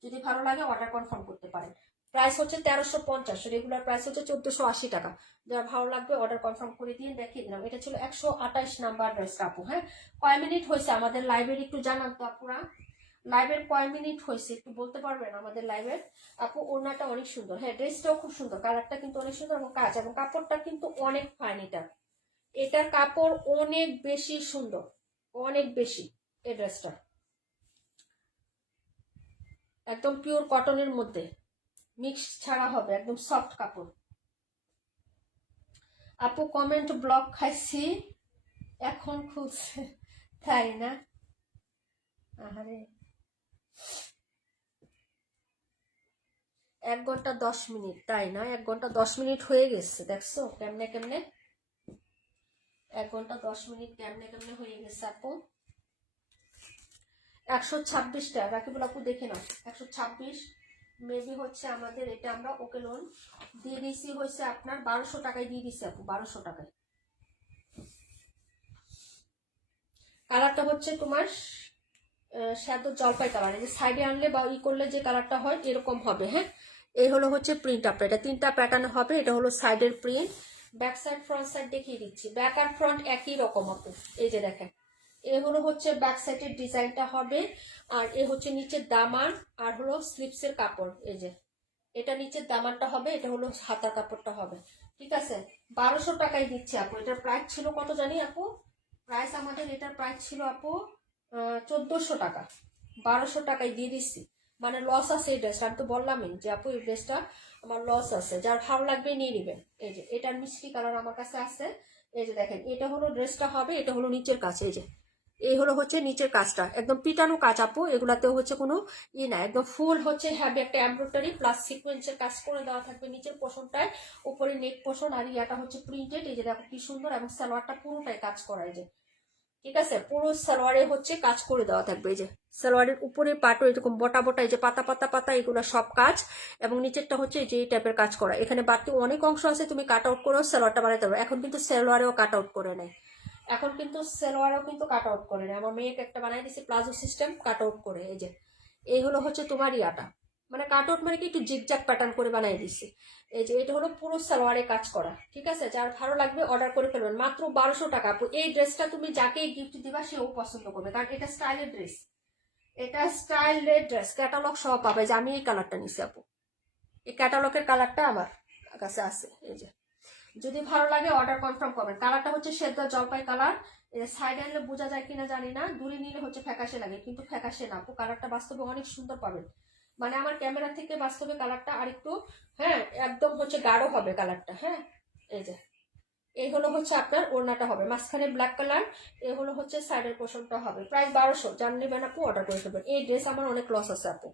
যদি ভালো লাগে অর্ডার কনফার্ম করতে পারেন। প্রাইস হচ্ছে 1350, রেগুলার প্রাইস হচ্ছে 1480 টাকা। যারা ভালো লাগবে অর্ডার কনফার্ম করে দিয়ে দেখিয়ে দিলাম। এটা ছিল 128 নাম্বার ড্রেস আপু। হ্যাঁ, কয় মিনিট হয়েছে আমাদের লাইভের একটু জানান তো আপুরা, লাইভের কয় মিনিট হয়েছে একটু বলতে পারবেন আমাদের লাইভের আপু? ওড়নাটা অনেক সুন্দর। হ্যাঁ, ড্রেসটাও খুব সুন্দর, কালারটা কিন্তু অনেক সুন্দর, এবং কাজ এবং কাপড়টা কিন্তু অনেক ফাইন। এটা এটার কাপড় অনেক বেশি সুন্দর, অনেক বেশি। এই ড্রেসটা একদম পিওর কটনের মধ্যে, মিক্স ছাড়া হবে, একদম সফট কাপড়। আপু কমেন্ট ব্লক খাইছি, এখন খুলছে, তাই না? আরে 1 ঘন্টা 10 মিনিট, তাই না? 1 ঘন্টা 10 মিনিট হয়ে গেছে, দেখছো কেমনে কেমনে 1 ঘন্টা 10 মিনিট কেমনে কেমনে হয়ে গেছে আপু। 126টা রাকিবুল আপু দেখে নাও, 126 মেবি হচ্ছে আমাদের এটা। আমরা ওকে লোন দিয়ে দিছি হচ্ছে আপনার 1200 টাকায় দিয়ে দিছি আপু, 1200 টাকায়। কালারটা হচ্ছে তোমার শ্যাদো জলপাই কালার। এই যে সাইডে আনলে বা ই করলে যে কালারটা হয় এরকম হবে। হ্যাঁ, এই হলো হচ্ছে প্রিন্ট আপটা, এটা 3টা প্যাটার্ন হবে। এটা হলো সাইডের print, back side front side দেখিয়ে দিচ্ছি। ব্যাক আর ফ্রন্ট একই রকম আপু, এই যে দেখেন। এ হলো হচ্ছে ব্যাক সাইডের ডিজাইনটা হবে, আর এ হচ্ছে নিচের দামান, আর হলো স্লিপসের কাপড়। এই যে এটা নিচের দামানটা হবে, এটা হলো হাতার কাপড়টা হবে। ঠিক আছে, 1200 টাকায় দিচ্ছে আপু। এটার প্রাইস ছিল কত জানি আপু? প্রাইস আমাদের এটার প্রাইস ছিল আপু 1400 টাকা। 1200 টাকায় দিয়ে দিচ্ছি, মানে লস আছে এই ড্রেসটা। আমি তো বললামই যে আপু এই ড্রেসটা আমার লস আছে, যার ভালো লাগবে নিয়ে নেবেন। এই যে এটার মিষ্টি কালার আমার কাছে আছে। এই যে দেখেন, এটা হলো ড্রেসটা হবে, এটা হলো নিচের কাজ। এই যে এই হলো হচ্ছে নিচের কাজটা, একদম পিটানো কাজ আপু। এগুলাতেও হচ্ছে কোনো ই না, একদম ফুল হচ্ছে হ্যাভি একটা এমব্রয়ডারি প্লাস সিকোয়েন্সের কাজ করে দেওয়া থাকবে নিচের পোর্শনটায়, উপরে নেক পোর্শন, আর ইয়াটা হচ্ছে প্রিন্টেড। এই যে দেখো কি সুন্দর, এবং সালোয়ারটা পুরোটাই কাজ করা। এই যে ঠিক আছে, পুরো সালোয়ারে হচ্ছে কাজ করে দেওয়া থাকবে। এই যে সালোয়ারের উপরে পাটও এরকম বটা বটা, এই যে পাতা পাতা পাতা, এগুলো সব কাজ। এবং নিচেরটা হচ্ছে এই যে এই টাইপের কাজ করা। এখানে বাড়তি অনেক অংশ আছে, তুমি কাট আউট করেও সালোয়ারটা বানাতে পারবে। এখন কিন্তু সালোয়ারেও কাট আউট করে নেয়, এখন কিন্তু সালোয়ারেও কিন্তু কাট আউট করে নেয়। আমার মেয়েকে একটা বানাই দিয়েছি প্লাজো সিস্টেম কাট আউট করে। এই যে এই হলো হচ্ছে তোমার ইয়াটা, মানে কাট আউট মানে কি একটু জিগজ্যাগ প্যাটার্ন করে বানাই দিচ্ছি। এই যে এটা হলো পুরো সালোয়ারে কাজ করা। ঠিক আছে, যার ভালো লাগবে অর্ডার করে ফেলবেন, মাত্র 1200 টাকা আপু। এই ড্রেসটা তুমি যাকে গিফট দিবা সেও পছন্দ করবে, কারণ এটা স্টাইলের ড্রেস, এটা স্টাইলের ড্রেস। ক্যাটালগ সহ পাবে। যে আমি এই কালারটা নিছি আপু, এই ক্যাটালগের কালারটা আমার কাছে আছে। এই যে যদি ভালো লাগে অর্ডার কনফার্ম করবেন। কালারটা হচ্ছে সেদ্ধ জলপাই কালার। সাইডে আনলে বোঝা যায় কিনা জানি না, দূরে নিলে হচ্ছে ফ্যাকাশে লাগে, কিন্তু ফ্যাকাশে না আপু। কালারটা বাস্তবে অনেক সুন্দর পাবেন, মানে আমার ক্যামেরা থেকে বাস্তবে কালারটা আরেকটু, হ্যাঁ একদম হচ্ছে গাঢ় হবে কালারটা। হ্যাঁ, এই যে এই হলো হচ্ছে আপনার ওড়নাটা হবে মাঝখানে ব্ল্যাক কালার, এই হলো হচ্ছে সাইডের পোর্শনটা হবে। প্রাইস 1200, যারা নেবেন আপু অর্ডার করে ফেলবেন। এই ড্রেস আমার অনেক লস আছে আপু,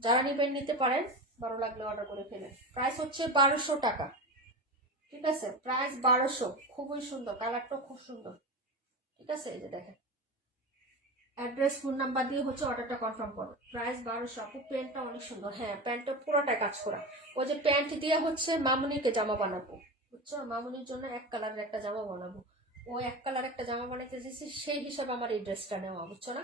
যারা নেবেন নিতে পারেন, ভালো লাগলে অর্ডার করে ফেলেন। প্রাইস হচ্ছে 1200 টাকা। ঠিক আছে, প্রাইস 1200, খুবই সুন্দর, কালারটা খুব সুন্দর। ঠিক আছে, এই যে দেখেন, অ্যাড্রেস ফোন নাম্বার দিয়ে হচ্ছে অর্ডারটা কনফার্ম করো। প্রাইস 1200 আপু। প্যান্টটা অনেক সুন্দর, হ্যাঁ প্যান্টটা পুরোটাই কাজ করা। ওই যে প্যান্ট দিয়ে হচ্ছে মামুনিকে জামা বানাবো, বুঝছো? মামুনির জন্য এক কালারের একটা জামা বানাবো, ও এক কালার একটা জামা বানাইতে দিয়েছি, সেই হিসাবে আমার এই ড্রেসটা নেওয়া, বুঝছো না?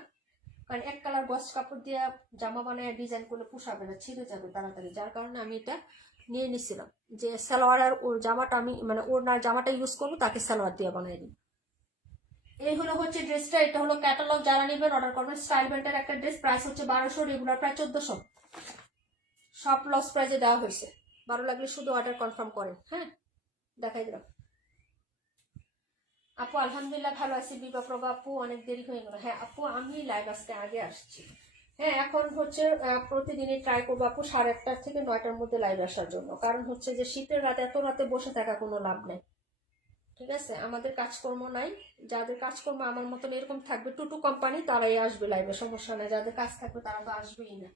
কারণ এক কালার গস কাপড় দিয়ে জামা বানায় ডিজাইন করলে পোষাবে না, ছিঁড়ে যাবে তাড়াতাড়ি। যার কারণে আমি এটা নিয়ে নিছিলাম, যে সালোয়ার আর ওর জামাটা আমি মানে ওর না জামাটা ইউজ করবো, তাকে সালোয়ার দিয়ে বানাই দিই। এই হলো হচ্ছে ড্রেসটা, এটা হলো ক্যাটালগ, যারা নেবেন অর্ডার করবেন। স্টাইল বেল্টের একটা ড্রেস, প্রাইস হচ্ছে 1200, রেগুলার প্রায় 1400, সব লস প্রাইসে দেওয়া হয়েছে। ভালো লাগলে শুধু অর্ডার কনফার্ম করেন। হ্যাঁ, দেখাই দিলাম আপু। আলহামদুলিল্লাহ ভালো আছি। বিবা প্রভা আপু অনেক দেরি হয়ে গেল। হ্যাঁ আপু, আমি লাইভ আজকে আগে আসছি। হ্যাঁ, এখন হচ্ছে প্রতিদিনই ট্রাই করবো আপু 8:30 থেকে 9টার মধ্যে লাইভ আসার জন্য। কারণ হচ্ছে যে শীতের রাতে এত রাতে বসে থাকা কোনো লাভ নেই। ঠিক আছে, আমাদের কাজকর্ম নাই, যাদের কাজকর্ম আমার মতন এরকম থাকবে টুটু কোম্পানি, তারাই আসবে লাইভে, সমস্যা নাই। যাদের কাজ থাকবে তারা তো আসবেই না।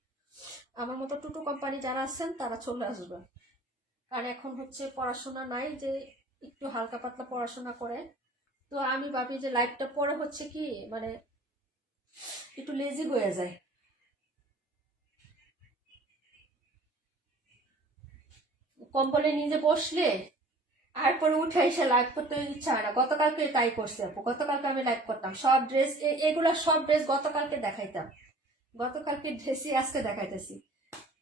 আমার মতো টুটু কোম্পানি যারা আছেন তারা চলে আসবে। কারণ এখন হচ্ছে পড়াশোনা নাই, যে একটু হালকা পাতলা পড়াশোনা করে। তো আমি ভাবি যে লাইভটা পরে হচ্ছে কি মানে একটু লেজি হয়ে যায়। কম্বলে নিজে বসলে আর পরে উঠে এসে লাইভ করতে ইচ্ছা হয় না। গতকালকে তাই করছি আপু, গতকালকে আমি লাইভ করতাম সব ড্রেস, এগুলা সব ড্রেস গতকালকে দেখাইতাম, গতকালকে ড্রেসই আজকে দেখাইতেছি।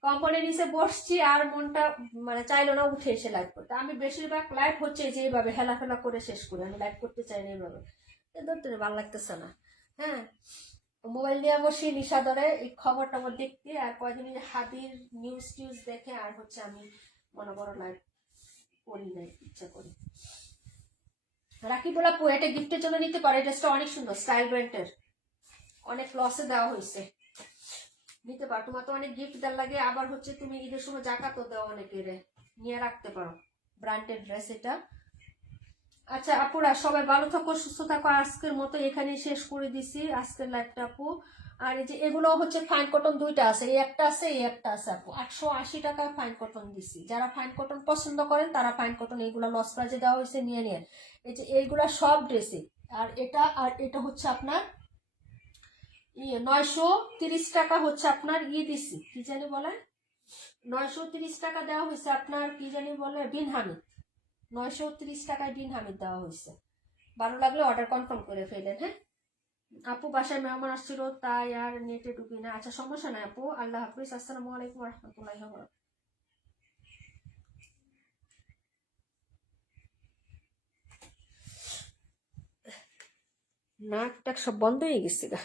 কম্বলের নিচে বসছি আর মনটা মানে চাইলো না উঠে এসে লাইভ করতে। আমি বেশিরভাগ লাইভ হচ্ছে যে এইভাবে হেলা ফেলা করে শেষ করি, আমি লাইভ করতে চাই না এইভাবে, ধরতে ভালো লাগতেছে না। হ্যাঁ, মোবাইল দিয়ে বসি নিশা ধরে এই খবর টবর দেখতে, আর কয়দিন হাদির নিউজ টিউজ দেখে, আর হচ্ছে আমি মনে বড় লাইভ করি নাই, ইচ্ছা করি। রাকিবুল আপু এটা গিফটের জন্য নিতে পারে, ড্রেসটা অনেক সুন্দর, স্টাইল ব্র্যান্ডের, অনেক লসে দেওয়া হয়েছে, নিতে পারো। তোমার তো অনেক গিফট দেওয়ার লাগে, আবার হচ্ছে তুমি ঈদের সময় জাকাতও দেওয়া অনেকের, নিয়ে রাখতে পারো, ব্র্যান্ডেড ড্রেস এটা। আচ্ছা আপুরা সবাই ভালো থাকো, সুস্থ থাকো, আজকের মতো এখানে শেষ করে দিছি আজকের লাইভটা আপু। আর এই যে এগুলো হচ্ছে ফাইন কটন দুইটা আছে, এই একটা আছে এই একটা আছে আপু, 880 টাকা ফাইন কটন দিছি। যারা ফাইন কটন পছন্দ করেন তারা ফাইন কটন এইগুলো লস প্রাইজে দেওয়া হয়েছে, নিয়ে নিয়ে। এই যে এইগুলা সব ড্রেসে, আর এটা হচ্ছে আপনার 930 টাকা হচ্ছে আপনার দিছি, কি জানি বলে, 930 টাকা দেওয়া হয়েছে আপনার, কি জানি বলে, বিন হামিদ, 930 টাকায় বিন হামিদ দেওয়া হয়েছে। ভালো লাগলে অর্ডার কনফার্ম করে ফেলেন। হ্যাঁ আপু বাসায় মেহমান আসছিল তাই আর নেটে ঢুকি না। আচ্ছা সমস্যা নাই আপু, আল্লাহ হাফিজ, আসসালামু আলাইকুম রহমতুল্লাহি ওয়া বারাকাতুহু। নাক টাক সব বন্ধ হয়ে গেছে গা।